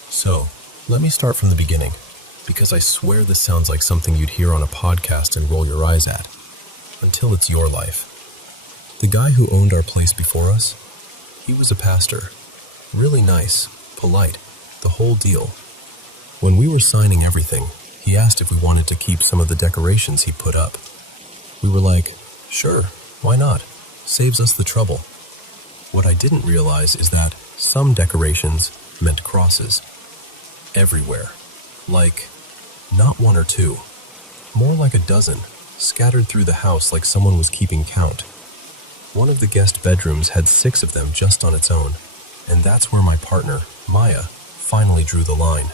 So, let me start from the beginning, because I swear this sounds like something you'd hear on a podcast and roll your eyes at, until it's your life. The guy who owned our place before us, he was a pastor. Really nice, polite, the whole deal. When we were signing everything, he asked if we wanted to keep some of the decorations he put up. We were like, sure, why not? Saves us the trouble. What I didn't realize is that some decorations meant crosses. Everywhere. Like, not one or two. More like a dozen, scattered through the house like someone was keeping count. One of the guest bedrooms had 6 of them just on its own, and that's where my partner, Maya, finally drew the line.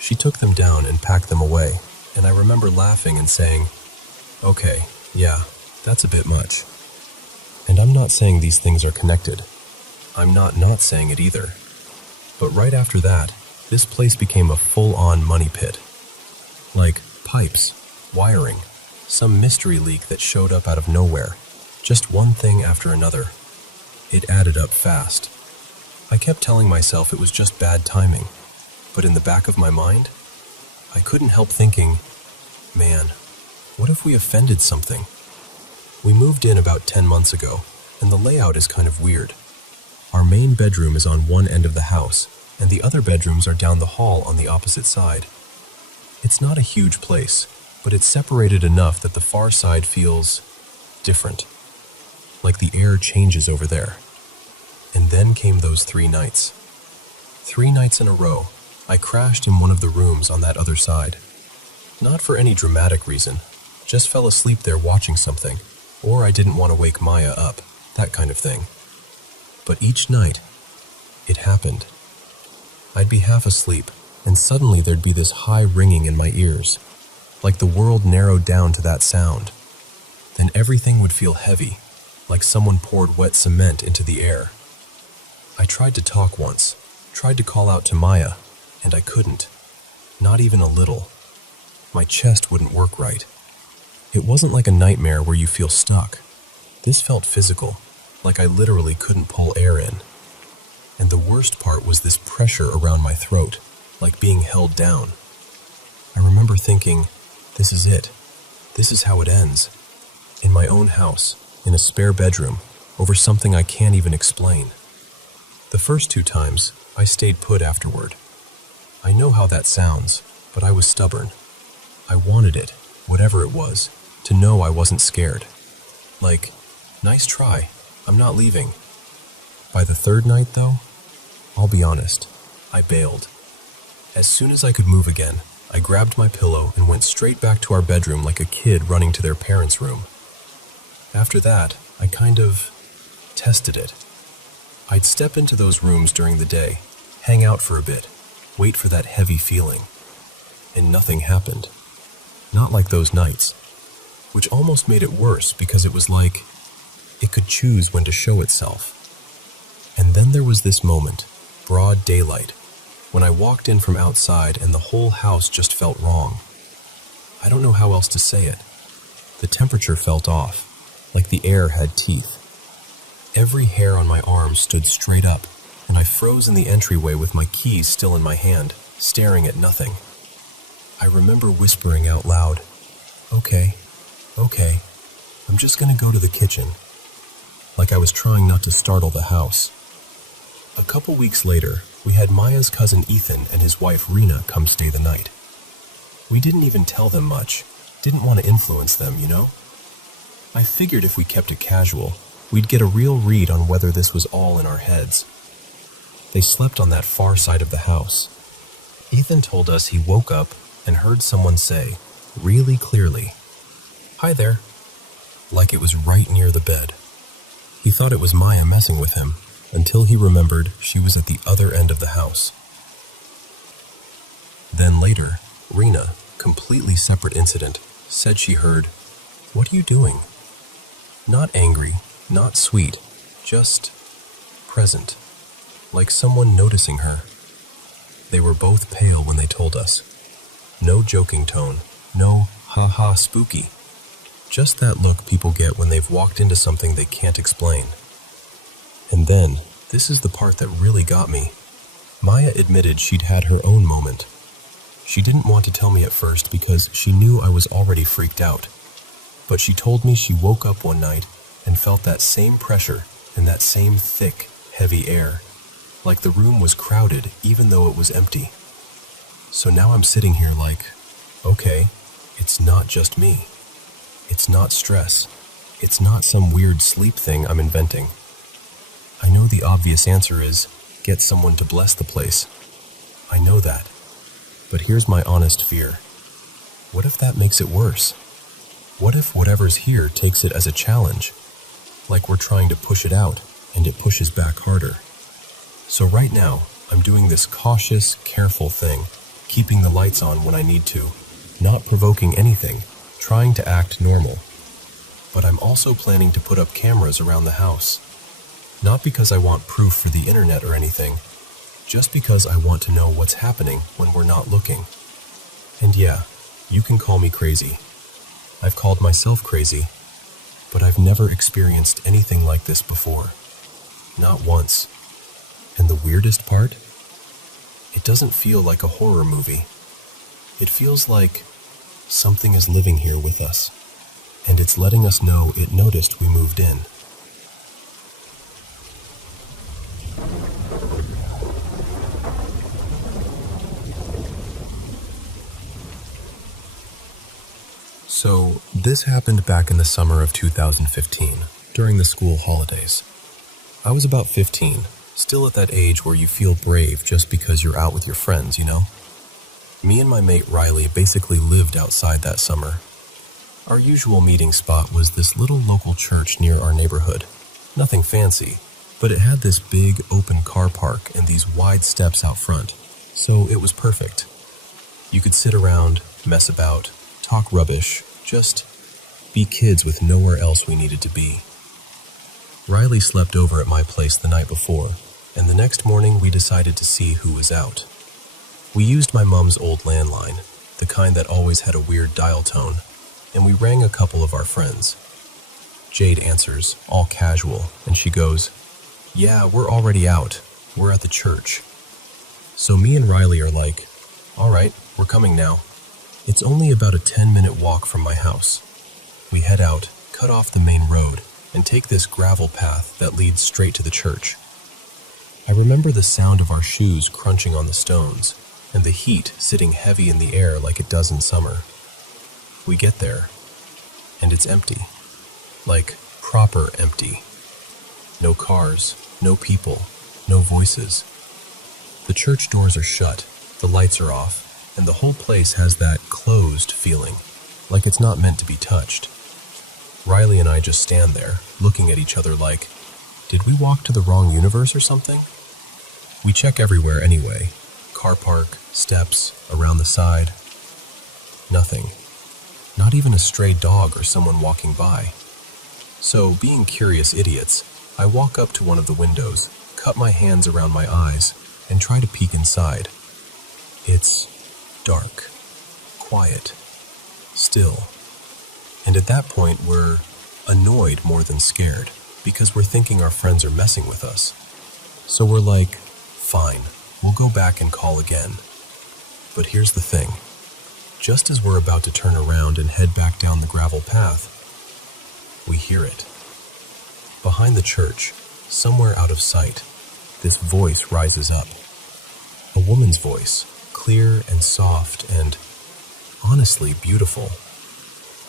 She took them down and packed them away, and I remember laughing and saying, okay, yeah, that's a bit much. And I'm not saying these things are connected. I'm not saying it either. But right after that, this place became a full-on money pit. Like pipes, wiring, some mystery leak that showed up out of nowhere. Just one thing after another. It added up fast. I kept telling myself it was just bad timing, but in the back of my mind, I couldn't help thinking, man, what if we offended something? We moved in about 10 months ago, and the layout is kind of weird. Our main bedroom is on one end of the house, and the other bedrooms are down the hall on the opposite side. It's not a huge place, but it's separated enough that the far side feels different. Like the air changes over there. And then came those 3 nights. 3 nights in a row, I crashed in one of the rooms on that other side. Not for any dramatic reason, just fell asleep there watching something, or I didn't want to wake Maya up, that kind of thing. But each night, it happened. I'd be half asleep, and suddenly there'd be this high ringing in my ears, like the world narrowed down to that sound. Then everything would feel heavy, like someone poured wet cement into the air. I tried to talk once, tried to call out to Maya, and I couldn't. Not even a little. My chest wouldn't work right. It wasn't like a nightmare where you feel stuck. This felt physical, like I literally couldn't pull air in. And the worst part was this pressure around my throat, like being held down. I remember thinking, this is it. This is how it ends. In my own house, in a spare bedroom, over something I can't even explain. The first 2 times, I stayed put afterward. I know how that sounds, but I was stubborn. I wanted it, whatever it was, to know I wasn't scared. Like, nice try, I'm not leaving. By the 3rd night, though, I'll be honest, I bailed. As soon as I could move again, I grabbed my pillow and went straight back to our bedroom like a kid running to their parents' room. After that, I kind of tested it. I'd step into those rooms during the day, hang out for a bit, wait for that heavy feeling. And nothing happened. Not like those nights. Which almost made it worse because it was like it could choose when to show itself. And then there was this moment, broad daylight, when I walked in from outside and the whole house just felt wrong. I don't know how else to say it. The temperature felt off, like the air had teeth. Every hair on my arm stood straight up, and I froze in the entryway with my keys still in my hand, staring at nothing. I remember whispering out loud, okay, I'm just gonna go to the kitchen, like I was trying not to startle the house. A couple weeks later, we had Maya's cousin Ethan and his wife Rena come stay the night. We didn't even tell them much, didn't want to influence them, you know? I figured if we kept it casual, we'd get a real read on whether this was all in our heads. They slept on that far side of the house. Ethan told us he woke up and heard someone say, really clearly, "Hi there," like it was right near the bed. He thought it was Maya messing with him, until he remembered she was at the other end of the house. Then later, Rena, completely separate incident, said she heard, "What are you doing?" Not angry, not sweet, just present, like someone noticing her. They were both pale when they told us. No joking tone, no ha-ha spooky. Just that look people get when they've walked into something they can't explain. And then, this is the part that really got me. Maya admitted she'd had her own moment. She didn't want to tell me at first because she knew I was already freaked out. But she told me she woke up one night and felt that same pressure and that same thick, heavy air, like the room was crowded even though it was empty. So now I'm sitting here like, okay, it's not just me. It's not stress. It's not some weird sleep thing I'm inventing. I know the obvious answer is, get someone to bless the place. I know that. But here's my honest fear. What if that makes it worse? What if whatever's here takes it as a challenge? Like we're trying to push it out, and it pushes back harder. So right now, I'm doing this cautious, careful thing, keeping the lights on when I need to, not provoking anything, trying to act normal. But I'm also planning to put up cameras around the house. Not because I want proof for the internet or anything, just because I want to know what's happening when we're not looking. And yeah, you can call me crazy. I've called myself crazy, but I've never experienced anything like this before. Not once. And the weirdest part? It doesn't feel like a horror movie. It feels like something is living here with us, and it's letting us know it noticed we moved in. So, this happened back in the summer of 2015, during the school holidays. I was about 15, still at that age where you feel brave just because you're out with your friends, you know? Me and my mate Riley basically lived outside that summer. Our usual meeting spot was this little local church near our neighborhood. Nothing fancy, but it had this big open car park and these wide steps out front, so it was perfect. You could sit around, mess about, talk rubbish, just be kids with nowhere else we needed to be. Riley slept over at my place the night before, and the next morning we decided to see who was out. We used my mom's old landline, the kind that always had a weird dial tone, and we rang a couple of our friends. Jade answers, all casual, and she goes, "Yeah, we're already out. We're at the church." So me and Riley are like, "All right, we're coming now." It's only about a 10-minute walk from my house. We head out, cut off the main road, and take this gravel path that leads straight to the church. I remember the sound of our shoes crunching on the stones, and the heat sitting heavy in the air like it does in summer. We get there, and it's empty. Like, proper empty. No cars, no people, no voices. The church doors are shut, the lights are off, and the whole place has that closed feeling, like it's not meant to be touched. Riley and I just stand there, looking at each other like, did we walk to the wrong universe or something? We check everywhere anyway. Car park, steps, around the side. Nothing. Not even a stray dog or someone walking by. So, being curious idiots, I walk up to one of the windows, cut my hands around my eyes, and try to peek inside. It's dark, quiet, still. And at that point, we're annoyed more than scared, because we're thinking our friends are messing with us. So we're like, fine, we'll go back and call again. But here's the thing. Just as we're about to turn around and head back down the gravel path, we hear it. Behind the church, somewhere out of sight, this voice rises up. A woman's voice, clear and soft and honestly beautiful.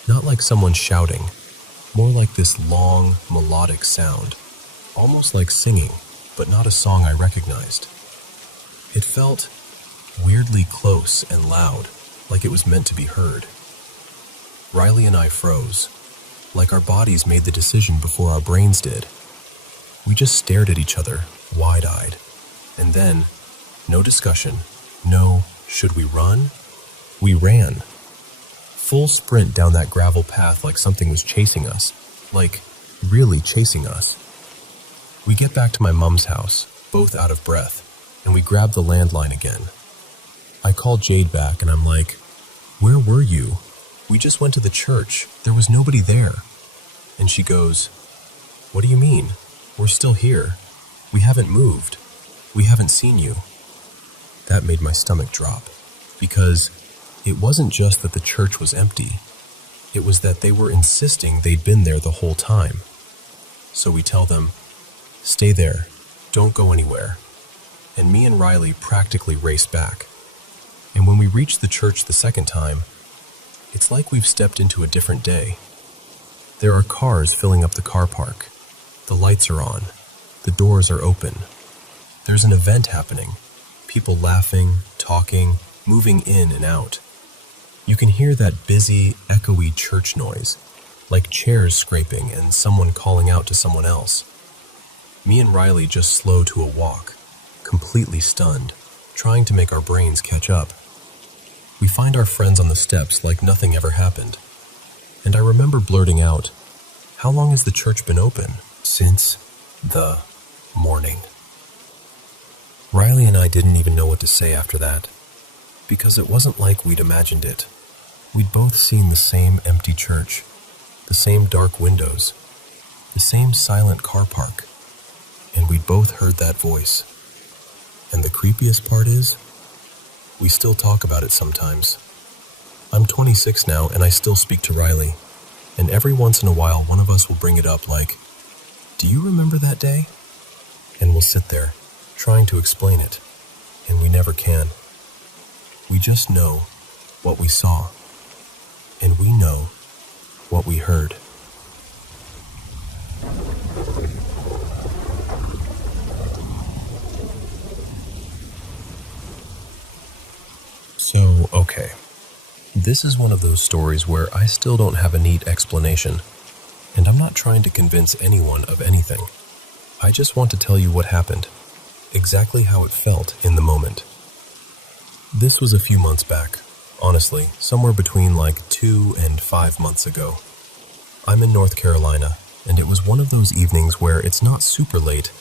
Not like someone shouting, more like this long, melodic sound, almost like singing, but not a song I recognized. It felt weirdly close and loud, like it was meant to be heard. Riley and I froze, like our bodies made the decision before our brains did. We just stared at each other, wide-eyed. And then, no discussion, no, should we run? We ran. Full sprint down that gravel path like something was chasing us. Like, really chasing us. We get back to my mom's house, both out of breath, and we grab the landline again. I call Jade back and I'm like, "Where were you? We just went to the church. There was nobody there." And she goes, "What do you mean? We're still here. We haven't moved. We haven't seen you." That made my stomach drop, because it wasn't just that the church was empty. It was that they were insisting they'd been there the whole time. So we tell them, "Stay there. Don't go anywhere." And me and Riley practically race back. And when we reach the church the second time, it's like we've stepped into a different day. There are cars filling up the car park. The lights are on. The doors are open. There's an event happening. People laughing, talking, moving in and out. You can hear that busy, echoey church noise, like chairs scraping and someone calling out to someone else. Me and Riley just slow to a walk, completely stunned, trying to make our brains catch up. We find our friends on the steps like nothing ever happened. And I remember blurting out, "How long has the church been open?" "Since the morning." Riley and I didn't even know what to say after that, because it wasn't like we'd imagined it. We'd both seen the same empty church, the same dark windows, the same silent car park, and we'd both heard that voice. And the creepiest part is, we still talk about it sometimes. I'm 26 now and I still speak to Riley, and every once in a while one of us will bring it up like, "Do you remember that day?" And we'll sit there, trying to explain it, and we never can. We just know what we saw, and we know what we heard. So, okay. This is one of those stories where I still don't have a neat explanation, and I'm not trying to convince anyone of anything. I just want to tell you what happened, exactly how it felt in the moment. This was a few months back, honestly, somewhere between like 2 and 5 months ago. I'm in North Carolina, and it was one of those evenings where it's not super late,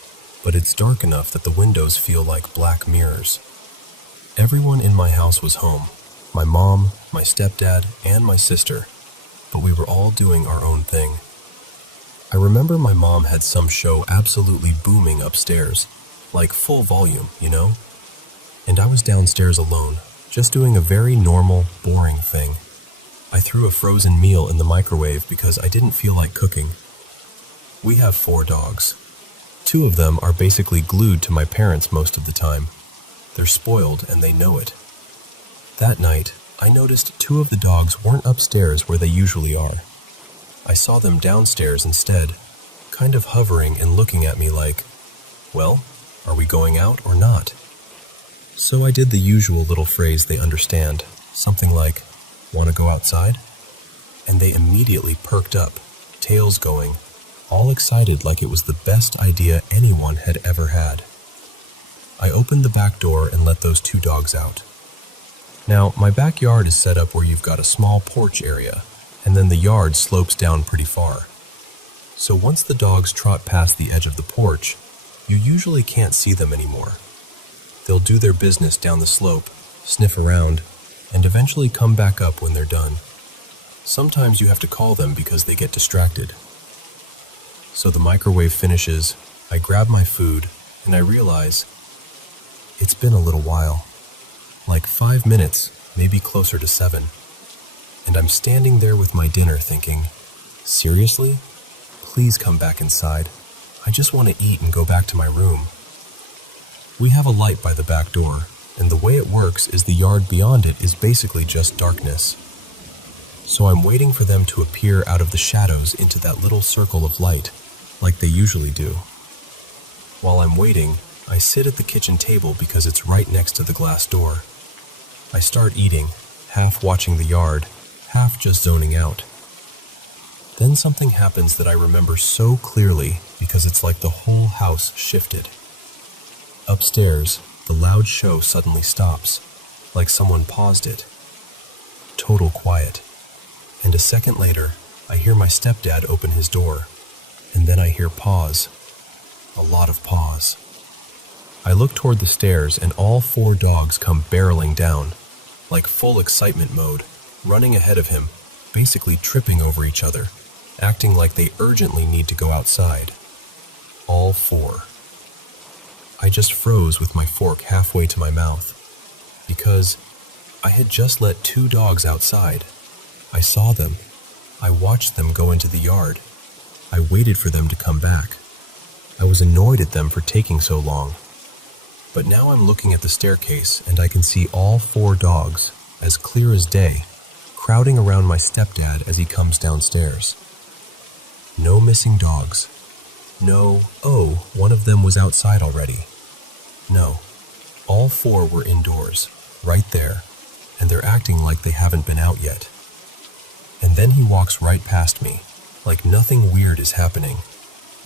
but it's dark enough that the windows feel like black mirrors. Everyone in my house was home, my mom, my stepdad, and my sister, but we were all doing our own thing. I remember my mom had some show absolutely booming upstairs, like full volume, you know? And I was downstairs alone, just doing a very normal, boring thing. I threw a frozen meal in the microwave because I didn't feel like cooking. We have 4 dogs. 2 of them are basically glued to my parents most of the time. They're spoiled and they know it. That night, I noticed 2 of the dogs weren't upstairs where they usually are. I saw them downstairs instead, kind of hovering and looking at me like, "Well, are we going out or not?" So I did the usual little phrase they understand, something like, "Want to go outside?" And they immediately perked up, tails going, all excited like it was the best idea anyone had ever had. I opened the back door and let those 2 dogs out. Now, my backyard is set up where you've got a small porch area, and then the yard slopes down pretty far. So once the dogs trot past the edge of the porch, you usually can't see them anymore. They'll do their business down the slope, sniff around, and eventually come back up when they're done. Sometimes you have to call them because they get distracted. So the microwave finishes, I grab my food, and I realize it's been a little while. Like 5 minutes, maybe closer to 7. And I'm standing there with my dinner thinking, seriously? Please come back inside. I just want to eat and go back to my room. We have a light by the back door, and the way it works is the yard beyond it is basically just darkness. So I'm waiting for them to appear out of the shadows into that little circle of light, like they usually do. While I'm waiting, I sit at the kitchen table because it's right next to the glass door. I start eating, half watching the yard, half just zoning out. Then something happens that I remember so clearly because it's like the whole house shifted. Upstairs, the loud show suddenly stops, like someone paused it. Total quiet. And a second later, I hear my stepdad open his door, and then I hear pause. A lot of pause. I look toward the stairs and all 4 dogs come barreling down, like full excitement mode, running ahead of him, basically tripping over each other, acting like they urgently need to go outside. All 4. I just froze with my fork halfway to my mouth, because I had just let 2 dogs outside. I saw them. I watched them go into the yard. I waited for them to come back. I was annoyed at them for taking so long. But now I'm looking at the staircase and I can see all 4 dogs, as clear as day, crowding around my stepdad as he comes downstairs. No missing dogs. No, oh, one of them was outside already. No, all 4 were indoors, right there, and they're acting like they haven't been out yet. And then he walks right past me, like nothing weird is happening,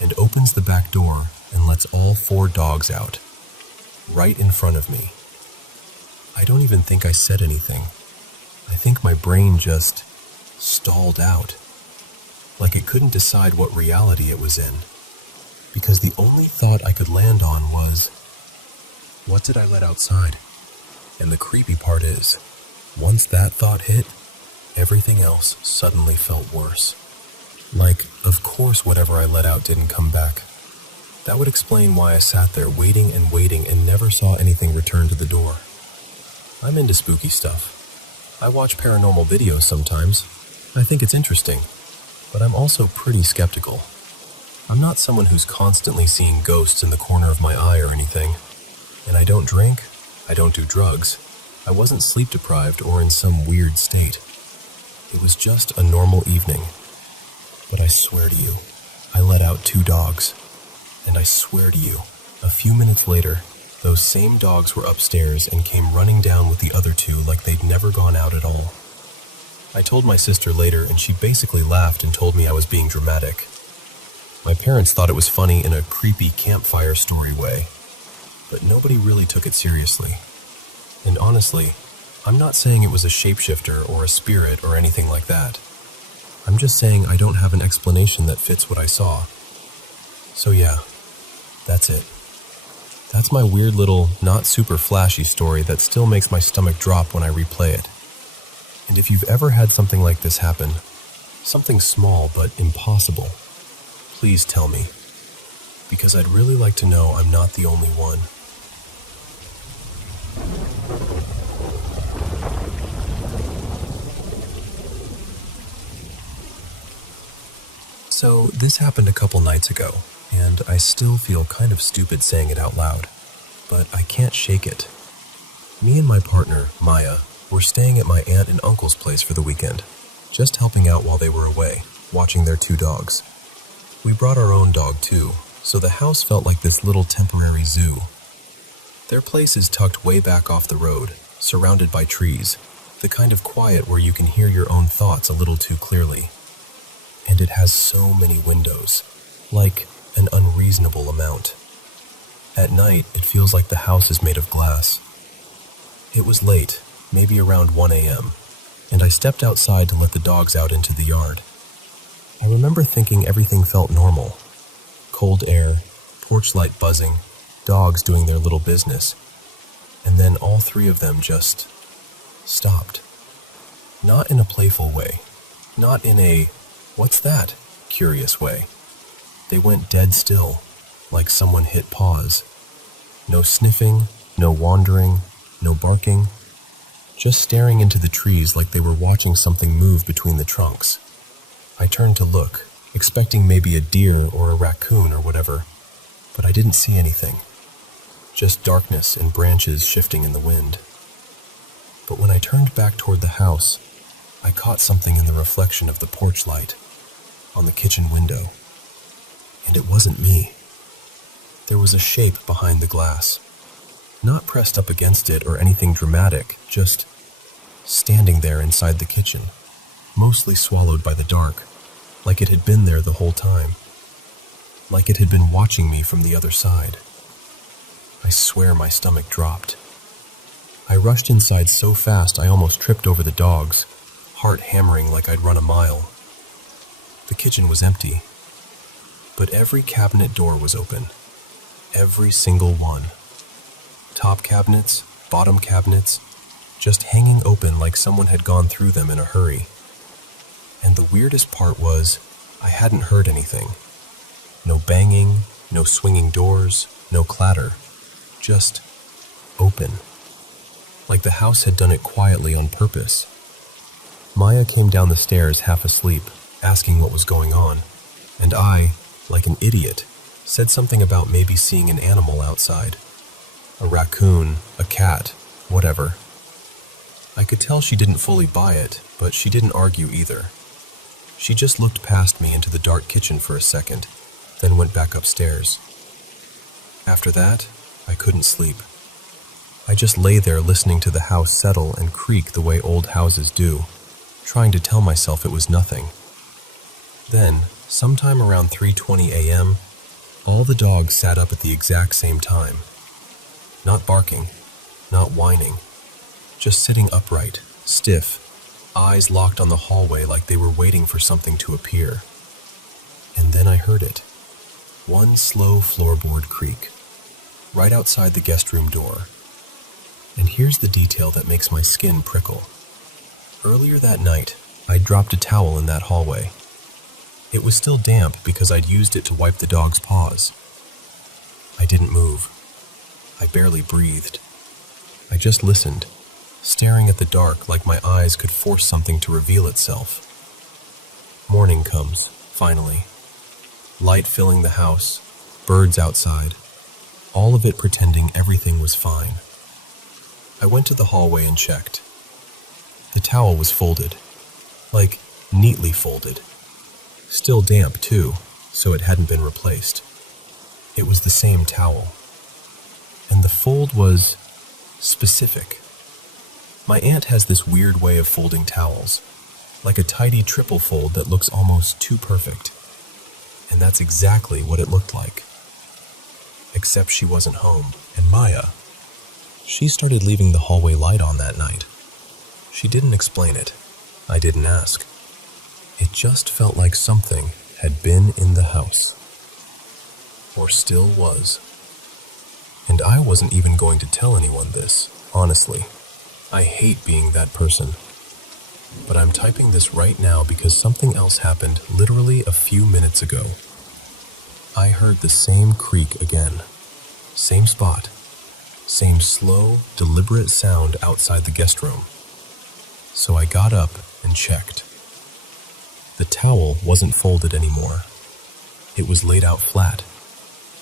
and opens the back door and lets all 4 dogs out, right in front of me. I don't even think I said anything. I think my brain just stalled out, like it couldn't decide what reality it was in, because the only thought I could land on was, what did I let outside? And the creepy part is, once that thought hit, everything else suddenly felt worse. Like, of course whatever I let out didn't come back. That would explain why I sat there waiting and never saw anything return to the door. I'm into spooky stuff. I watch paranormal videos sometimes. I think it's interesting, but I'm also pretty skeptical. I'm not someone who's constantly seeing ghosts in the corner of my eye or anything. And I don't drink, I don't do drugs. I wasn't sleep deprived or in some weird state. It was just a normal evening. But I swear to you, I let out 2 dogs. And I swear to you, a few minutes later, those same dogs were upstairs and came running down with the other 2 like they'd never gone out at all. I told my sister later and she basically laughed and told me I was being dramatic. My parents thought it was funny in a creepy campfire story way, but nobody really took it seriously. And honestly, I'm not saying it was a shapeshifter or a spirit or anything like that. I'm just saying I don't have an explanation that fits what I saw. So yeah, that's it. That's my weird little, not super flashy story that still makes my stomach drop when I replay it. And if you've ever had something like this happen, something small but impossible, please tell me, because I'd really like to know I'm not the only one. So this happened a couple nights ago, and I still feel kind of stupid saying it out loud, but I can't shake it. Me and my partner, Maya, were staying at my aunt and uncle's place for the weekend, just helping out while they were away, watching their 2 dogs. We brought our own dog too, so the house felt like this little temporary zoo. Their place is tucked way back off the road, surrounded by trees, the kind of quiet where you can hear your own thoughts a little too clearly. And it has so many windows, like an unreasonable amount. At night, it feels like the house is made of glass. It was late, maybe around 1 a.m., and I stepped outside to let the dogs out into the yard. I remember thinking everything felt normal. Cold air, porch light buzzing, dogs doing their little business. And then all 3 of them just stopped. Not in a playful way, not in a, "What's that?" curious way. They went dead still, like someone hit pause. No sniffing, no wandering, no barking. Just staring into the trees like they were watching something move between the trunks. I turned to look, expecting maybe a deer or a raccoon or whatever, but I didn't see anything. Just darkness and branches shifting in the wind. But when I turned back toward the house, I caught something in the reflection of the porch light on the kitchen window. And it wasn't me. There was a shape behind the glass. Not pressed up against it or anything dramatic, just standing there inside the kitchen, mostly swallowed by the dark. like it had been there the whole time, like it had been watching me from the other side. I swear my stomach dropped. I rushed inside so fast I almost tripped over the dogs, heart hammering like I'd run a mile. The kitchen was empty, but every cabinet door was open. Every single one. Top cabinets, bottom cabinets, just hanging open like someone had gone through them in a hurry. And the weirdest part was, I hadn't heard anything. No banging, no swinging doors, no clatter. Just open. Like the house had done it quietly on purpose. Maya came down the stairs half asleep, asking what was going on, and I, like an idiot, said something about maybe seeing an animal outside. A raccoon, a cat, whatever. I could tell she didn't fully buy it, but she didn't argue either. She just looked past me into the dark kitchen for a second, then went back upstairs. After that, I couldn't sleep. I just lay there listening to the house settle and creak the way old houses do, trying to tell myself it was nothing. Then, sometime around 3:20 a.m., all the dogs sat up at the exact same time. Not barking, not whining, just sitting upright, stiff, eyes locked on the hallway like they were waiting for something to appear. And then I heard it. One slow floorboard creak, right outside the guest room door. And here's the detail that makes my skin prickle. Earlier that night, I dropped a towel in that hallway. It was still damp because I'd used it to wipe the dog's paws. I didn't move. I barely breathed. I just listened, staring at the dark like my eyes could force something to reveal itself. Morning comes, finally. Light filling the house, birds outside, all of it pretending everything was fine. I went to the hallway and checked. The towel was folded, like neatly folded. Still damp too, so it hadn't been replaced. It was the same towel. And the fold was specific. My aunt has this weird way of folding towels, like a tidy triple fold that looks almost too perfect. And that's exactly what it looked like. Except she wasn't home, and Maya, she started leaving the hallway light on that night. She didn't explain it. I didn't ask. It just felt like something had been in the house. Or still was. And I wasn't even going to tell anyone this, honestly. I hate being that person. But I'm typing this right now because something else happened literally a few minutes ago. I heard the same creak again. Same spot. Same slow, deliberate sound outside the guest room. So I got up and checked. The towel wasn't folded anymore. It was laid out flat,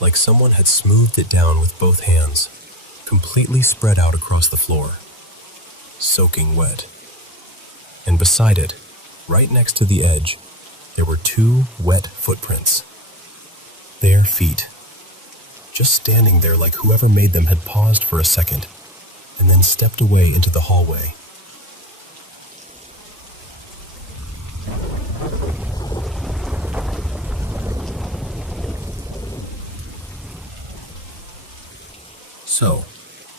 like someone had smoothed it down with both hands, completely spread out across the floor, soaking wet. And beside it, right next to the edge, there were two wet footprints. Bare feet, just standing there like whoever made them had paused for a second, and then stepped away into the hallway. So,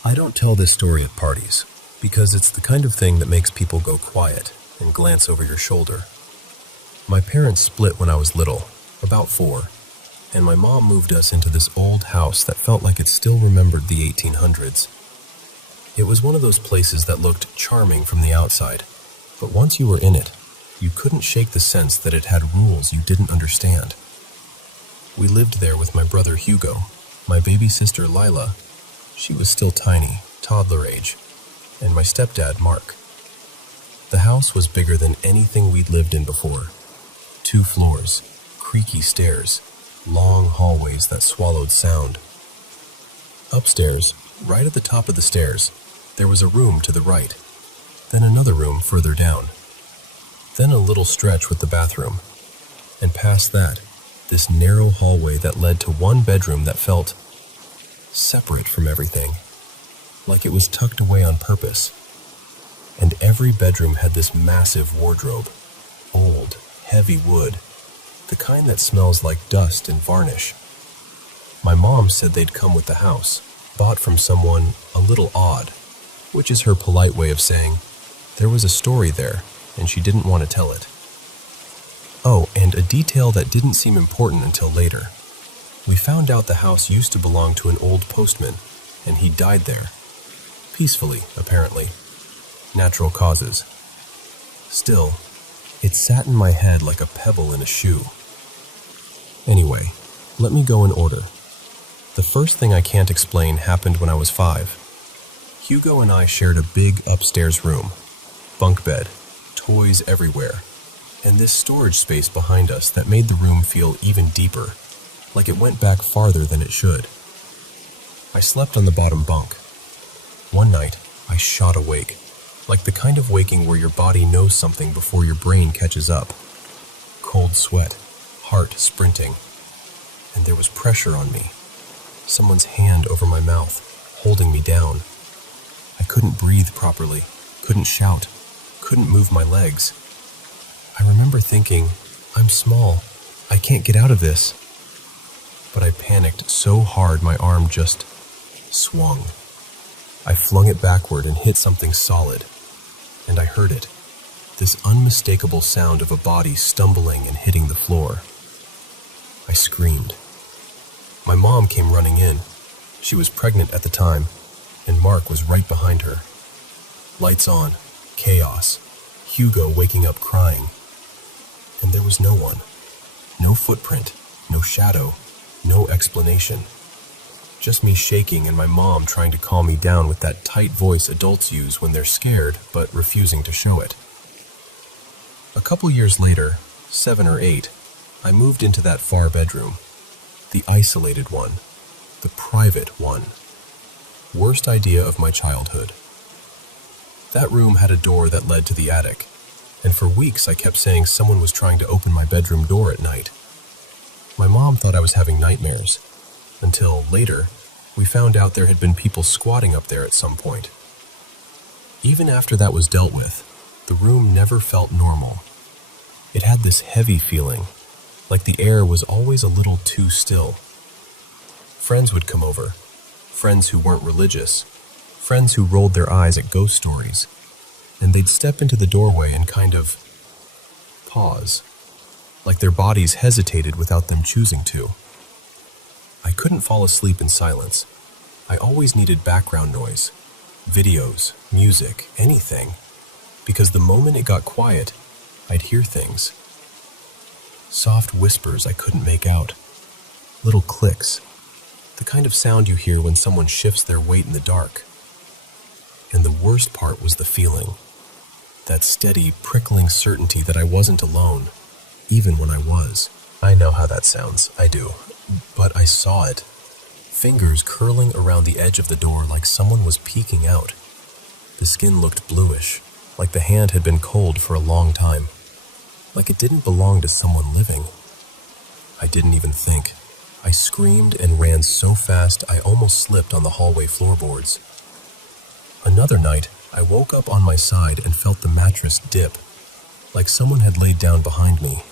I don't tell this story at parties, because it's the kind of thing that makes people go quiet and glance over your shoulder. My parents split when I was little, about 4, and my mom moved us into this old house that felt like it still remembered the 1800s. It was one of those places that looked charming from the outside, but once you were in it, you couldn't shake the sense that it had rules you didn't understand. We lived there with my brother Hugo, my baby sister Lila, she was still tiny, toddler age, and my stepdad Mark. The house was bigger than anything we'd lived in before. 2 floors, creaky stairs, long hallways that swallowed sound. Upstairs, right at the top of the stairs, there was a room to the right, then another room further down, then a little stretch with the bathroom, and past that, this narrow hallway that led to one bedroom that felt separate from everything, like it was tucked away on purpose. And every bedroom had this massive wardrobe, old, heavy wood, the kind that smells like dust and varnish. My mom said they'd come with the house, bought from someone a little odd, which is her polite way of saying there was a story there and she didn't want to tell it. Oh, and a detail that didn't seem important until later. We found out the house used to belong to an old postman, and he died there. Peacefully, apparently. Natural causes. Still, it sat in my head like a pebble in a shoe. Anyway, let me go in order. The first thing I can't explain happened when I was 5. Hugo and I shared a big upstairs room, bunk bed, toys everywhere, and this storage space behind us that made the room feel even deeper, like it went back farther than it should. I slept on the bottom bunk. One night, I shot awake, like the kind of waking where your body knows something before your brain catches up. Cold sweat, heart sprinting, and there was pressure on me. Someone's hand over my mouth, holding me down. I couldn't breathe properly, couldn't shout, couldn't move my legs. I remember thinking, I'm small, I can't get out of this. But I panicked so hard my arm just swung. I flung it backward and hit something solid, and I heard it, this unmistakable sound of a body stumbling and hitting the floor. I screamed. My mom came running in. She was pregnant at the time, and Mark was right behind her. Lights on, chaos, Hugo waking up crying. And there was no one. No footprint, no shadow, no explanation. Just me shaking and my mom trying to calm me down with that tight voice adults use when they're scared but refusing to show it. A couple years later, 7 or 8, I moved into that far bedroom. The isolated one. The private one. Worst idea of my childhood. That room had a door that led to the attic, and for weeks I kept saying someone was trying to open my bedroom door at night. My mom thought I was having nightmares, until later, we found out there had been people squatting up there at some point. Even after that was dealt with, the room never felt normal. It had this heavy feeling, like the air was always a little too still. Friends would come over, friends who weren't religious, friends who rolled their eyes at ghost stories, and they'd step into the doorway and kind of pause, like their bodies hesitated without them choosing to. I couldn't fall asleep in silence. I always needed background noise, videos, music, anything, because the moment it got quiet, I'd hear things. Soft whispers I couldn't make out, little clicks, the kind of sound you hear when someone shifts their weight in the dark. And the worst part was the feeling, that steady, prickling certainty that I wasn't alone, even when I was. I know how that sounds, I do, but I saw it. Fingers curling around the edge of the door like someone was peeking out. The skin looked bluish, like the hand had been cold for a long time, like it didn't belong to someone living. I didn't even think. I screamed and ran so fast I almost slipped on the hallway floorboards. Another night, I woke up on my side and felt the mattress dip, like someone had laid down behind me,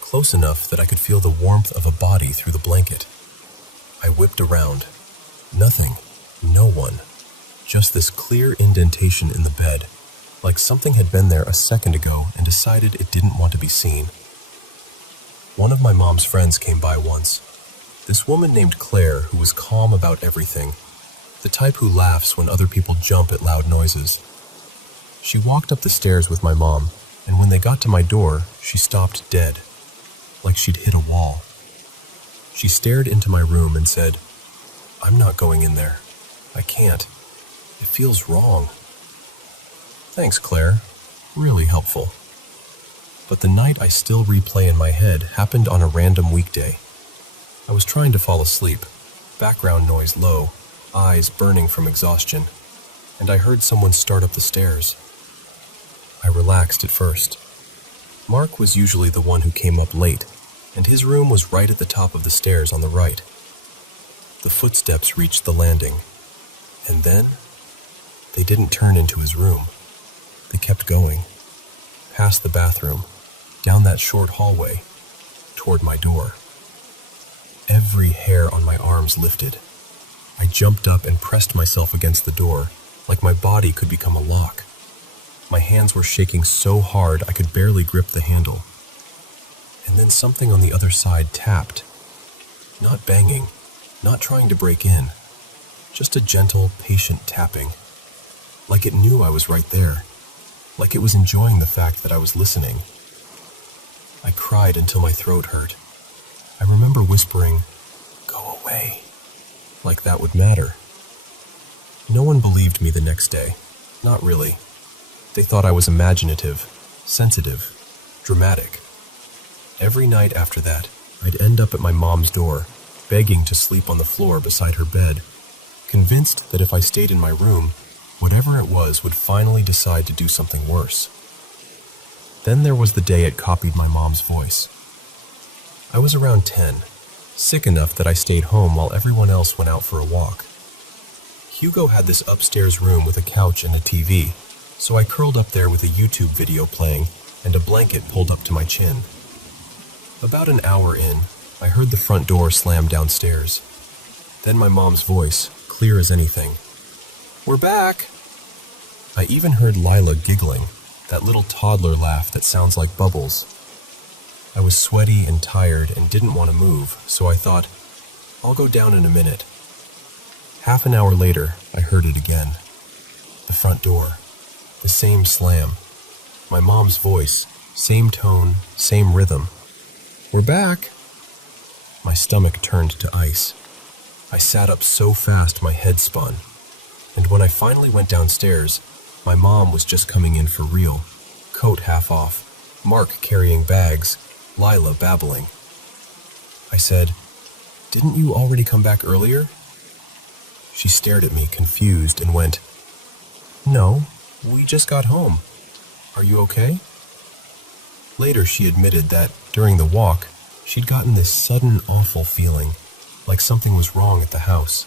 close enough that I could feel the warmth of a body through the blanket. I whipped around. Nothing. No one. Just this clear indentation in the bed, like something had been there a second ago and decided it didn't want to be seen. One of my mom's friends came by once. This woman named Claire who was calm about everything, the type who laughs when other people jump at loud noises. She walked up the stairs with my mom, and when they got to my door, she stopped dead, like she'd hit a wall. She stared into my room and said, "I'm not going in there. I can't. It feels wrong." Thanks, Claire. Really helpful. But the night I still replay in my head happened on a random weekday. I was trying to fall asleep, background noise low, eyes burning from exhaustion, and I heard someone start up the stairs. I relaxed at first. Mark was usually the one who came up late, and his room was right at the top of the stairs on the right. The footsteps reached the landing, and then they didn't turn into his room. They kept going, past the bathroom, down that short hallway, toward my door. Every hair on my arms lifted. I jumped up and pressed myself against the door, like my body could become a lock. My hands were shaking so hard I could barely grip the handle. And then something on the other side tapped. Not banging, not trying to break in. Just a gentle, patient tapping. Like it knew I was right there. Like it was enjoying the fact that I was listening. I cried until my throat hurt. I remember whispering, "Go away," like that would matter. No one believed me the next day. Not really. They thought I was imaginative, sensitive, dramatic. Every night after that, I'd end up at my mom's door, begging to sleep on the floor beside her bed, convinced that if I stayed in my room, whatever it was would finally decide to do something worse. Then there was the day it copied my mom's voice. I was around 10, sick enough that I stayed home while everyone else went out for a walk. Hugo had this upstairs room with a couch and a TV, so I curled up there with a YouTube video playing and a blanket pulled up to my chin. About an hour in, I heard the front door slam downstairs. Then my mom's voice, clear as anything. "We're back!" I even heard Lila giggling, that little toddler laugh that sounds like bubbles. I was sweaty and tired and didn't want to move, so I thought, I'll go down in a minute. Half an hour later, I heard it again. The front door. The same slam. My mom's voice. Same tone, same rhythm. "We're back!" My stomach turned to ice. I sat up so fast my head spun. And when I finally went downstairs, my mom was just coming in for real. Coat half off, Mark carrying bags, Lila babbling. I said, "Didn't you already come back earlier?" She stared at me, confused, and went, "No, we just got home. Are you okay?" Later, she admitted that, during the walk, she'd gotten this sudden, awful feeling, like something was wrong at the house.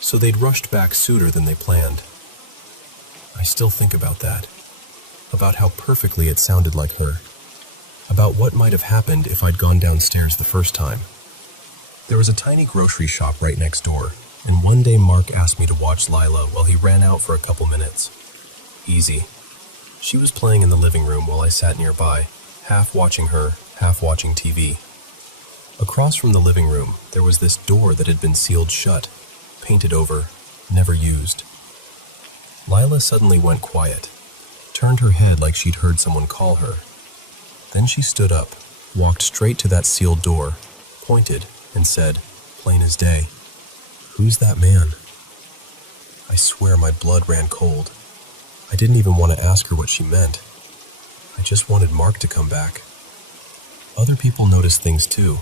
So they'd rushed back sooner than they planned. I still think about that. About how perfectly it sounded like her. About what might have happened if I'd gone downstairs the first time. There was a tiny grocery shop right next door, and one day Mark asked me to watch Lila while he ran out for a couple minutes. Easy. She was playing in the living room while I sat nearby, half watching her, half watching TV. Across from the living room, there was this door that had been sealed shut, painted over, never used. Lila suddenly went quiet, turned her head like she'd heard someone call her. Then she stood up, walked straight to that sealed door, pointed, and said, plain as day, "Who's that man?" I swear my blood ran cold. I didn't even want to ask her what she meant. I just wanted Mark to come back. Other people noticed things too.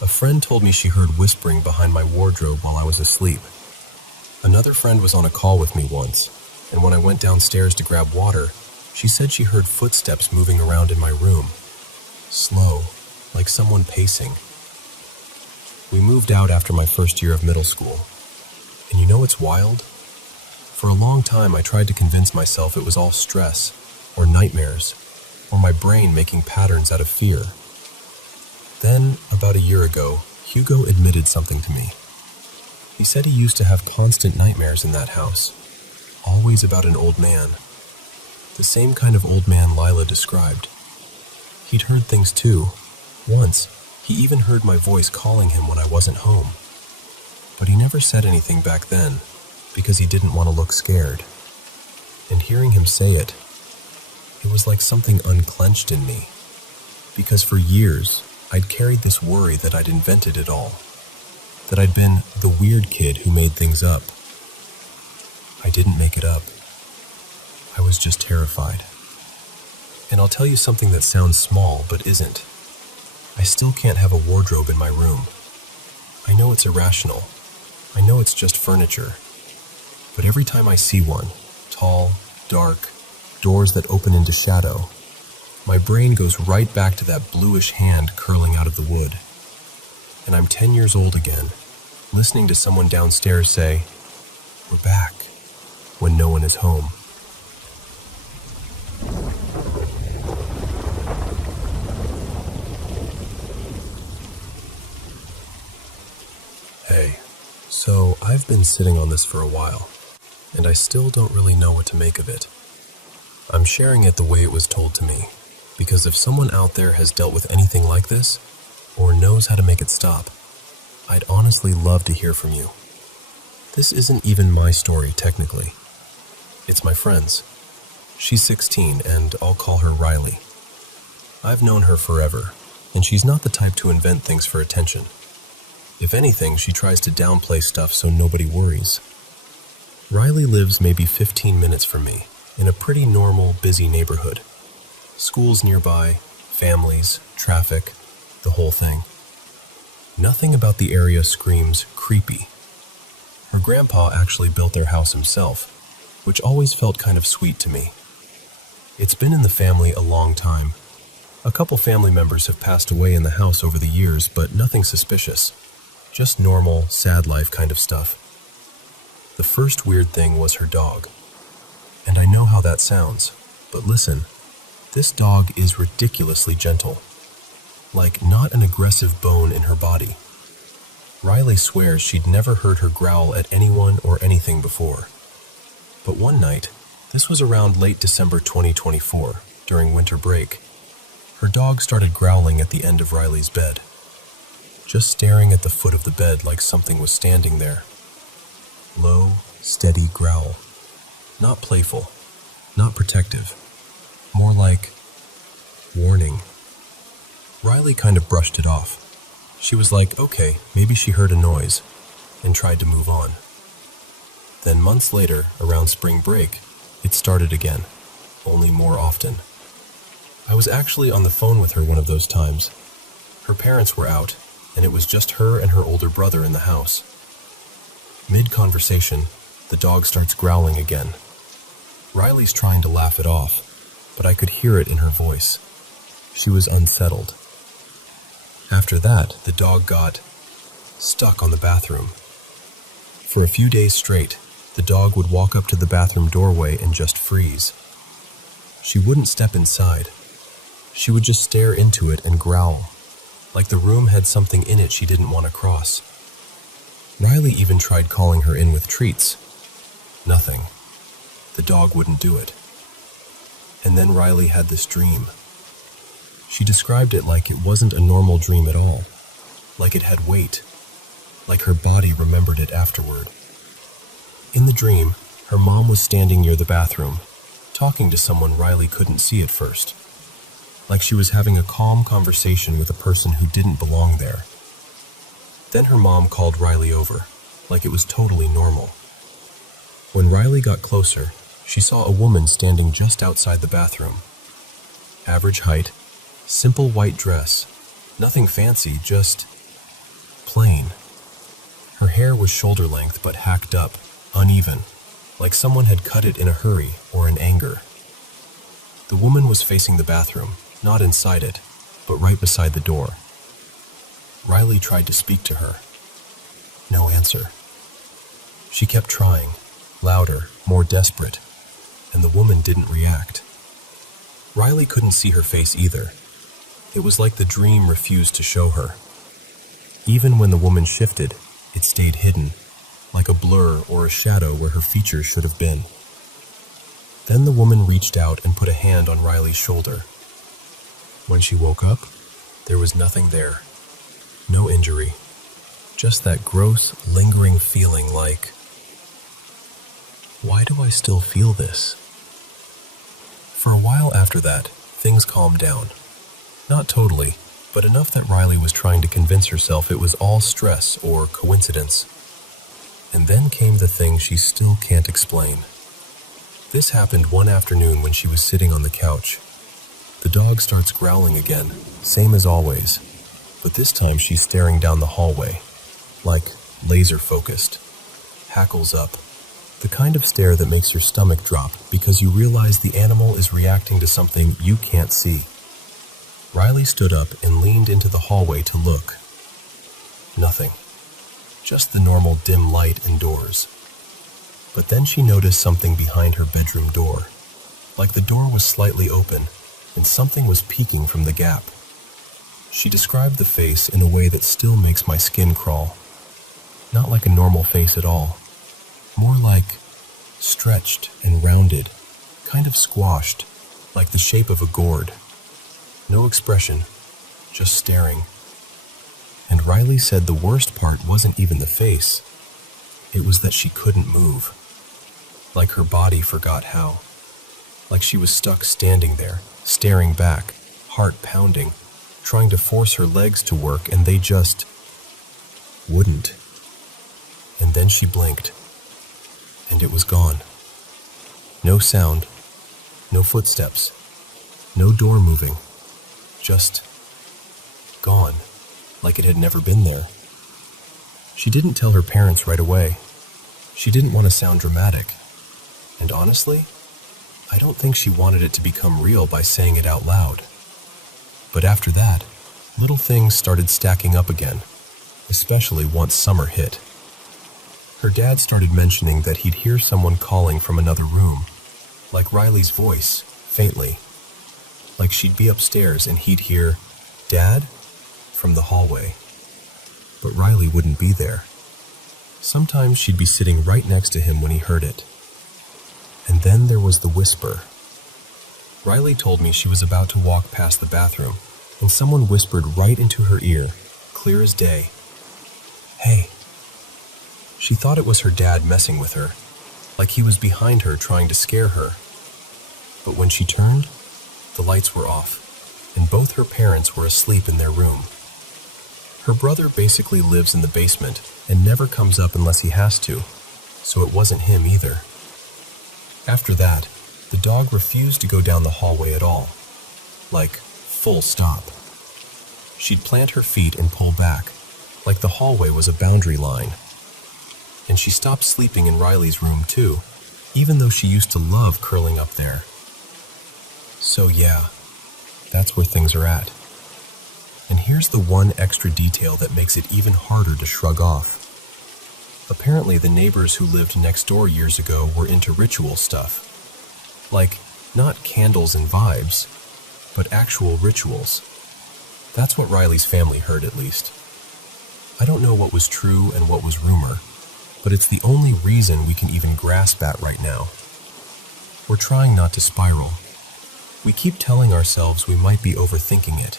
A friend told me she heard whispering behind my wardrobe while I was asleep. Another friend was on a call with me once, and when I went downstairs to grab water, she said she heard footsteps moving around in my room. Slow, like someone pacing. We moved out after my first year of middle school. And you know what's wild? For a long time I tried to convince myself it was all stress, or nightmares, or my brain making patterns out of fear. Then, about a year ago, Hugo admitted something to me. He said he used to have constant nightmares in that house, always about an old man. The same kind of old man Lila described. He'd heard things too. Once, he even heard my voice calling him when I wasn't home. But he never said anything back then, because he didn't want to look scared. And hearing him say it, it was like something unclenched in me. Because for years, I'd carried this worry that I'd invented it all. That I'd been the weird kid who made things up. I didn't make it up. I was just terrified. And I'll tell you something that sounds small, but isn't. I still can't have a wardrobe in my room. I know it's irrational. I know it's just furniture. But every time I see one, tall, dark, doors that open into shadow, my brain goes right back to that bluish hand curling out of the wood. And I'm 10 years old again, listening to someone downstairs say, "We're back," when no one is home. So I've been sitting on this for a while, and I still don't really know what to make of it. I'm sharing it the way it was told to me, because if someone out there has dealt with anything like this, or knows how to make it stop, I'd honestly love to hear from you. This isn't even my story, technically. It's my friend's. She's 16, and I'll call her Riley. I've known her forever, and she's not the type to invent things for attention. If anything, she tries to downplay stuff so nobody worries. Riley lives maybe 15 minutes from me, in a pretty normal, busy neighborhood. Schools nearby, families, traffic, the whole thing. Nothing about the area screams creepy. Her grandpa actually built their house himself, which always felt kind of sweet to me. It's been in the family a long time. A couple family members have passed away in the house over the years, but nothing suspicious. Just normal, sad life kind of stuff. The first weird thing was her dog. And I know how that sounds, but listen, this dog is ridiculously gentle. Like, not an aggressive bone in her body. Riley swears she'd never heard her growl at anyone or anything before. But one night, this was around late December 2024, during winter break, her dog started growling at the end of Riley's bed, just staring at the foot of the bed like something was standing there. Low, steady growl. Not playful, not protective, more like warning. Riley kind of brushed it off. She was like, okay, maybe she heard a noise, and tried to move on. Then months later, around spring break, it started again, only more often. I was actually on the phone with her one of those times. Her parents were out, and it was just her and her older brother in the house. Mid-conversation, the dog starts growling again. Riley's trying to laugh it off, but I could hear it in her voice. She was unsettled. After that, the dog got stuck on the bathroom. For a few days straight, the dog would walk up to the bathroom doorway and just freeze. She wouldn't step inside. She would just stare into it and growl, like the room had something in it she didn't want to cross. Riley even tried calling her in with treats. Nothing. The dog wouldn't do it. And then Riley had this dream. She described it like it wasn't a normal dream at all, like it had weight, like her body remembered it afterward. In the dream, her mom was standing near the bathroom, talking to someone Riley couldn't see at first, like she was having a calm conversation with a person who didn't belong there. Then her mom called Riley over, like it was totally normal. When Riley got closer, she saw a woman standing just outside the bathroom. Average height, simple white dress, nothing fancy, just plain. Her hair was shoulder length but hacked up, uneven, like someone had cut it in a hurry or in anger. The woman was facing the bathroom, not inside it, but right beside the door. Riley tried to speak to her. No answer. She kept trying, louder, more desperate, and the woman didn't react. Riley couldn't see her face either. It was like the dream refused to show her. Even when the woman shifted, it stayed hidden, like a blur or a shadow where her features should have been. Then the woman reached out and put a hand on Riley's shoulder. When she woke up, there was nothing there. No injury. Just that gross, lingering feeling like, why do I still feel this? For a while after that, things calmed down. Not totally, but enough that Riley was trying to convince herself it was all stress or coincidence. And then came the thing she still can't explain. This happened one afternoon when she was sitting on the couch. The dog starts growling again, same as always, but this time she's staring down the hallway, like laser-focused, hackles up, the kind of stare that makes your stomach drop because you realize the animal is reacting to something you can't see. Riley stood up and leaned into the hallway to look. Nothing. Just the normal dim light and doors. But then she noticed something behind her bedroom door, like the door was slightly open and something was peeking from the gap. She described the face in a way that still makes my skin crawl. Not like a normal face at all. More like stretched and rounded, kind of squashed, like the shape of a gourd. No expression, just staring. And Riley said the worst part wasn't even the face. It was that she couldn't move. Like her body forgot how. Like she was stuck standing there, staring back, heart pounding, trying to force her legs to work, and they just wouldn't. And then she blinked, and it was gone. No sound, no footsteps, no door moving, just gone, like it had never been there. She didn't tell her parents right away. She didn't want to sound dramatic. And honestly, I don't think she wanted it to become real by saying it out loud. But after that, little things started stacking up again, especially once summer hit. Her dad started mentioning that he'd hear someone calling from another room, like Riley's voice, faintly. Like she'd be upstairs and he'd hear, "Dad?" from the hallway. But Riley wouldn't be there. Sometimes she'd be sitting right next to him when he heard it. And then there was the whisper. Riley told me she was about to walk past the bathroom, and someone whispered right into her ear, clear as day, "Hey." She thought it was her dad messing with her, like he was behind her trying to scare her. But when she turned, the lights were off, and both her parents were asleep in their room. Her brother basically lives in the basement and never comes up unless he has to, so it wasn't him either. After that, the dog refused to go down the hallway at all. Like, full stop. She'd plant her feet and pull back, like the hallway was a boundary line. And she stopped sleeping in Riley's room too, even though she used to love curling up there. So yeah, that's where things are at. And here's the one extra detail that makes it even harder to shrug off. Apparently the neighbors who lived next door years ago were into ritual stuff. Like, not candles and vibes, but actual rituals. That's what Riley's family heard, at least. I don't know what was true and what was rumor, but it's the only reason we can even grasp at right now. We're trying not to spiral. We keep telling ourselves we might be overthinking it,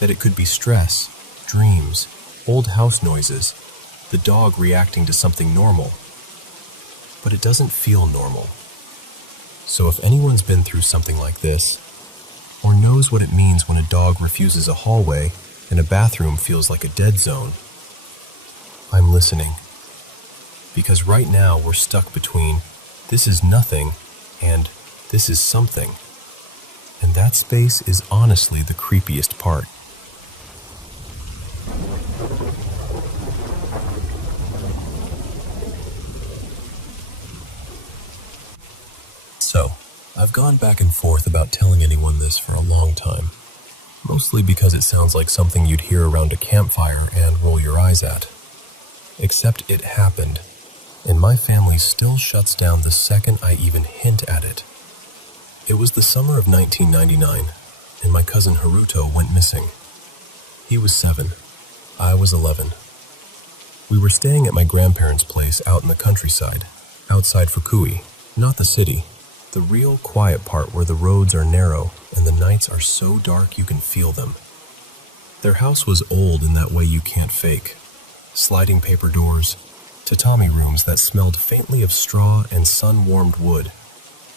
that it could be stress, dreams, old house noises, the dog reacting to something normal. But it doesn't feel normal. So if anyone's been through something like this, or knows what it means when a dog refuses a hallway and a bathroom feels like a dead zone, I'm listening. Because right now we're stuck between this is nothing and this is something. And that space is honestly the creepiest part. So, I've gone back and forth about telling anyone this for a long time, mostly because it sounds like something you'd hear around a campfire and roll your eyes at. Except it happened, and my family still shuts down the second I even hint at it. It was the summer of 1999, and my cousin Haruto went missing. He was 7, I was 11. We were staying at my grandparents' place out in the countryside, outside Fukui, not the city. The real quiet part where the roads are narrow and the nights are so dark you can feel them. Their house was old in that way you can't fake. Sliding paper doors, tatami rooms that smelled faintly of straw and sun-warmed wood,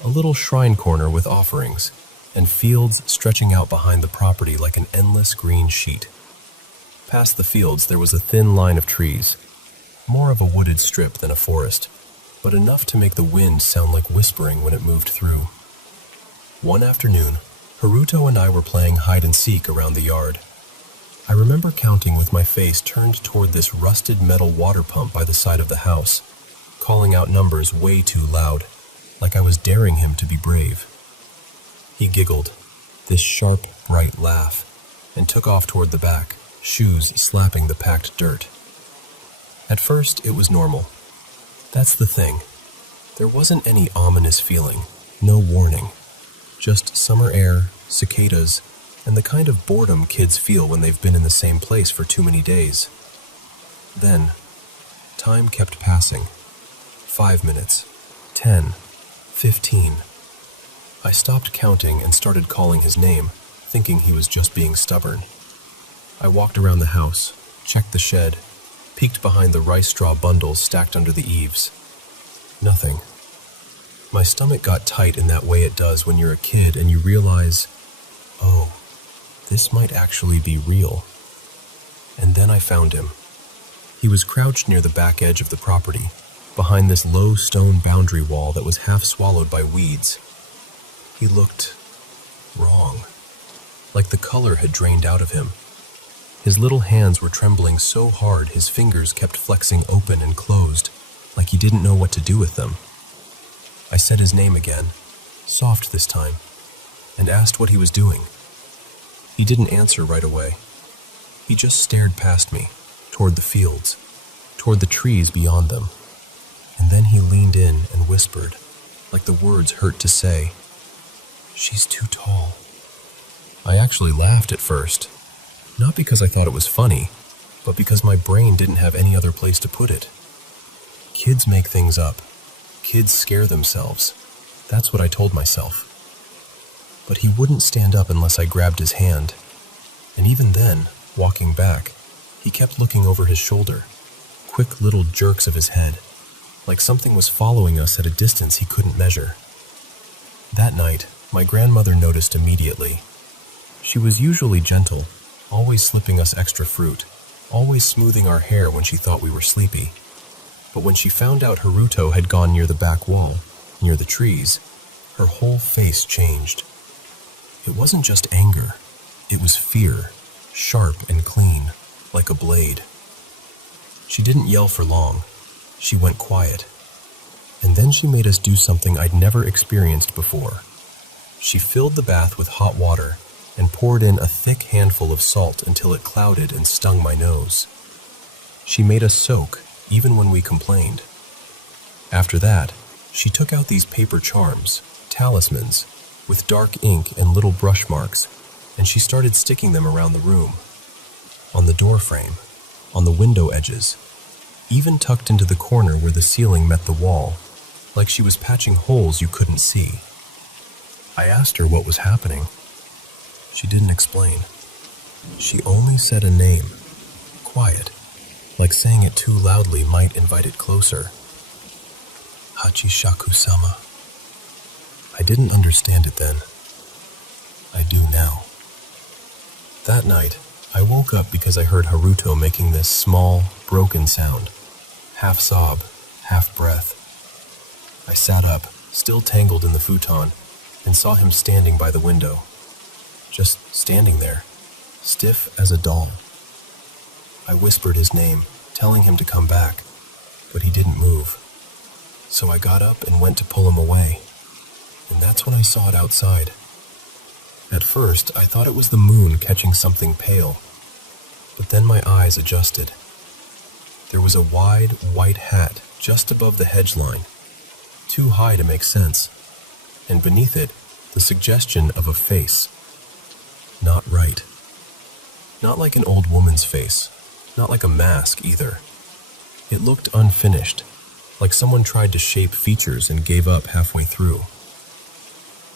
a little shrine corner with offerings, and fields stretching out behind the property like an endless green sheet. Past the fields there was a thin line of trees, more of a wooded strip than a forest, but enough to make the wind sound like whispering when it moved through. One afternoon, Haruto and I were playing hide-and-seek around the yard. I remember counting with my face turned toward this rusted metal water pump by the side of the house, calling out numbers way too loud, like I was daring him to be brave. He giggled, this sharp, bright laugh, and took off toward the back, shoes slapping the packed dirt. At first, it was normal. That's the thing. There wasn't any ominous feeling, no warning. Just summer air, cicadas, and the kind of boredom kids feel when they've been in the same place for too many days. Then, Time kept passing. 5 minutes. 10. 15. I stopped counting and started calling his name, thinking he was just being stubborn. I walked around the house, checked the shed, peeked behind the rice straw bundles stacked under the eaves. Nothing. My stomach got tight in that way it does when you're a kid and you realize, oh, this might actually be real. And then I found him. He was crouched near the back edge of the property, behind this low stone boundary wall that was half swallowed by weeds. He looked wrong, like the color had drained out of him. His little hands were trembling so hard his fingers kept flexing open and closed, like he didn't know what to do with them. I said his name again, soft this time, and asked what he was doing. He didn't answer right away. He just stared past me, toward the fields, toward the trees beyond them. And then he leaned in and whispered, like the words hurt to say, "She's too tall." I actually laughed at first, not because I thought it was funny, but because my brain didn't have any other place to put it. Kids make things up. Kids scare themselves. That's what I told myself. But he wouldn't stand up unless I grabbed his hand. And even then, walking back, he kept looking over his shoulder, quick little jerks of his head, like something was following us at a distance he couldn't measure. That night, my grandmother noticed immediately. She was usually gentle, always slipping us extra fruit, always smoothing our hair when she thought we were sleepy. But when she found out Haruto had gone near the back wall, near the trees, her whole face changed. It wasn't just anger, it was fear, sharp and clean, like a blade. She didn't yell for long. She went quiet. And then she made us do something I'd never experienced before. She filled the bath with hot water and poured in a thick handful of salt until it clouded and stung my nose. She made us soak, even when we complained. After that, she took out these paper charms, talismans, with dark ink and little brush marks, and she started sticking them around the room. On the door frame, on the window edges, even tucked into the corner where the ceiling met the wall, like she was patching holes you couldn't see. I asked her what was happening. She didn't explain. She only said a name, quiet, like saying it too loudly might invite it closer. Hachishaku-sama. I didn't understand it then. I do now. That night, I woke up because I heard Haruto making this small, broken sound, half sob, half breath. I sat up, still tangled in the futon, and saw him standing by the window. Just standing there, stiff as a doll. I whispered his name, telling him to come back, but he didn't move. So I got up and went to pull him away, and that's when I saw it outside. At first, I thought it was the moon catching something pale, but then my eyes adjusted. There was a wide, white hat just above the hedge line, too high to make sense, and beneath it, the suggestion of a face. Not right. Not like an old woman's face, not like a mask either. It looked unfinished, like someone tried to shape features and gave up halfway through.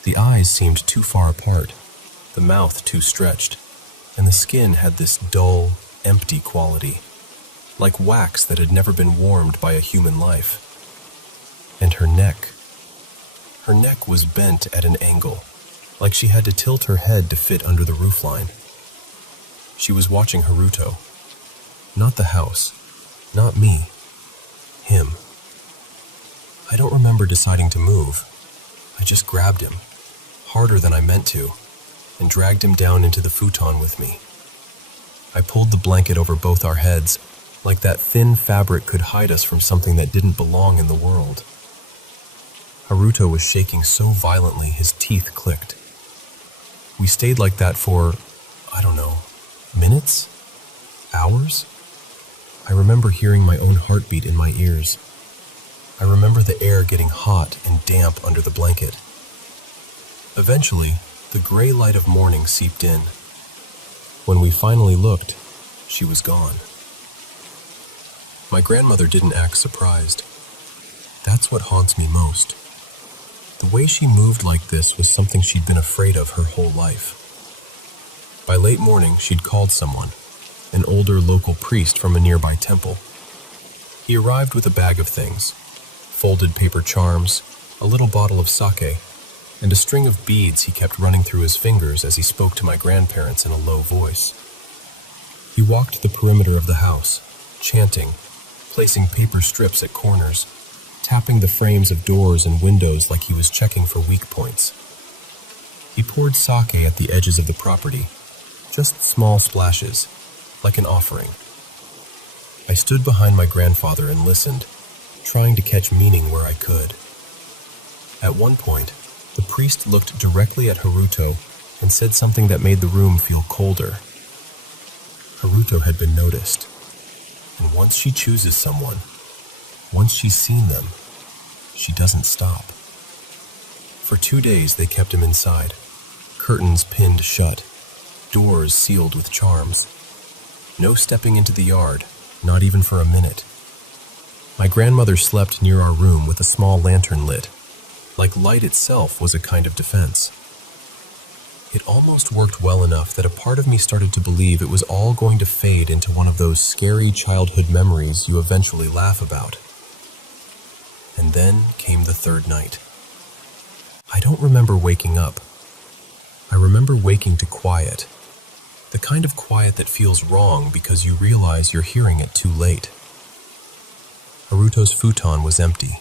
The eyes seemed too far apart, the mouth too stretched, and the skin had this dull, empty quality, like wax that had never been warmed by a human life. And her neck was bent at an angle, like she had to tilt her head to fit under the roofline. She was watching Haruto. Not the house, not me, him. I don't remember deciding to move. I just grabbed him, harder than I meant to, and dragged him down into the futon with me. I pulled the blanket over both our heads, like that thin fabric could hide us from something that didn't belong in the world. Haruto was shaking so violently his teeth clicked. We stayed like that for, I don't know, minutes? Hours? I remember hearing my own heartbeat in my ears. I remember the air getting hot and damp under the blanket. Eventually, the gray light of morning seeped in. When we finally looked, she was gone. My grandmother didn't act surprised. That's what haunts me most. The way she moved like this was something she'd been afraid of her whole life. By late morning, she'd called someone, an older local priest from a nearby temple. He arrived with a bag of things, folded paper charms, a little bottle of sake, and a string of beads he kept running through his fingers as he spoke to my grandparents in a low voice. He walked the perimeter of the house, chanting, placing paper strips at corners, tapping the frames of doors and windows like he was checking for weak points. He poured sake at the edges of the property, just small splashes, like an offering. I stood behind my grandfather and listened, trying to catch meaning where I could. At one point, the priest looked directly at Haruto and said something that made the room feel colder. Haruto had been noticed, and once she chooses someone, once she's seen them, she doesn't stop. For 2 days they kept him inside, curtains pinned shut, doors sealed with charms. No stepping into the yard, not even for a minute. My grandmother slept near our room with a small lantern lit, like light itself was a kind of defense. It almost worked well enough that a part of me started to believe it was all going to fade into one of those scary childhood memories you eventually laugh about. And then came the third night. I don't remember waking up. I remember waking to quiet. The kind of quiet that feels wrong because you realize you're hearing it too late. Haruto's futon was empty.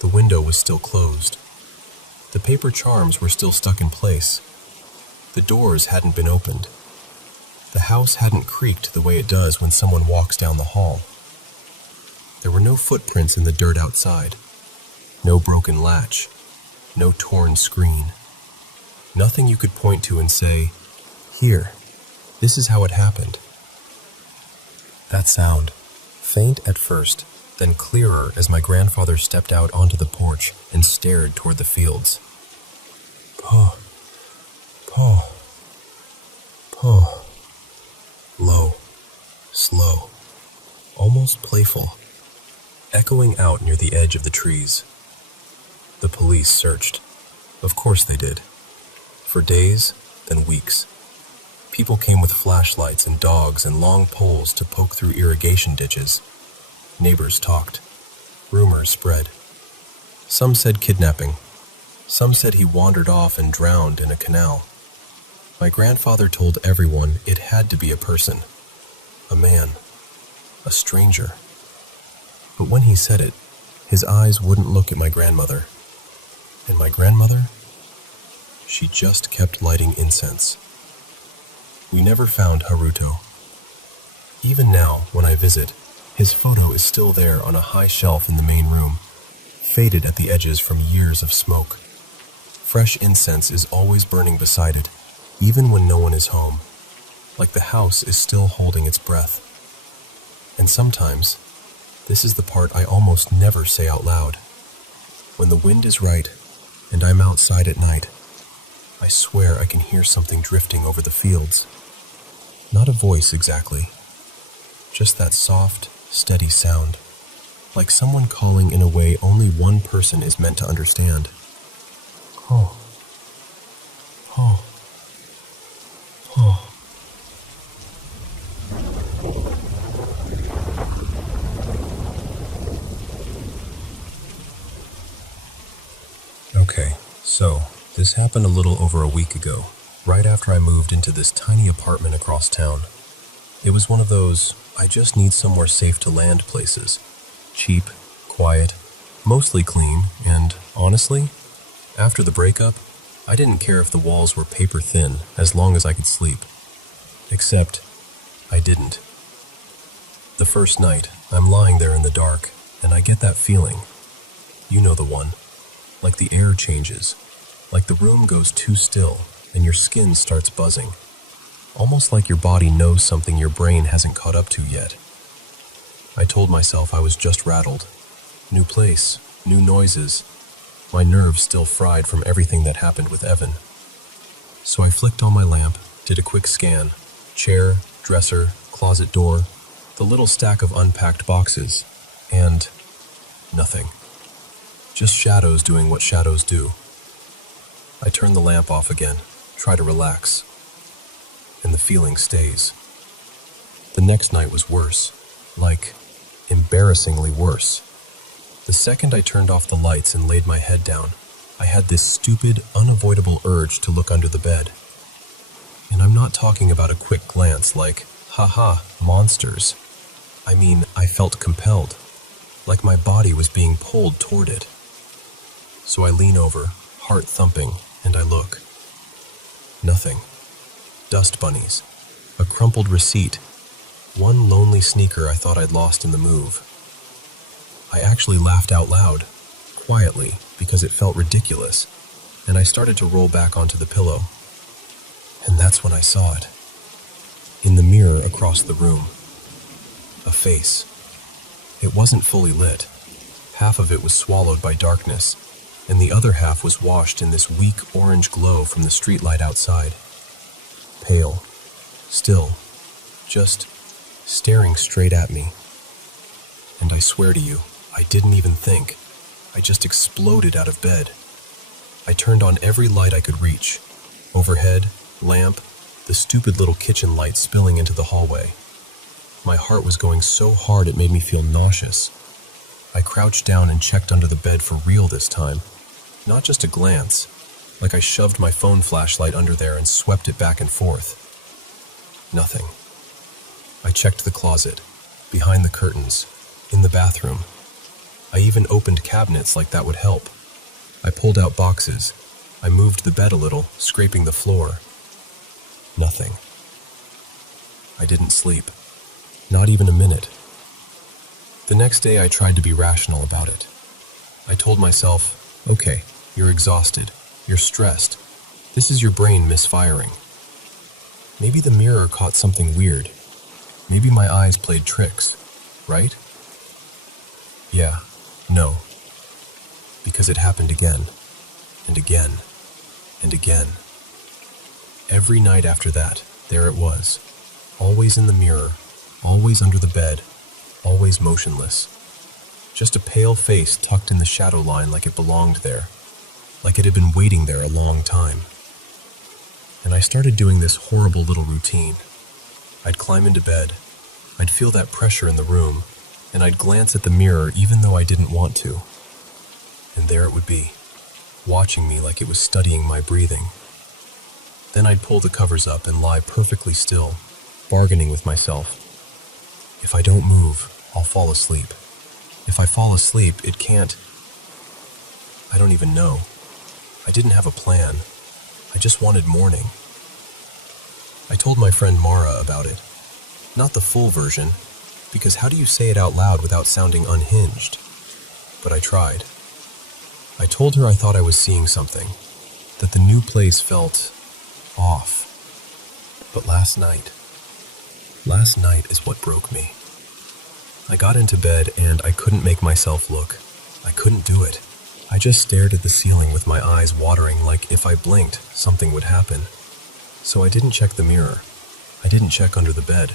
The window was still closed. The paper charms were still stuck in place. The doors hadn't been opened. The house hadn't creaked the way it does when someone walks down the hall. There were no footprints in the dirt outside. No broken latch. No torn screen. Nothing you could point to and say, "Here, this is how it happened." That sound, faint at first, then clearer as my grandfather stepped out onto the porch and stared toward the fields. "Paw, paw, paw." Low, slow, almost playful, echoing out near the edge of the trees. The police searched. Of course they did. For days, then weeks. People came with flashlights and dogs and long poles to poke through irrigation ditches. Neighbors talked. Rumors spread. Some said kidnapping. Some said he wandered off and drowned in a canal. My grandfather told everyone it had to be a person. A man. A stranger. But when he said it, his eyes wouldn't look at my grandmother. And my grandmother? She just kept lighting incense. We never found Haruto. Even now, when I visit, his photo is still there on a high shelf in the main room, faded at the edges from years of smoke. Fresh incense is always burning beside it, even when no one is home, like the house is still holding its breath. And sometimes, this is the part I almost never say out loud. When the wind is right, and I'm outside at night, I swear I can hear something drifting over the fields. Not a voice exactly, just that soft, steady sound, like someone calling in a way only one person is meant to understand. Oh. Oh. Oh. Okay, so this happened a little over a week ago, right after I moved into this tiny apartment across town. It was one of those, I just need somewhere safe to land places. Cheap, quiet, mostly clean, and honestly, after the breakup, I didn't care if the walls were paper thin as long as I could sleep. Except, I didn't. The first night, I'm lying there in the dark, and I get that feeling. You know the one. Like the air changes. Like the room goes too still, and your skin starts buzzing. Almost like your body knows something your brain hasn't caught up to yet. I told myself I was just rattled. New place, new noises. My nerves still fried from everything that happened with Evan. So I flicked on my lamp, did a quick scan. Chair, dresser, closet door. the little stack of unpacked boxes, and nothing. Just shadows doing what shadows do. I turn the lamp off again, try to relax, and the feeling stays. The next night was worse, like embarrassingly worse. The second I turned off the lights and laid my head down, I had this stupid, unavoidable urge to look under the bed. And I'm not talking about a quick glance like, haha, monsters. I mean, I felt compelled, like my body was being pulled toward it. So I lean over, heart thumping, and I look. Nothing. Dust bunnies. A crumpled receipt. One lonely sneaker I thought I'd lost in the move. I actually laughed out loud, quietly, because it felt ridiculous, and I started to roll back onto the pillow. And that's when I saw it. In the mirror across the room. A face. It wasn't fully lit. Half of it was swallowed by darkness, and the other half was washed in this weak orange glow from the streetlight outside. Pale. Still. Just staring straight at me. And I swear to you, I didn't even think. I just exploded out of bed. I turned on every light I could reach. Overhead, lamp, the stupid little kitchen light spilling into the hallway. My heart was going so hard it made me feel nauseous. I crouched down and checked under the bed for real this time. Not just a glance, like I shoved my phone flashlight under there and swept it back and forth. Nothing. I checked the closet, behind the curtains, in the bathroom. I even opened cabinets like that would help. I pulled out boxes. I moved the bed a little, scraping the floor. Nothing. I didn't sleep. Not even a minute. The next day I tried to be rational about it. I told myself, okay, you're exhausted. You're stressed. This is your brain misfiring. Maybe the mirror caught something weird. Maybe my eyes played tricks, right? Yeah, no. Because it happened again, and again, and again. Every night after that, there it was. Always in the mirror, always under the bed, always motionless. Just a pale face tucked in the shadow line like it belonged there, like it had been waiting there a long time. And I started doing this horrible little routine. I'd climb into bed, I'd feel that pressure in the room, and I'd glance at the mirror even though I didn't want to. And there it would be, watching me like it was studying my breathing. Then I'd pull the covers up and lie perfectly still, bargaining with myself. If I don't move, I'll fall asleep. If I fall asleep, it can't. I don't even know. I didn't have a plan. I just wanted morning. I told my friend Mara about it. Not the full version, because how do you say it out loud without sounding unhinged? But I tried. I told her I thought I was seeing something, that the new place felt off. But last night is what broke me. I got into bed and I couldn't make myself look. I couldn't do it. I just stared at the ceiling with my eyes watering like if I blinked, something would happen. So I didn't check the mirror. I didn't check under the bed.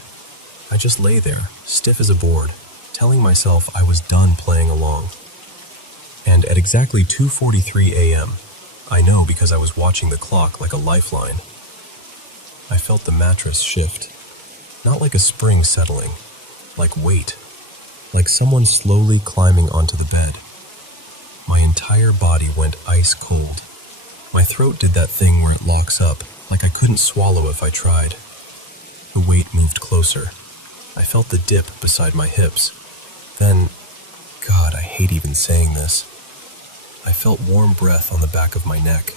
I just lay there, stiff as a board, telling myself I was done playing along. And at exactly 2:43 a.m., I know because I was watching the clock like a lifeline, I felt the mattress shift. Not like a spring settling, like weight, like someone slowly climbing onto the bed. My entire body went ice cold. My throat did that thing where it locks up, like I couldn't swallow if I tried. The weight moved closer. I felt the dip beside my hips. Then, God, I hate even saying this, I felt warm breath on the back of my neck.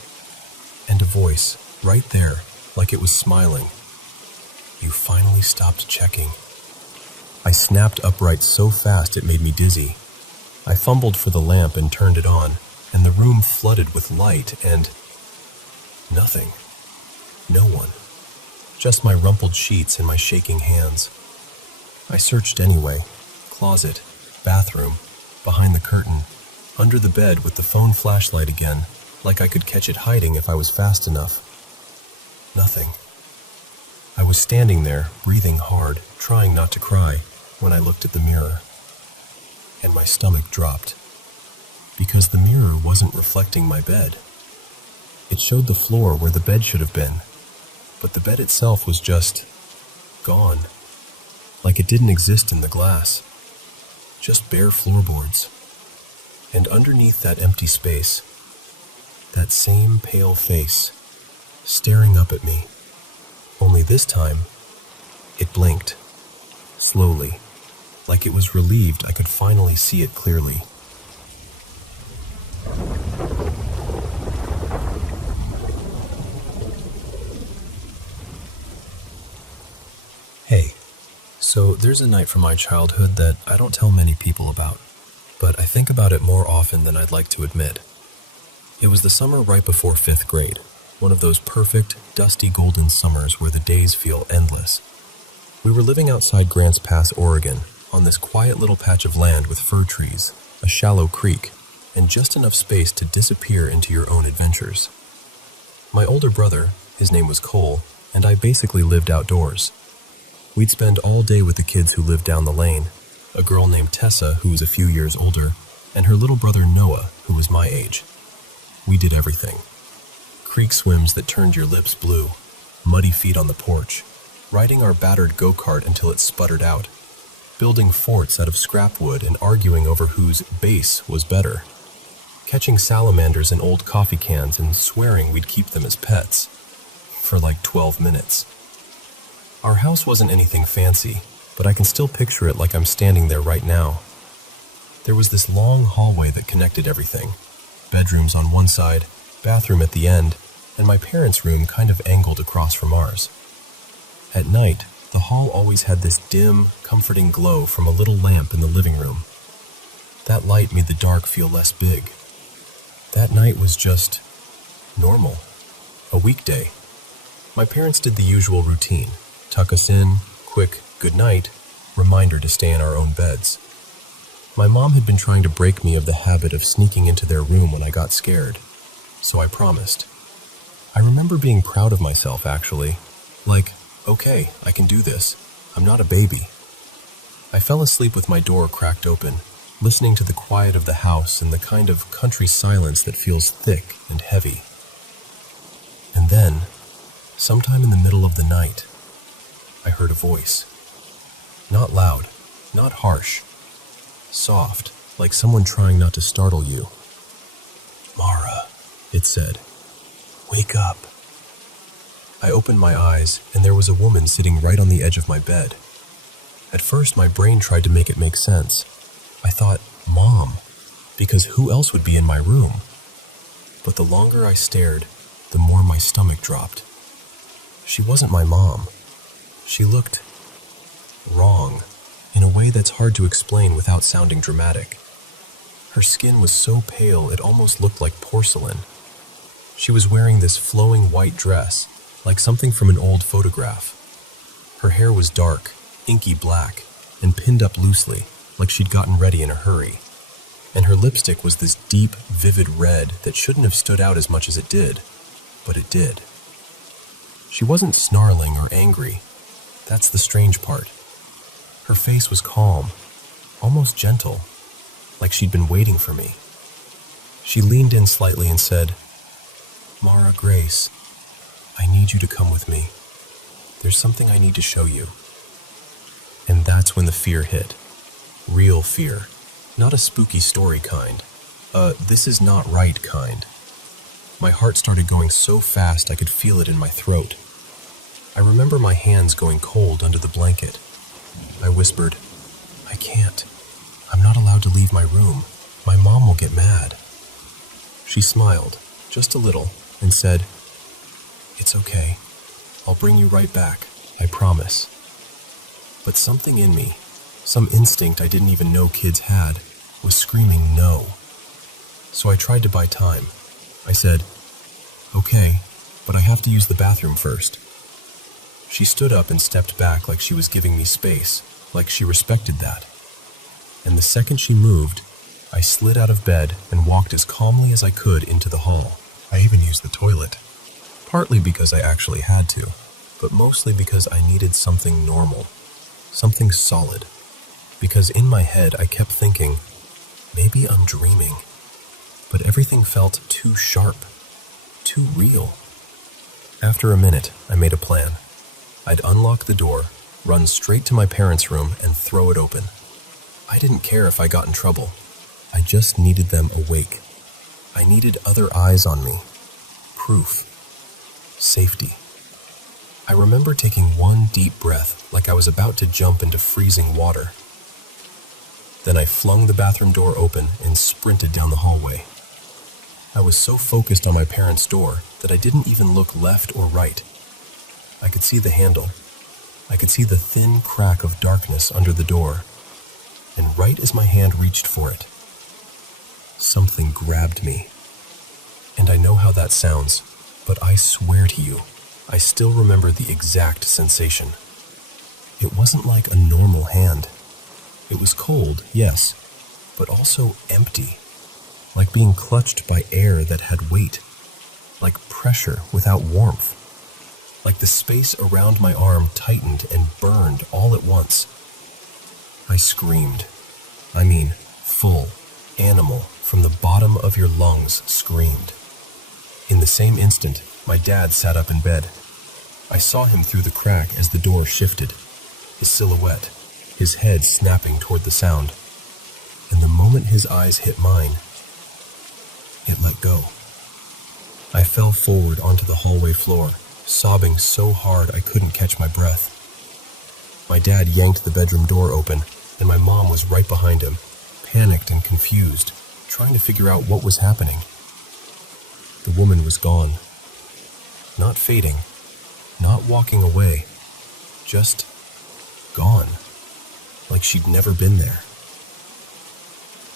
And a voice, right there, like it was smiling. You finally stopped checking. I snapped upright so fast it made me dizzy. I fumbled for the lamp and turned it on, and the room flooded with light and nothing. No one. Just my rumpled sheets and my shaking hands. I searched anyway. Closet, bathroom, behind the curtain, under the bed with the phone flashlight again, like I could catch it hiding if I was fast enough. Nothing. I was standing there, breathing hard, trying not to cry, when I looked at the mirror, and my stomach dropped, because the mirror wasn't reflecting my bed. It showed the floor where the bed should have been, but the bed itself was just gone, like it didn't exist in the glass. Just bare floorboards. And underneath that empty space, that same pale face, staring up at me. Only this time, it blinked, slowly, like it was relieved I could finally see it clearly. Hey, so there's a night from my childhood that I don't tell many people about, but I think about it more often than I'd like to admit. It was the summer right before 5th grade, one of those perfect, dusty golden summers where the days feel endless. We were living outside Grants Pass, Oregon, on this quiet little patch of land with fir trees, a shallow creek, and just enough space to disappear into your own adventures. My older brother, his name was Cole, and I basically lived outdoors. We'd spend all day with the kids who lived down the lane, a girl named Tessa who was a few years older, and her little brother Noah, who was my age. We did everything. Creek swims that turned your lips blue, muddy feet on the porch, riding our battered go-kart until it sputtered out, building forts out of scrap wood and arguing over whose base was better, catching salamanders in old coffee cans and swearing we'd keep them as pets, for like 12 minutes. Our house wasn't anything fancy, but I can still picture it like I'm standing there right now. There was this long hallway that connected everything, bedrooms on one side, bathroom at the end, and my parents' room kind of angled across from ours. At night, the hall always had this dim, comforting glow from a little lamp in the living room. That light made the dark feel less big. That night was just normal, a weekday. My parents did the usual routine, tuck us in, quick good night, reminder to stay in our own beds. My mom had been trying to break me of the habit of sneaking into their room when I got scared, so I promised. I remember being proud of myself, actually. Like, okay, I can do this. I'm not a baby. I fell asleep with my door cracked open, listening to the quiet of the house and the kind of country silence that feels thick and heavy. And then, sometime in the middle of the night, I heard a voice. Not loud, not harsh. Soft, like someone trying not to startle you. "Mara," it said. "Wake up." I opened my eyes, and there was a woman sitting right on the edge of my bed. At first, my brain tried to make it make sense. I thought, Mom, because who else would be in my room? But the longer I stared, the more my stomach dropped. She wasn't my mom. She looked wrong, in a way that's hard to explain without sounding dramatic. Her skin was so pale it almost looked like porcelain. She was wearing this flowing white dress, like something from an old photograph. Her hair was dark, inky black, and pinned up loosely, like she'd gotten ready in a hurry. And her lipstick was this deep, vivid red that shouldn't have stood out as much as it did, but it did. She wasn't snarling or angry. That's the strange part. Her face was calm, almost gentle, like she'd been waiting for me. She leaned in slightly and said, "Mara Grace, I need you to come with me. There's something I need to show you." And that's when the fear hit. Real fear. Not a spooky story kind. This is not right kind. My heart started going so fast I could feel it in my throat. I remember my hands going cold under the blanket. I whispered, "I can't. I'm not allowed to leave my room. My mom will get mad." She smiled, just a little, and said, "It's okay. I'll bring you right back, I promise." But something in me, some instinct I didn't even know kids had, was screaming no. So I tried to buy time. I said, "Okay, but I have to use the bathroom first." She stood up and stepped back like she was giving me space, like she respected that. And the second she moved, I slid out of bed and walked as calmly as I could into the hall. I even used the toilet. Partly because I actually had to, but mostly because I needed something normal, something solid. because in my head I kept thinking, maybe I'm dreaming, but everything felt too sharp, too real. After a minute, I made a plan. I'd unlock the door, run straight to my parents' room, and throw it open. I didn't care if I got in trouble. I just needed them awake. I needed other eyes on me. Proof. Safety. I remember taking one deep breath like I was about to jump into freezing water. Then I flung the bathroom door open and sprinted down the hallway. I was so focused on my parents' door that I didn't even look left or right. I could see the handle. I could see the thin crack of darkness under the door. And right as my hand reached for it, something grabbed me. And I know how that sounds, but I swear to you, I still remember the exact sensation. It wasn't like a normal hand. It was cold, yes, but also empty, like being clutched by air that had weight, like pressure without warmth, like the space around my arm tightened and burned all at once. I screamed. I mean, full, animal, from the bottom of your lungs screamed. In the same instant, my dad sat up in bed. I saw him through the crack as the door shifted, his silhouette, his head snapping toward the sound. And the moment his eyes hit mine, it let go. I fell forward onto the hallway floor, sobbing so hard I couldn't catch my breath. My dad yanked the bedroom door open, and my mom was right behind him, panicked and confused, trying to figure out what was happening. The woman was gone. Not fading, not walking away, just gone, like she'd never been there.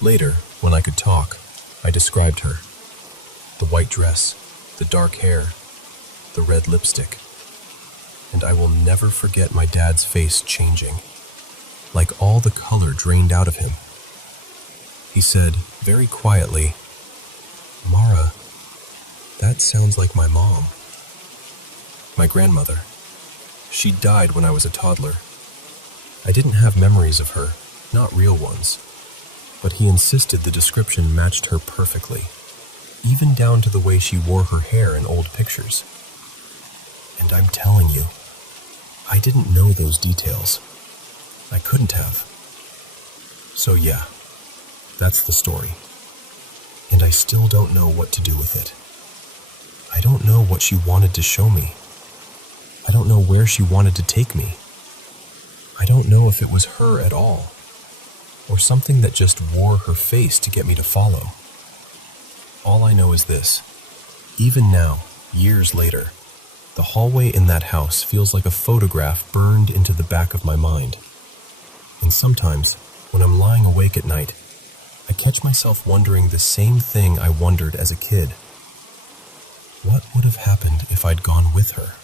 Later, when I could talk, I described her. The white dress, the dark hair, the red lipstick. And I will never forget my dad's face changing, like all the color drained out of him. He said, very quietly, "Mara, that sounds like my mom." My grandmother. She died when I was a toddler. I didn't have memories of her, not real ones. But he insisted the description matched her perfectly, even down to the way she wore her hair in old pictures. And I'm telling you, I didn't know those details. I couldn't have. So yeah, that's the story. And I still don't know what to do with it. I don't know what she wanted to show me. I don't know where she wanted to take me. I don't know if it was her at all, or something that just wore her face to get me to follow. All I know is this. Even now, years later, the hallway in that house feels like a photograph burned into the back of my mind. And sometimes, when I'm lying awake at night, I catch myself wondering the same thing I wondered as a kid. What would have happened if I'd gone with her?